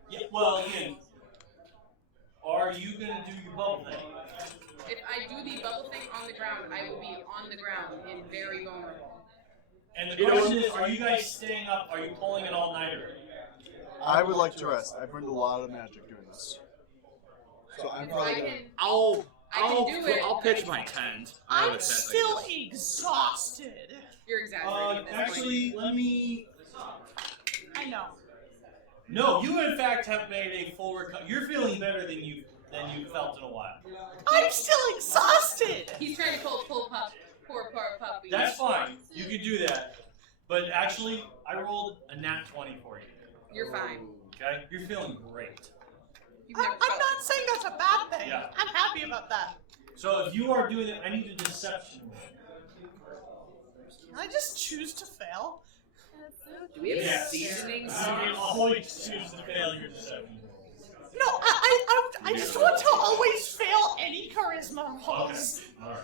Yeah, well, again, are you gonna do your bubble thing? If I do the bubble thing on the ground, I will be on the ground and very vulnerable. And the question is, are you guys staying up? Are you pulling an all-nighter? I would like to rest. I've learned a lot of magic doing this. So I'm probably gonna. I'll pitch my tent. I have a I'm tent, I still guess. exhausted. You're exaggerating at this Actually, let me. I know. No, you in fact have made a full recovery. You're feeling better than you felt in a while. I'm still exhausted. point. He's trying to poor puppy. That's fine. You can do that. But actually, I rolled a nat 20 for you. You're fine. Okay? You're feeling great. You've I'm never felt. not saying that's a bad thing. Yeah. I'm happy about that. So if you are doing it, I need a deception roll. Can I just choose to fail? Do we have Yes. seasonings? You always choose to fail your deception roll. No, I just want to always fail any charisma rolls. Alright.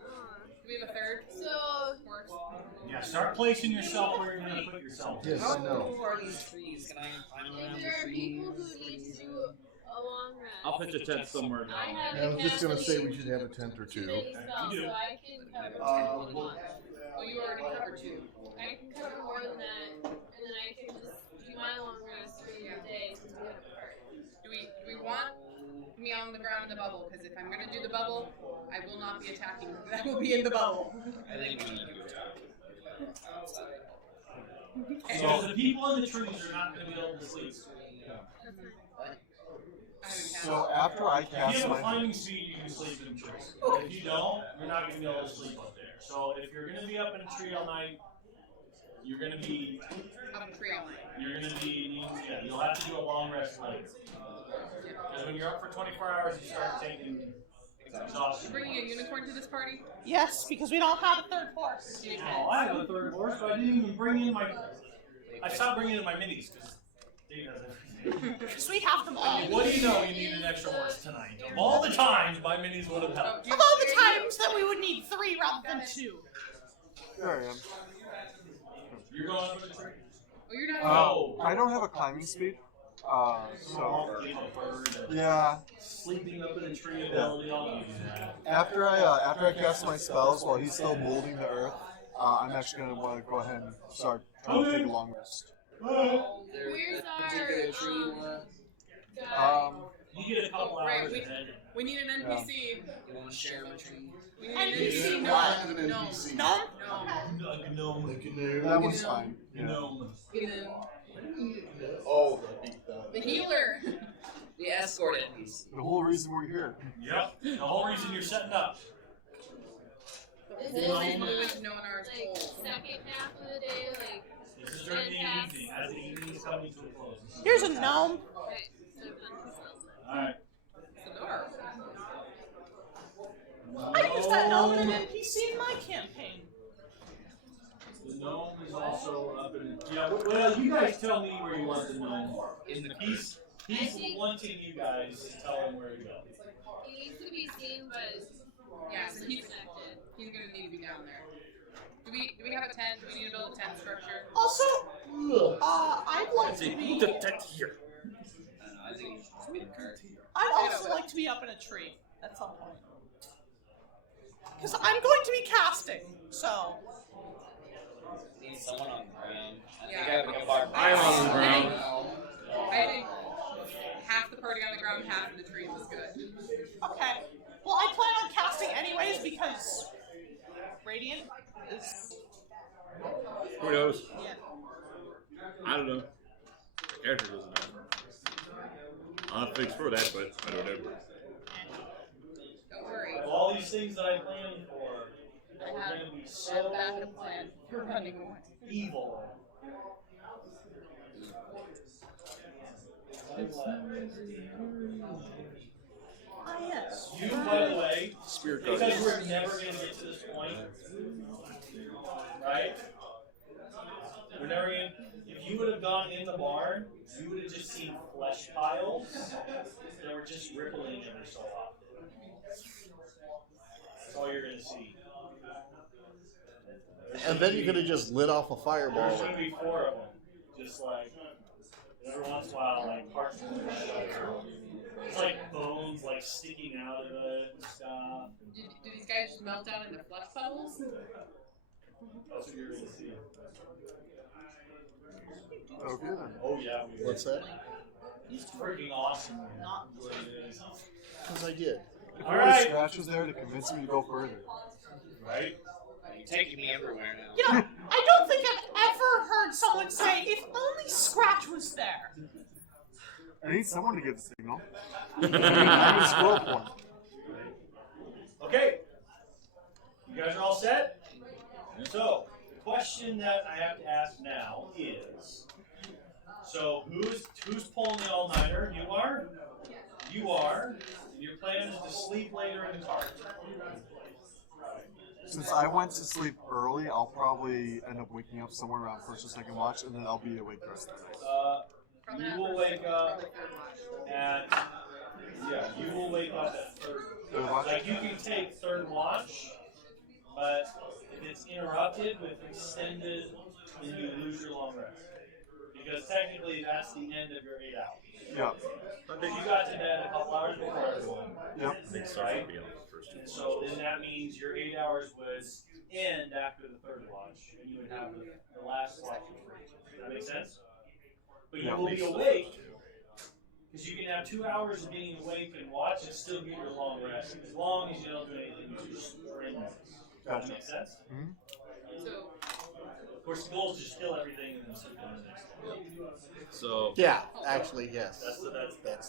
Do we have a third? So, Works. Yeah, start placing yourself where you're going to put yourself. Yes, I know. How are these trees? Can I climb around if the there are trees? people who need to do a long rest, I'll pitch a tent somewhere I down have there. the I was just gonna say we capacity should have a tent or to two. many spells, You do. so I can cover more than one. Oh, you already covered two. I can cover more than that, and then I can just do my long rest during the day since we have a party. Do we want me on the ground in the bubble? Because if I'm gonna do the bubble, I will not be attacking. That will be in the bubble. I think we need to attack. Outside. So the people in the trees are not going to be able to sleep. What? I haven't cast. So after I If you cast have a my. climbing speed, you can sleep in trees. If you don't, you're not going to be able to sleep up there. So if you're going to be up in a tree all night, you're going to be, I'm free all night. yeah, you'll have to do a long rest later. Because when you're up for 24 hours, you start taking exhaustion. You're bringing a unicorn to this party? Yes, because we don't have a third horse. Oh, I have a third horse, but I didn't even bring in my. I stopped bringing in my minis because Dave does everything. Because we have them all. I mean, what do you know? You need an extra horse tonight. Of all the times, my minis would have helped. Of all the times that we would need 3 rather than 2. There I am. You're going for the tree. Oh, you're not. Oh. I don't have a climbing speed. So You know, bird, yeah. sleeping up in a tree ability. I'll give you that. After I cast my spells while he's still molding the earth, I'm actually gonna want to go ahead and start trying to take a long rest. Where's Particular tree our, one? guy? You get a couple Right, hours we- ahead. We need an NPC. You want to share my tree? We need an NPC NPC. what? An No. NPC. No? No. A gnome. That one's fine. Yeah. Gnome. Oh, the The healer. The escort NPC. The whole reason we're here. Yep. The whole reason you're setting up. Is The this fluid known as like cold. second half of the day, like This is during the evening. As the evening is coming to a close. Here's a gnome. right? So Alright. It's dark. I used that gnome in an NPC in my campaign. The gnome is also up in. Yeah, well, you guys tell me where you want the gnome. He's wanting you guys to tell him where to go. he needs to be seen, but Yeah, so he's protected. gonna need to be down there. Do we have a tent? Do we need to build a tent structure? Also, I'd like to be. here. I don't know. I think you should just be in cart. I'd also like to be up in a tree at some point. Because I'm going to be casting, so. Need someone on the ground. I think Yeah. I have a bar. I'm on the ground. I think half the party on the ground, half in the trees is good. Okay. Well, I plan on casting anyways because Radiant is. Who knows? Yeah. I don't know. The character doesn't know. I'll have to explore that, but I don't know. Don't worry. Of all these things that I planned for, I we're have going to be a so backup plan for running away. evil. Ah, yes. You, by the way, Spirit because guardians. we're never going to get to this point, right? We're never going to. If if you would have gone in the barn, you would have just seen flesh piles that were just rippling every so often. That's all you're gonna see. And then you could have just lit off a There's fireball. gonna be 4 of them, just like every once in a while, like parts of the it's like bones like sticking out of it and stuff. Do these guys just melt down into flesh puddles? That's what you're gonna see. Okay then. Oh yeah. What's that? He's freaking awesome. Not what it is. Because I did. If All only right. Scratch was there to convince me to go further. Right? You're taking me everywhere now. You know, I don't think I've ever heard someone say, if only Scratch was there. I need someone to get the signal. I need a squirrel point. Okay. You guys are all set? So, the question that I have to ask now is, so who's pulling the all-nighter? You are? You are. And your plan is to sleep later in the car. Since I went to sleep early, I'll probably end up waking up somewhere around first or second watch, and then I'll be awake the rest of the night. You will wake up at, you will wake up at third. Third watch? Like, you can take third watch, but if it's interrupted with extended, then you lose your long rest. Because technically that's the end of your 8 hours. Yeah. Because you got to bed a couple hours before everyone. Yep. Right? And so then that means your 8 hours would end after the third watch, and you would have the last watch for free. Does that make sense? But you Yeah. will be awake, because you can have 2 hours of being awake and watch and still get your long rest, as long as you don't do anything too strenuous. Does that Gotcha. make sense? Mm-hmm. So, Of course, the goal is to just kill everything and then sleep on the next day. So Yeah, actually, yes. That's the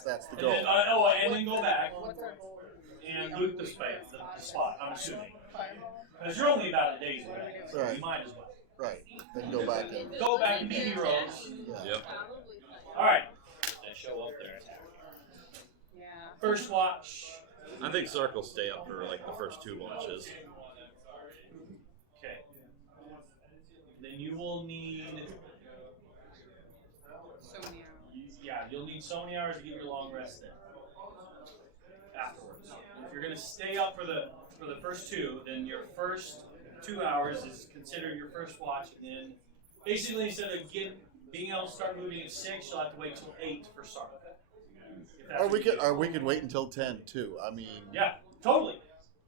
That's the and goal. then, and then go back and loot the space, the spot, I'm assuming. Because you're only about a day's away, so Right. you might as well. Right. Then go back in. Go back and be heroes. Yeah. yep. Alright, I show up there. yeah. first watch. I think Sark will stay up for like the first 2 watches. Okay. Then you will need, So many hours. yeah, you'll need so many hours to get your long rest in. Afterwards. If you're going to stay up for the first 2, then your first 2 hours is considered your first watch, and then basically instead of being able to start moving at 6, you'll have to wait till 8 for start. Or we could wait until 10 too. I mean, Yeah, totally.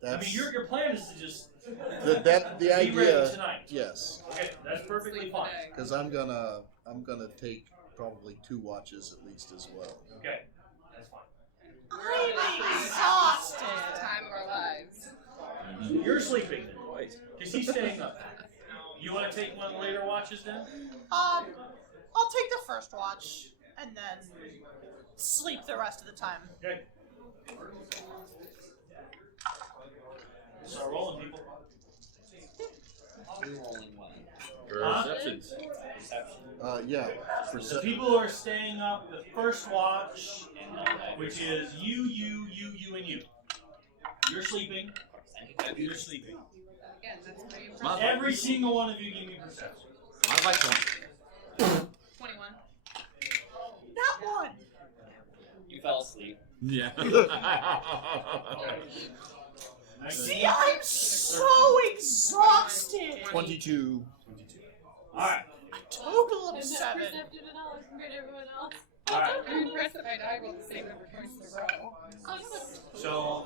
I that's mean, your plan is to just the be ready idea. tonight. Yes, Okay, that's perfectly Sleep fine. today. because I'm gonna take probably 2 watches at least as well. Okay, that's fine. I'm exhausted. The time of our lives. You're sleeping then, because he's staying up. You want to take one of the later watches then? I'll take the first watch and then sleep the rest of the time. Okay. Start rolling, people. Two rolling one. Perceptions. Perception. Yeah. The people who are staying up the first watch, which is you, and you. You're sleeping. You're sleeping. Again, that's pretty impressive. Modify- Every single one of you give me perception. Modify 20. 21. That one. You fell asleep. Yeah. See, I'm so exhausted. 22. Alright. A total of I'm not 7. perceptive at all compared to everyone else. Alright. I'm impressed that my die rolled the same number twice in a row. So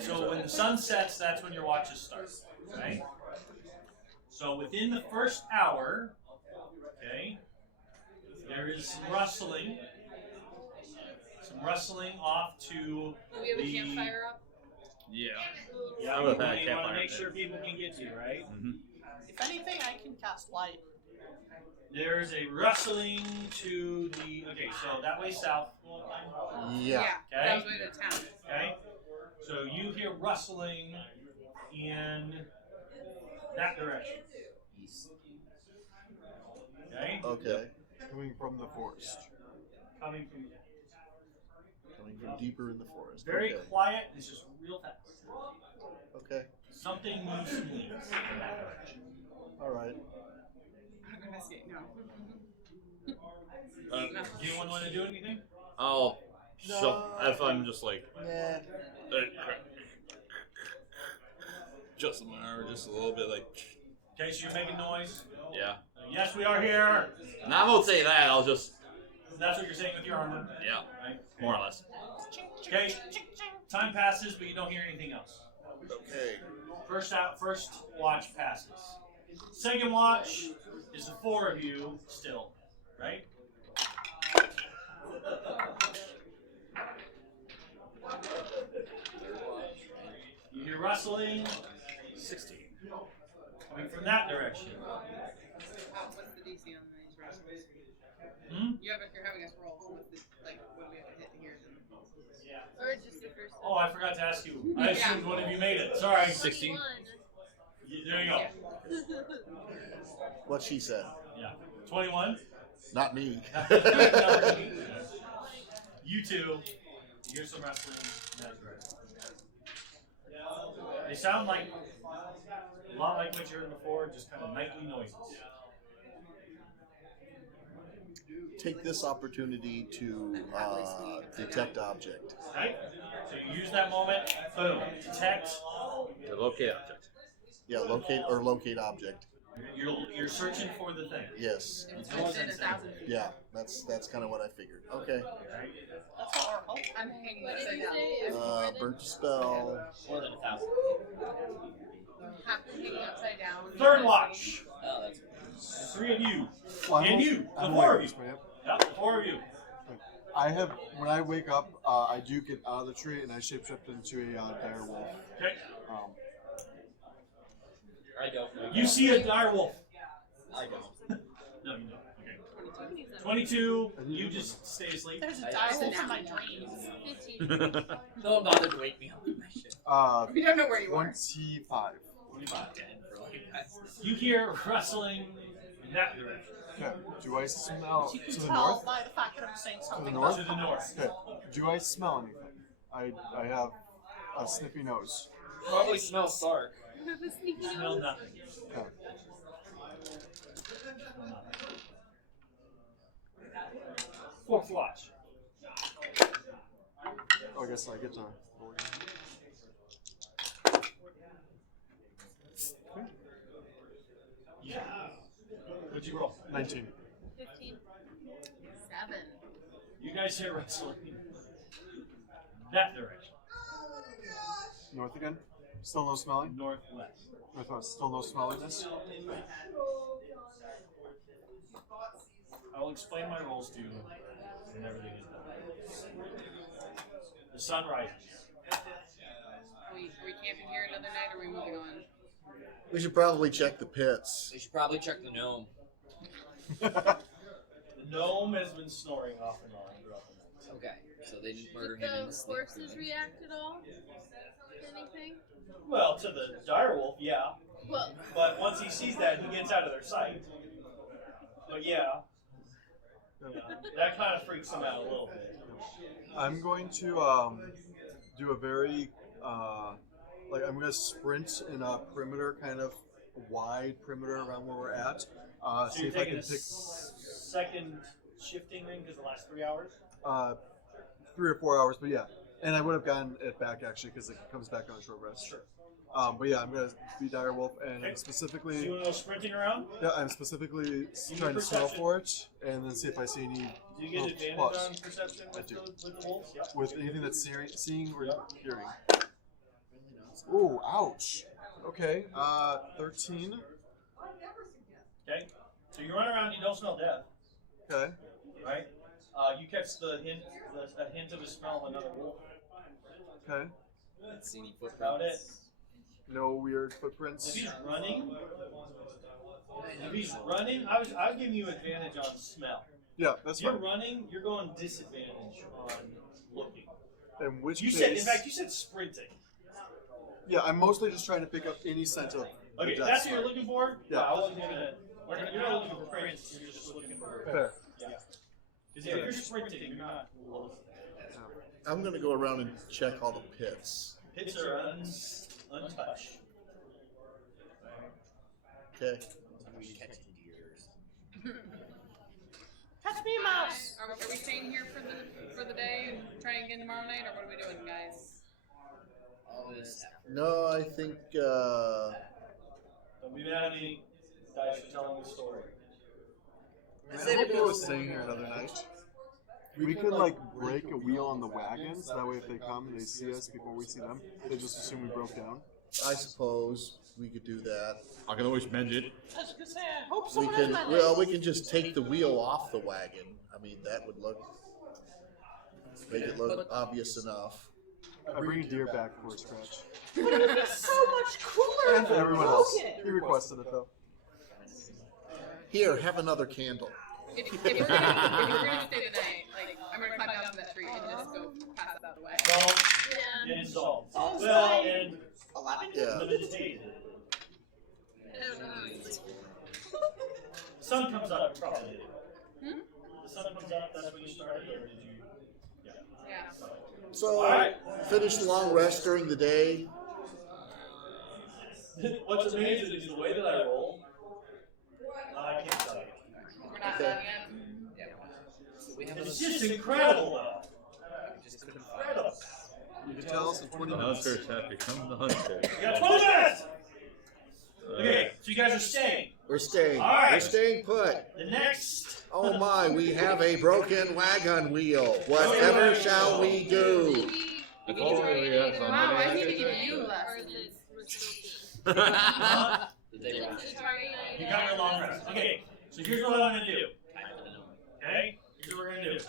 so when the sun sets, that's when your watches start. Okay? So within the first hour, okay, there is some rustling. Some rustling off to Do we have a the campfire up? Yeah. Yeah, I you would have had a want to campfire make pit. sure people can get to you, right? If anything, I can cast light. There's a rustling to the. Okay, so that way south. Yeah. That was way to town. Okay? So you hear rustling in that direction. Okay? Okay. Coming from the forest. Coming from deeper in the forest. very Okay. quiet, it's just real fast. Okay. Something moves some leaves in that direction. All right. I'm gonna investigate. No. Do you want to do anything? Oh, so if I'm just like Nah. just a minor, just a little bit like Okay, so you're making noise. yeah. Yes, we are here. And I won't say that. I'll just That's what you're saying with your armor. yeah, Right? more or less. Okay. Time passes, but you don't hear anything else. Okay. First watch passes. Second watch is the four of you still, right? You hear rustling. 16. Coming from that direction. What's the DC on these rolls? Hmm? You're having us roll. What's the, like, what do we have to hit here? Or just the first Oh, I forgot to ask you. I assumed one of you made it. Sorry. 16. There you go. What she said. Yeah. 21. Not me. You two. Here's some wrestling. That's right. They sound like a lot like what you heard before, just kind of nightly noises. Take this opportunity to detect object. Right? So you use that moment. Boom. Detect. To locate object. Yeah, locate object. You're searching for the thing. Yes. It's within 1,000 feet. Yeah, that's kind of what I figured. Okay. That's what we're hoping. I'm hanging What did upside you down. say? It's more than- Burnt to spell. More than 1,000. Half hanging upside down. Third watch. Oh, that's Three of you. Well, And you. The I'm four awake, of you. man. Yep, the four of you. I have when I wake up, I do get out of the tree and I shapeshift into a dire wolf. Okay. I don't know. You see a dire wolf. I don't. No, you don't. Okay. 22. You just stay asleep. There's a I- dire wolf I- in my dreams. 15. No one bothered to wake me up. My shit. We don't know where you are. 25. 25 10 for like guys. You hear rustling in that direction. Okay. Do I smell You can to the tell north? by the fact that I'm saying something. north? To the north. Okay. Do I smell anything? I have a sniffy nose. Probably smells Sark. Smell nothing. Okay. Fourth watch. Oh, I guess I get to roll again. Yeah. What'd you roll? 19. 15. 7. You guys hear rustling. That direction. North again? Still no smelling? Northwest. Northwest. Still no smelliness? I will explain my roles to you when everything is done. The sun rises. Are we camping here another night or are we moving on? We should probably check the pits. We should probably check the gnome. The gnome has been snoring off and on throughout the night. Okay, so they didn't murder Did him in the his sleep. horses react at all? To anything? Well, to the direwolf, yeah. Well, But once he sees that, he gets out of their sight. But yeah. That kind of freaks him out a little bit. I'm going to do a very I'm going to sprint in a perimeter, kind of wide perimeter around where we're at. So See you're if I taking can a pick second shifting then because the last 3 hours? 3 or 4 hours, but yeah. And I would have gotten it back actually because it comes back on a short rest. Sure. But yeah, I'm going to be dire wolf, and Okay. I'm So specifically you want to go sprinting around? I'm specifically me trying to smell perception. for it, and then see if I see any Do you get little advantage plus on perception I with do. with the wolves? Yep. with anything that's seeing or Yep. hearing. Ooh, ouch. Okay, 13. Okay. So you run around, you don't smell death, Okay. right? You catch the hint of a smell of another wolf. Okay. Let's see any About it. footprints. No weird If footprints. he's running, I was giving you advantage on smell. Yeah, that's If you're fine. running, you're going disadvantage on looking. In which You case, said, in fact, you said sprinting. yeah, I'm mostly just trying to pick up any scent of. the Okay, death that's what you're spark. looking for. Yeah. I wasn't gonna. You're not looking for prints. You're just looking for. Fair. Yeah. Because if you're sprinting, you're not. I'm going to go around and check all the pits. Pits are untouched. Okay. We catch the deers. Catch me, mouse. Are we staying here for the day and trying again tomorrow night, or what are we doing, guys? All this effort. No, I think Don't be mad at me, guys, for telling the story. I hope I was staying here another night. We could like break a wheel on the wagons. That way, if they come and they see us before we see them, they just assume we broke down. I suppose we could do that. I can always mend it. I was gonna say, I hope We someone can has my well, list. we can just take the wheel off the wagon. I mean, that would make it look obvious enough. I bring a deer back for a scratch. But it would be so much cooler And if we everyone broke else. it. He requested it though. Here, have another candle. If we're gonna stay the night, like I'm gonna climb down from that tree and just go pass out of the way. Salt Yeah. and salt. Oh, Well, sorry. and 11? Yeah. meditation. I don't know. The sun comes up, probably. Hmm? The sun comes up, that's when you started, or did you? Yeah. Yeah. So, Alright. finish a long rest during the day. What's amazing is the way that I roll. I can't tell you. We're not Okay. done yet. Yeah. So we have It's another- just incredible, though. We just couldn't find Incredible. us. You can tell us in 20 The minutes. hunters have become the hunters. You got 20 minutes! Okay, so you guys are staying. We're staying. All right. We're staying put. The next. Oh my, we have a broken wagon wheel. Whatever shall we do? Did we If only we had Wow, somebody I that need to could give do you it. less. Or is it we're still Huh? The day we're It's a target You got your long rest. Okay, so here's what I'm going to do. kind of know. Okay? Here's what we're going to do.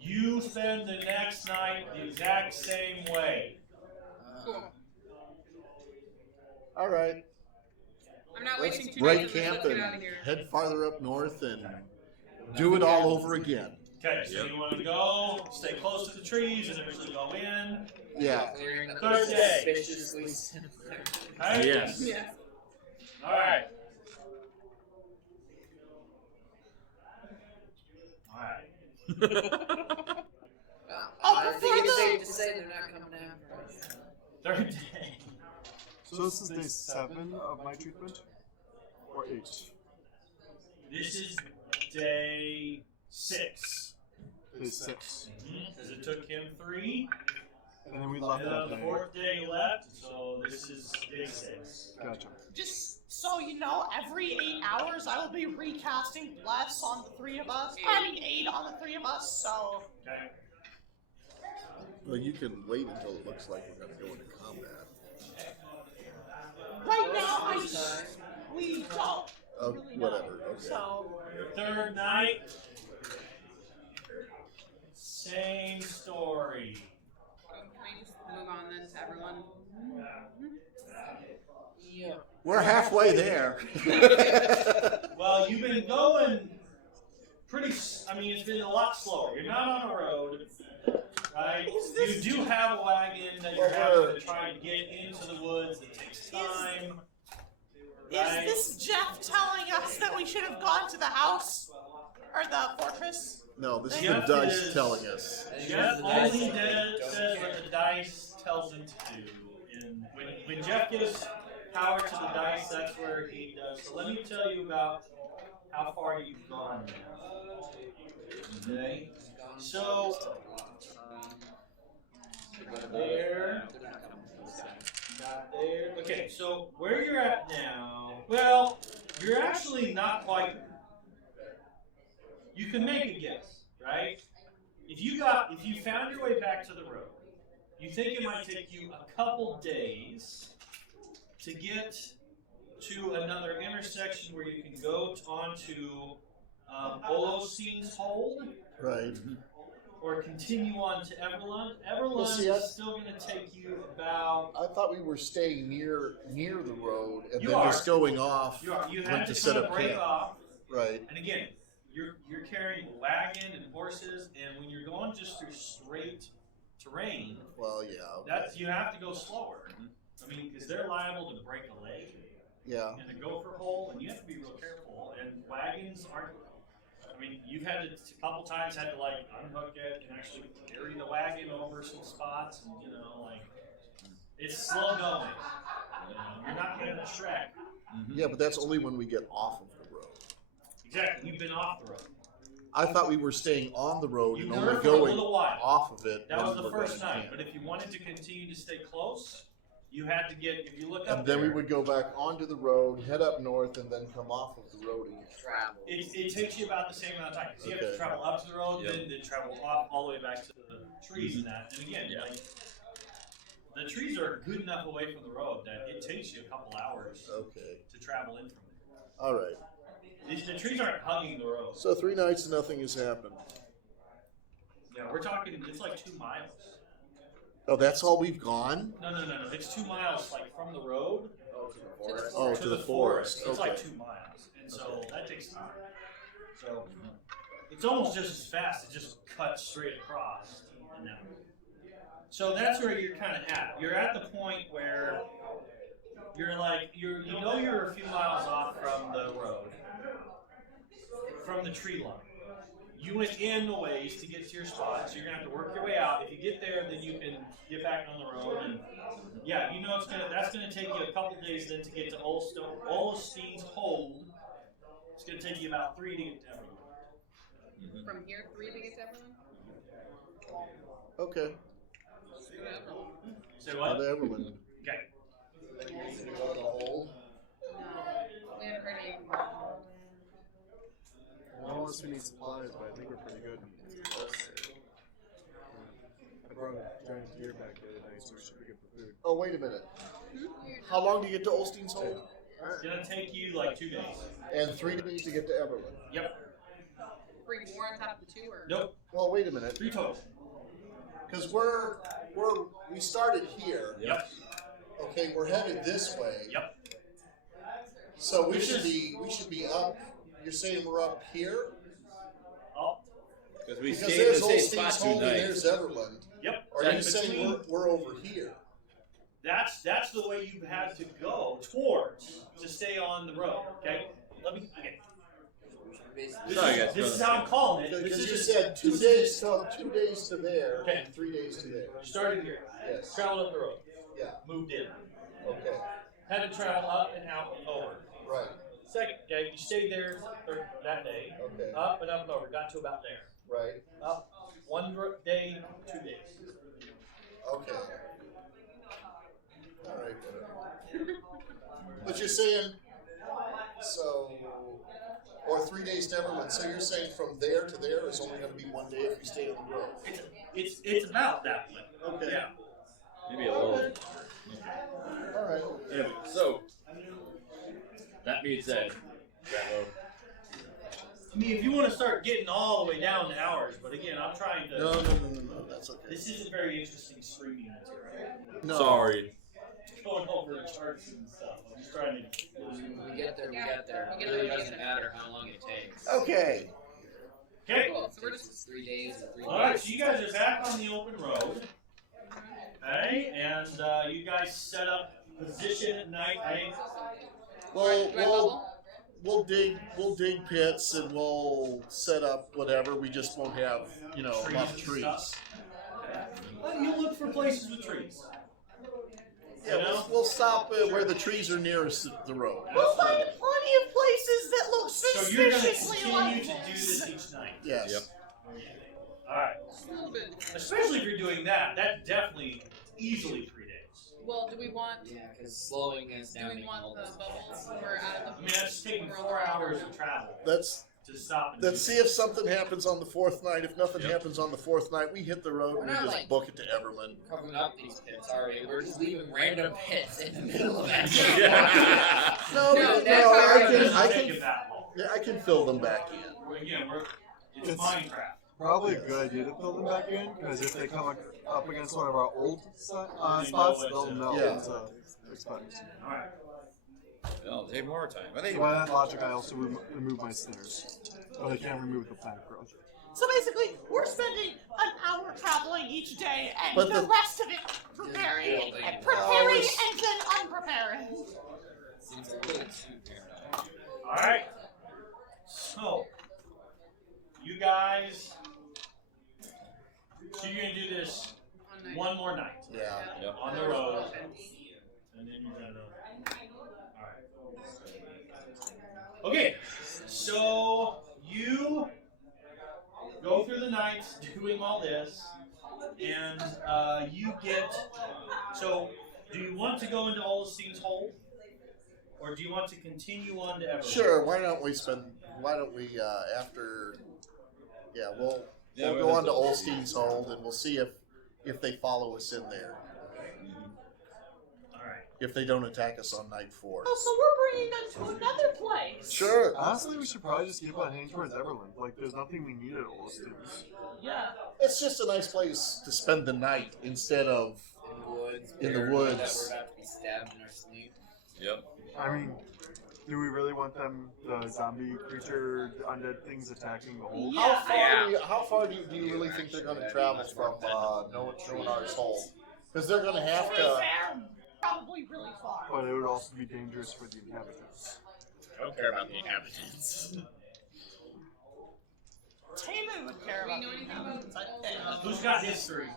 You spend the next night the exact same way. Cool. All right. I'm not Let's wasting 2 break days. camp Let's get and out of here. head farther up north and do it all over again. Okay, so you want to go, stay close to the trees, and eventually go in. Yeah. Clearing the Third day. suspiciously similar. Right? Yes. Yeah. Alright. Alright. Oh, I before think it's the- safe to say they're not coming after us. Third day. So this is day 7 of my treatment? Or 8? This is day 6. Day 6. Because it took him 3. And then we left And that on the day. 4th day he left, so this is day 6. Gotcha. Just so you know, every 8 hours I will be recasting Bless on the 3 of us. I mean, 8 on the 3 of us, so. Okay. Well, you can wait until it looks like we're going to go into combat. Right now, we don't. Oh, really know. whatever. Okay. So. Third night. Same story. Can we just move on then to everyone? Yeah. We're halfway there. Well, you've been going I mean, it's been a lot slower. You're not on a road, right? You do have a wagon that you're having to try and get into the woods. It takes time. Right? Is this Jeff telling us that we should have gone to the house? Or the fortress? No, this is the Jeff dice is- telling us. Jeff only says what the dice tells him to do. And when Jeff gives power to the dice, that's where he does. So let me tell you about how far you've gone now. Okay? So, there. Not there. Okay, so where you're at now, well, you're actually not quite. You can make a guess, right? If you found your way back to the road, you think it might take you a couple days to get to another intersection where you can go onto Olosine's Hold, Right. or continue on to Everlund. Everlund Well, see, I- is still going to take you about. I thought we were staying near the road and You then are. just going off. You went had to to set kind of up break camp. off. Right. And again, you're carrying a wagon and horses, and when you're going just through straight terrain, Well, yeah. Okay. that's you have to go slower. I mean, because they're liable to break a leg Yeah. in a gopher hole, and you have to be real careful. And wagons aren't. I mean, you've had to a couple times had to like unhook it and actually carry the wagon over some spots, and it's slow going. You're not getting a Shrek. Yeah, but that's only when we get off of the road. Exactly. You've been off the road. I thought we were staying on the road You and were only for a going little while. off of it. That when was we the were first going night. camp. But if you wanted to continue to stay close, you had to get. If you look up And then we there, would go back onto the road, head up north, and then come off of the road again. Travel. it takes you about the same amount of time. So you have to Okay. travel up to the road, Yep. then travel off all the way back to the trees and that. And again, Yeah. like the trees are good enough away from the road that it takes you a couple hours Okay. to travel in from there. All right. The trees aren't hugging the road. So 3 nights, nothing has happened. Yeah, we're talking. It's like 2 miles. Oh, that's all we've gone? No. It's 2 miles, like from the road Oh, to the forest. It's Okay. like 2 miles, and so that takes time. So it's almost just as fast. It just cuts straight across. And then, so that's where you're kind of at. You're at the point where you're like you're a few miles off from the road, from the tree line. You went in a ways to get to your spot, so you're gonna have to work your way out. If you get there, then you can get back on the road, and yeah, that's gonna take you a couple days then to get to Olstein's Hold. It's gonna take you about 3 to get to everywhere. From here, 3 to get to everyone? Okay. Say Go what? to Everland. Okay. No. We haven't heard anything. Well, unless we need supplies, but I think we're pretty good. I brought a giant deer back the other night, so we should be good for food. Oh, wait a minute. How long do you get to Olstein's Hold? It's gonna take you like 2 days. And 3 days to get to Everland. Yep. 3 more on top of the 2, or? Nope. Well, wait a minute. 3 total. Because we started here. Yep. Okay, we're headed this way. Yep. So we should be up. You're saying we're up here? Oh. Because we Because stayed in the there's same spot Olstein's 2 Hold and nights. there's Everland. Yep. Are And you saying between- we're over here? That's the way you have to go towards to stay on the road. Okay. Okay. Sorry, guys, This is go how I'm calling it. This Because is you just said 2 days to there Okay. and 3 days to there. You started here. Yes. Traveled up the road. Yeah. Moved in. Okay. Had to travel up and out and over. Right. Second, okay, you stayed there that day. Okay. Up and up and over. Got to about there. Right. Up 1 day, 2 days. Okay. All right. Whatever. But you're saying or 3 days to Everland. So you're saying from there to there is only going to be 1 day if you stay on the road. It's about that way. Okay. Yeah. Maybe a little. All right. Anyway, so that being said, Bravo, I mean, if you want to start getting all the way down to hours, but again, I'm trying to. No. That's okay. This isn't very interesting streaming material. No. sorry. Going over the charts and stuff. I'm just trying to. We get there, we get there. We It get really there, we doesn't get there. matter how long it takes. Okay. Okay. Cool. So we're It's just 3 days or 3 All right. days. So you guys are back on the open road. Okay, and you guys set up position at night. Right? We'll dig pits and we'll set up whatever. We just won't have enough and trees. stuff. Well, you look for places with trees. Yeah, we'll stop where the trees are nearest the road. We'll find plenty of places that look So you're going to suspiciously continue like to do this each night. Yes. Yep. All right. a little bit. Especially if you're doing that, that definitely easily 3 days. Well, do we want? Yeah, because slowing us Do down we makes want all the this bubbles? We're out of I the. mean, that's taking 4 hours of travel Let's to stop. And see if something happens on the 4th night. If nothing Yep. happens on the 4th night, we hit the road and we We're not just like- book it to Everland. covering up these pits, are we? We're just leaving random pits in the middle of that. No, No, that's I alright. can, Doesn't I take can, it that long. yeah, I can fill them back in. Again, it's It's- Minecraft. Probably a good idea to fill them back in, because if they come up against one of our old spots, they'll know Yeah. what to expect. All right. It'll take more time. I think. So by that logic, I also remove my sinners. But I can't remove the plant growth. So basically, we're spending an hour traveling each day, and But the the- rest of it preparing, building. and preparing, and then unpreparing. Seems a little too paradigm. All right. So, you guys. So you're gonna do this On night. one more night Yeah. Yep. on the road, and then you're gonna. All right. Okay. So you go through the night doing all this, and you get. So, do you want to go into Olstein's Hold, or do you want to continue on to Everwood? Sure. Why don't we after? Yeah, we'll go on to Olstein's Hold, and we'll see if they follow us in there. All right. If they don't attack us on night 4. Oh, so we're bringing them to another place. Sure. Honestly, we should probably just keep on heading towards Everland. Like, there's nothing we need at Olston's. Yeah. It's just a nice place to spend the night instead of In the woods. In the where we know that woods. We're about to be stabbed in our sleep. Yep. I mean, do we really want them, the zombie creature, the undead things attacking the whole? Yeah. How far do you really think they're going to travel from Nonar's Hold? Because they're going to have To be to. fair, probably really far. But it would also be dangerous for the inhabitants. I don't care about the inhabitants. Tamu would care about the inhabitants, I think. Who's got history?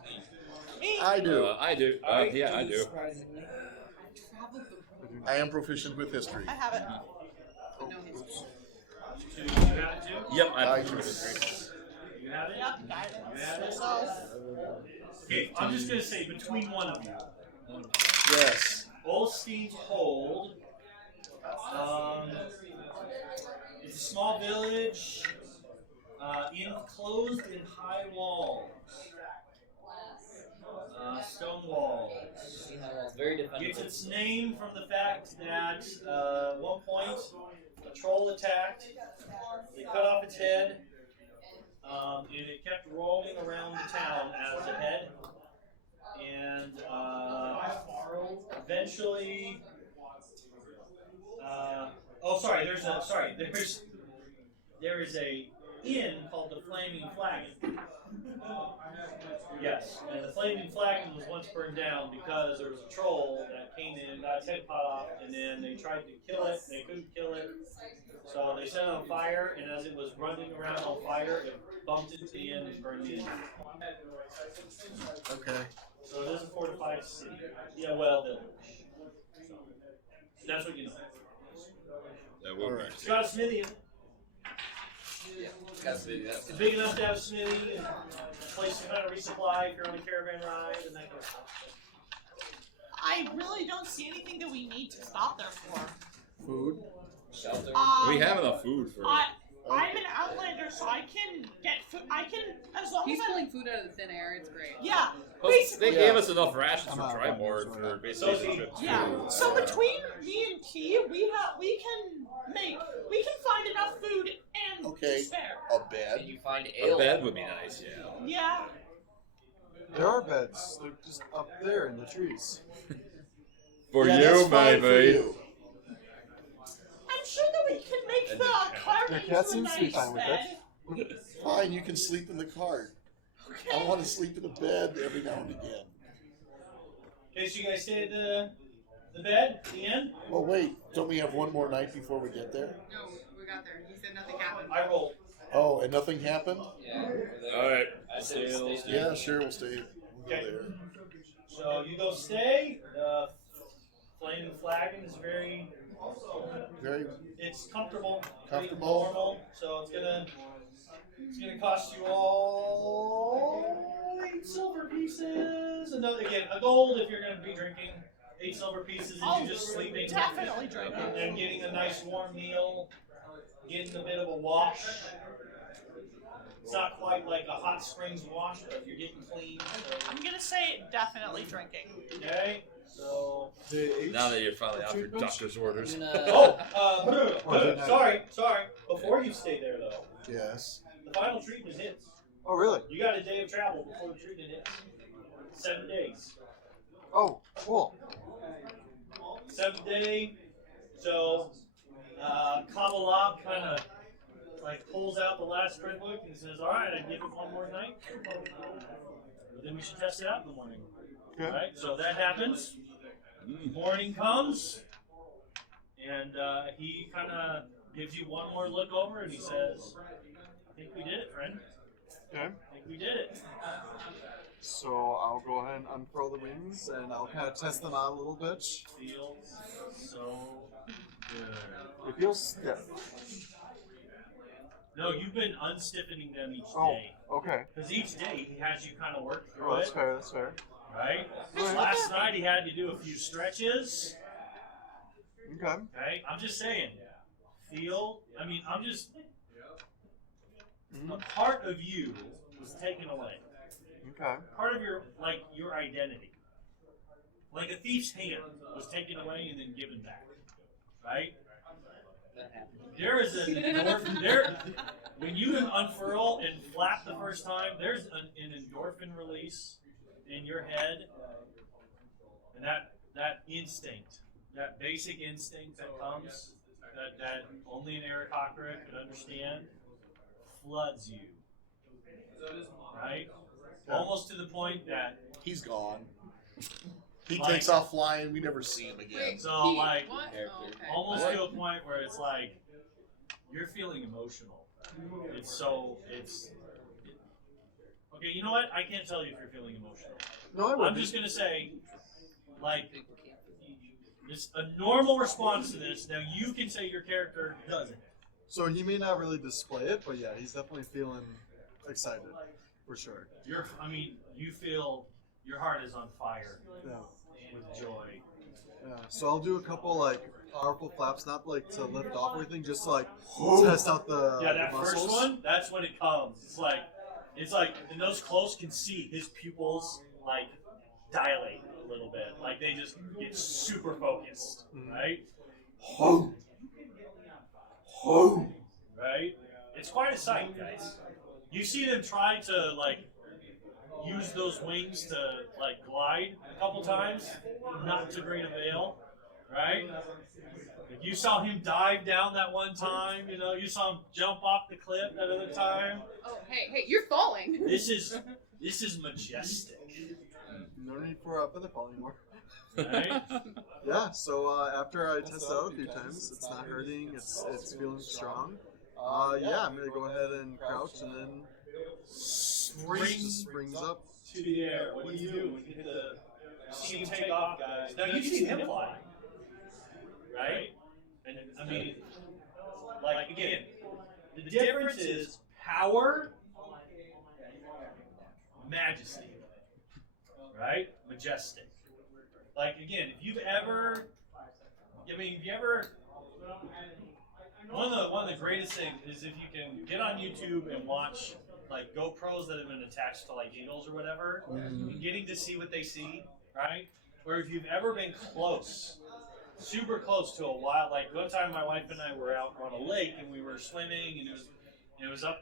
Me. I do. I do. Yeah, I do. Surprisingly. I am proficient with history. I have it. No history. You have it too? Yep, I I do. do. You have it? Yep, guidance. So, Okay, I'm just going to say between one of you. Yes. Olstein's Hold. It's a small village, enclosed in high walls, stone walls. Very Gets defensive. its name from the fact that at one point a troll attacked. They cut off its head, and it kept roaming around the town as a head. And eventually, there is a inn called the Flaming Flagon. Yes, and the Flaming Flagon was once burned down because there was a troll that came in, got its head cut off, and then they tried to kill it, and they couldn't kill it. So they set it on fire, and as it was running around on fire, it bumped into the inn and burned the inn. Okay. So it is a fortified city. Yeah, well, village. So that's what you know. That would All be. right. It's got a smithy in it. Yeah, that's big. It's big enough to have a smithy and a place to kind of resupply if you're on a caravan ride and that kind of stuff. I really don't see anything that we need to stop there for. Food. Shelter. We have enough food for. I'm an outlander, so I can get food. I can, as long He's as I. pulling food out of the thin air. It's great. Yeah. Plus, Basically. they gave us enough rations I'm for not Tribord fine, for basically trips. Yeah. So between me and Key, we can find enough food and Okay. to spare. A Can bed. you find A ale? bed would be nice, yeah. Yeah. There are beds. They're just up there in the trees. For Yeah, you, that's fine for baby. you. I'm sure that we can make And the the cart Your into cat a seems to be nice fine with bed. it. Fine, you can sleep in the cart. I want to sleep in a bed every now and again. Okay, so you guys stay at the bed, the inn? Well, wait. Don't we have one more night before we get there? No, we got there. He said nothing happened. I roll. Oh, and nothing happened? Yeah. Alright. I say we'll stay Yeah, sure. We'll stay. We'll Okay. go there. So you go stay. The Flaming Flagon is very, Very. it's comfortable, Comfortable. pretty normal. So it's gonna cost you all 8 silver pieces. Another again, a gold if you're gonna be drinking. 8 silver pieces if you're just sleeping. Definitely drinking. And getting a nice warm meal, getting a bit of a wash. It's not quite like a hot springs wash, but you're getting clean. I'm gonna say definitely drinking. Okay, so. Now that you're finally out your doctor's orders. I'm Oh, gonna- sorry. Before you stay there, though, Yes. the final treatment hits. Oh, really? You got a day of travel before the treatment hits. 7 days. Oh, cool. 7th day. So, Kabbalah kind of like pulls out the last spread book and says, "All right, I give it one more night. But then we should test it out in the morning." Okay. All right. So that happens. Morning comes, and he kind of gives you one more look over, and he says, "I think we did it, friend. Okay. I think we did it." So I'll go ahead and unfurl the wings, and I'll kind of test them out a little bit. Feels so good. It feels stiff. No, you've been unstiffening them each Oh, day. okay. Because each day he has you kind of work through Oh, that's it. fair. That's fair. Right? Right. Last night he had you do a few stretches. Okay. Okay? I'm just saying. A part of you was taken away. Okay. Part of your identity. Like a thief's hand was taken away and then given back. Right? That happened. There is an endorphin there. When you unfurl and flap the first time, there's an endorphin release in your head, and that instinct, that basic instinct that comes, that only an Eric Hockerick could understand, floods you. Right? Almost to the point that He's gone. He Like- takes off flying. We never see him again. Wait, So, he- like, what? Character. Oh, okay. almost to a point where it's like you're feeling emotional. Okay, you know what? I can't tell you if you're feeling emotional. No, I I'm wouldn't. just gonna say, like, it's a normal response to this. Now you can say your character doesn't. So he may not really display it, but yeah, he's definitely feeling excited, for sure. You feel your heart is on fire Yeah. with joy. Yeah. So I'll do a couple like powerful flaps, not like to lift off or anything, just to, like test out the Yeah, that the first muscles. one, that's when it comes. It's like, and those close can see his pupils like dilate a little bit, like they just get super focused, right? Right? It's quite a sight, guys. You see them try to like use those wings to like glide a couple times, not to great avail, right? You saw him dive down that one time, you saw him jump off the cliff that other time. Oh, hey, you're falling. This is majestic. No need for a feather fall anymore. Right? Yeah. So after I test it out a few times, it's not hurting. It's feeling strong. Yeah, I'm gonna go ahead and crouch and then just springs up. To the air. What do you do when you hit see him take off, guys? Now you see him fly, right? And like again, the difference is power, majesty, right? Majestic. Like again, if you've ever, one of the greatest things is if you can get on YouTube and watch like GoPros that have been attached to like eagles or whatever, and getting to see what they see, right? Or if you've ever been close, super close to a wild, like one time my wife and I were out on a lake and we were swimming, and it was up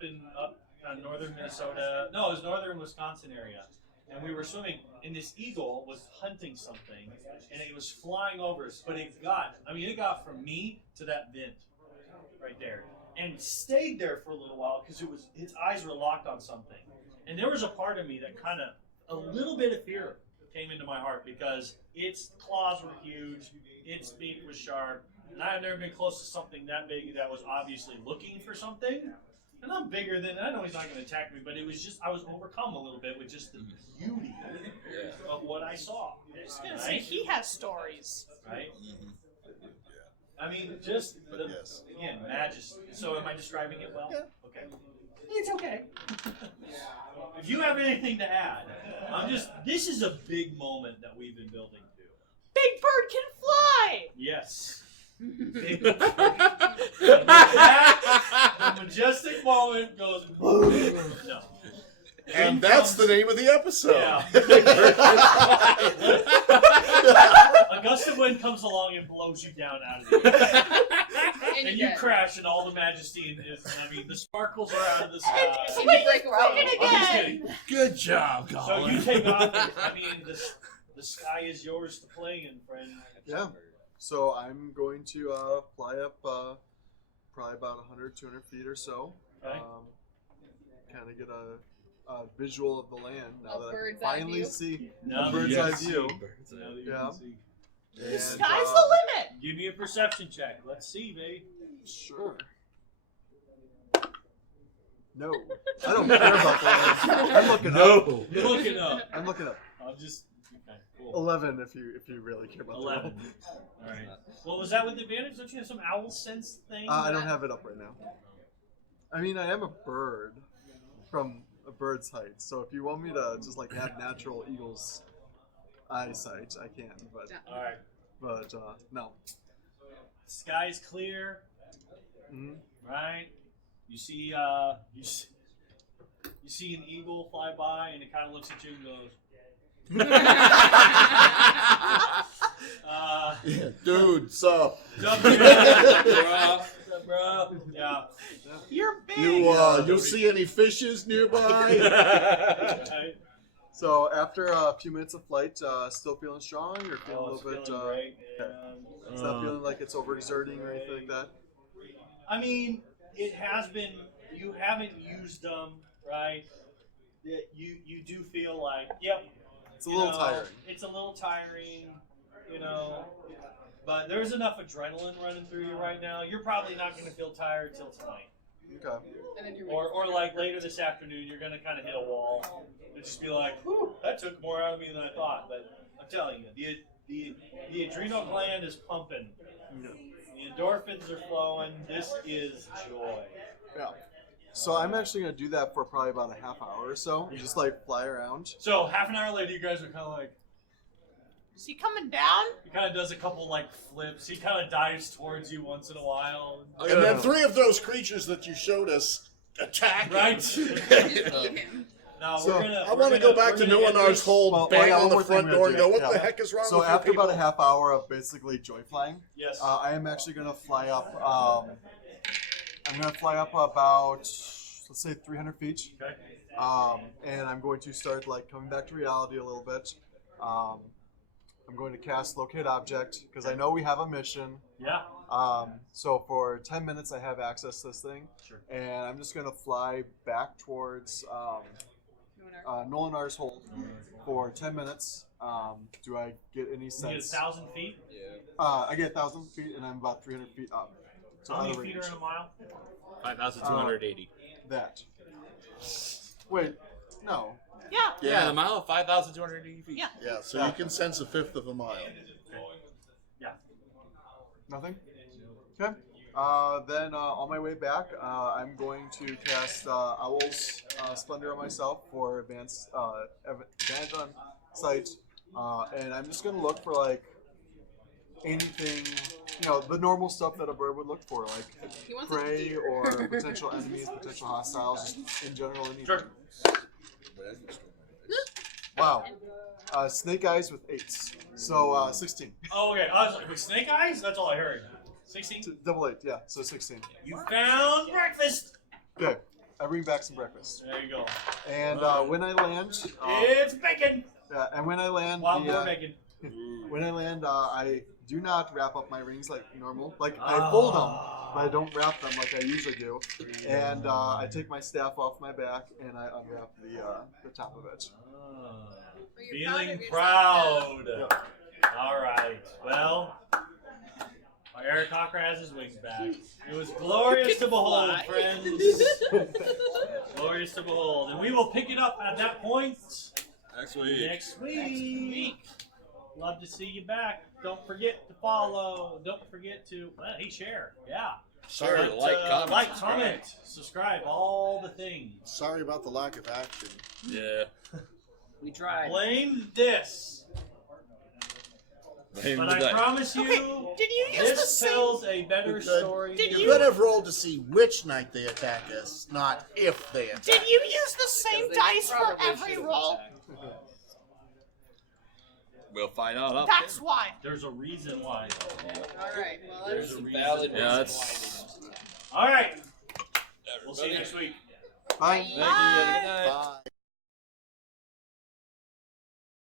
northern Minnesota, no, it was northern Wisconsin area, and we were swimming, and this eagle was hunting something, and it was flying over us, but it got from me to that vent right there, and stayed there for a little while because its eyes were locked on something, and there was a part of me that kind of a little bit of fear came into my heart because its claws were huge, its beak was sharp, and I had never been close to something that big that was obviously looking for something. And I'm bigger than, I know he's not going to attack me, but it was just, I was overcome a little bit with just the beauty of what I saw. I was gonna say he has stories. Right? Yes. Again, majesty. So am I describing it well? Yeah. Okay. It's okay. If you have anything to add, this is a big moment that we've been building to. Big Bird can fly! Yes. The majestic moment goes boom. No. And that's the name of the episode. Yeah. A gust of wind comes along and blows you down out of the air. And you crash, and all the majesty the sparkles are out of the sky. And you break away. I'm just kidding. Good job, So Colin. you take off. The sky is yours to play in, friend. Yeah. So I'm going to fly up probably about 100, 200 feet or so. Okay. Kind of get a visual of the land now A that I bird's can eye finally view? see Now a that bird's you eye can see. view. Now that you Yeah. can see. The And, sky's the limit! Give me a perception check. Let's see, babe. Sure. No, I don't care about the land. I'm looking up. You're looking up. I'm looking up. I'll just. Okay, cool. 11 if you really care about 11. the Alright. Well, was that with advantage? Don't you have some owl sense thing? I don't have it up right now. I mean, I am a bird from a bird's height, so if you want me to just like have natural eagle's eyesight, I can. But All right. no. Sky's clear, Mhm. right? You see you see an eagle fly by, and it kind of looks at you and goes, Yeah, dude, so "What's up, bro? Yeah. You're big. you'll see any fishes nearby? Right? So after a few minutes of flight, still feeling strong, or feeling Oh, a it's little bit? feeling great, Okay. man. It's not feeling like it's overexerting or anything like that. I mean, it has been. You haven't used them, right? You do feel like, yep. It's a little know, tiring. It's a little tiring, you know. But there's enough adrenaline running through you right now. You're probably not going to feel tired till tonight, Okay. And then or like later this afternoon. You're going to kind of hit a wall and just be like, "Whew, that took more out of me than I thought." But I'm telling you, the adrenal gland is pumping. The endorphins are flowing. This is joy. Yeah. So I'm actually gonna do that for probably about a half hour or so. Just like fly around. So half an hour later, you guys are kind of like. Is he coming down? He kind of does a couple like flips. He kind of dives towards you once in a while. And then 3 of those creatures that you showed us attack. Right? him. No, So, I want to go back to Nuanar's hold, Well, bang I got on one the more front thing door, to and do. go, "What the Yeah. heck is wrong So with you after about a people?" half hour of basically joy flying, Yes. I am actually gonna fly up. I'm gonna fly up about, let's say, 300 feet. Okay. And I'm going to start like coming back to reality a little bit. I'm going to cast Locate Object because I know we have a mission. Yeah. So for 10 minutes I have access to this thing. Sure. And I'm just going to fly back towards Nolanar's hold for 10 minutes. Do I get any You get sense? 1,000 feet. I get 1,000 feet and I'm about 300 feet up. So How out many of feet range. are in a mile? 5,280. That. Wait, no. Yeah. Yeah, the mile of 5,280 feet. Yeah. Yeah, so you can sense a fifth of a mile. Yeah. Nothing? Okay. Then on my way back, I'm going to cast Owl's Splendor on myself for advantage on sight. And I'm just going to look for like anything, the normal stuff that a bird would look for, like He wants a prey deer. or potential enemies, potential hostiles, just in general anything. Sure. Wow. Snake eyes with 8s. So 16. Oh, okay. I was like, with snake eyes? That's all I heard. 16. Double 8, yeah. So 16. You found breakfast. Okay. I bring back some breakfast. There you go. And when I land, It's bacon. yeah, and when I land, Wild boar bacon. when I land, I do not wrap up my rings like normal. Like I fold them, but I don't wrap them like I usually do. And I take my staff off my back and I unwrap the top of it. You're proud Feeling of yourself, proud. Yeah. All right. Well, Eric Cocker has his wings back. It was glorious to behold, Fly. friends. Glorious to behold. And we will pick it up at that point Next week. next week. Love to see you back. Don't forget to follow. Don't forget to, share. Yeah. Sorry, But, like, comment, subscribe, all the things. Sorry about the lack of action. Yeah. We tried. Blame this. Blame But the I dice. promise you, Okay, did you use the this same? tells a better You could. story. Did than- You could have rolled to see which night they attack us, not if they attack. Did you use the same They dice for probably every should've roll? attacked. We'll find out. Up That's why. There's a reason why. All right. Well, There's let's a reason. Valid Yeah, reason that's- why I didn't. All right. We'll see you next week. Bye. Thank you. Good night. Bye.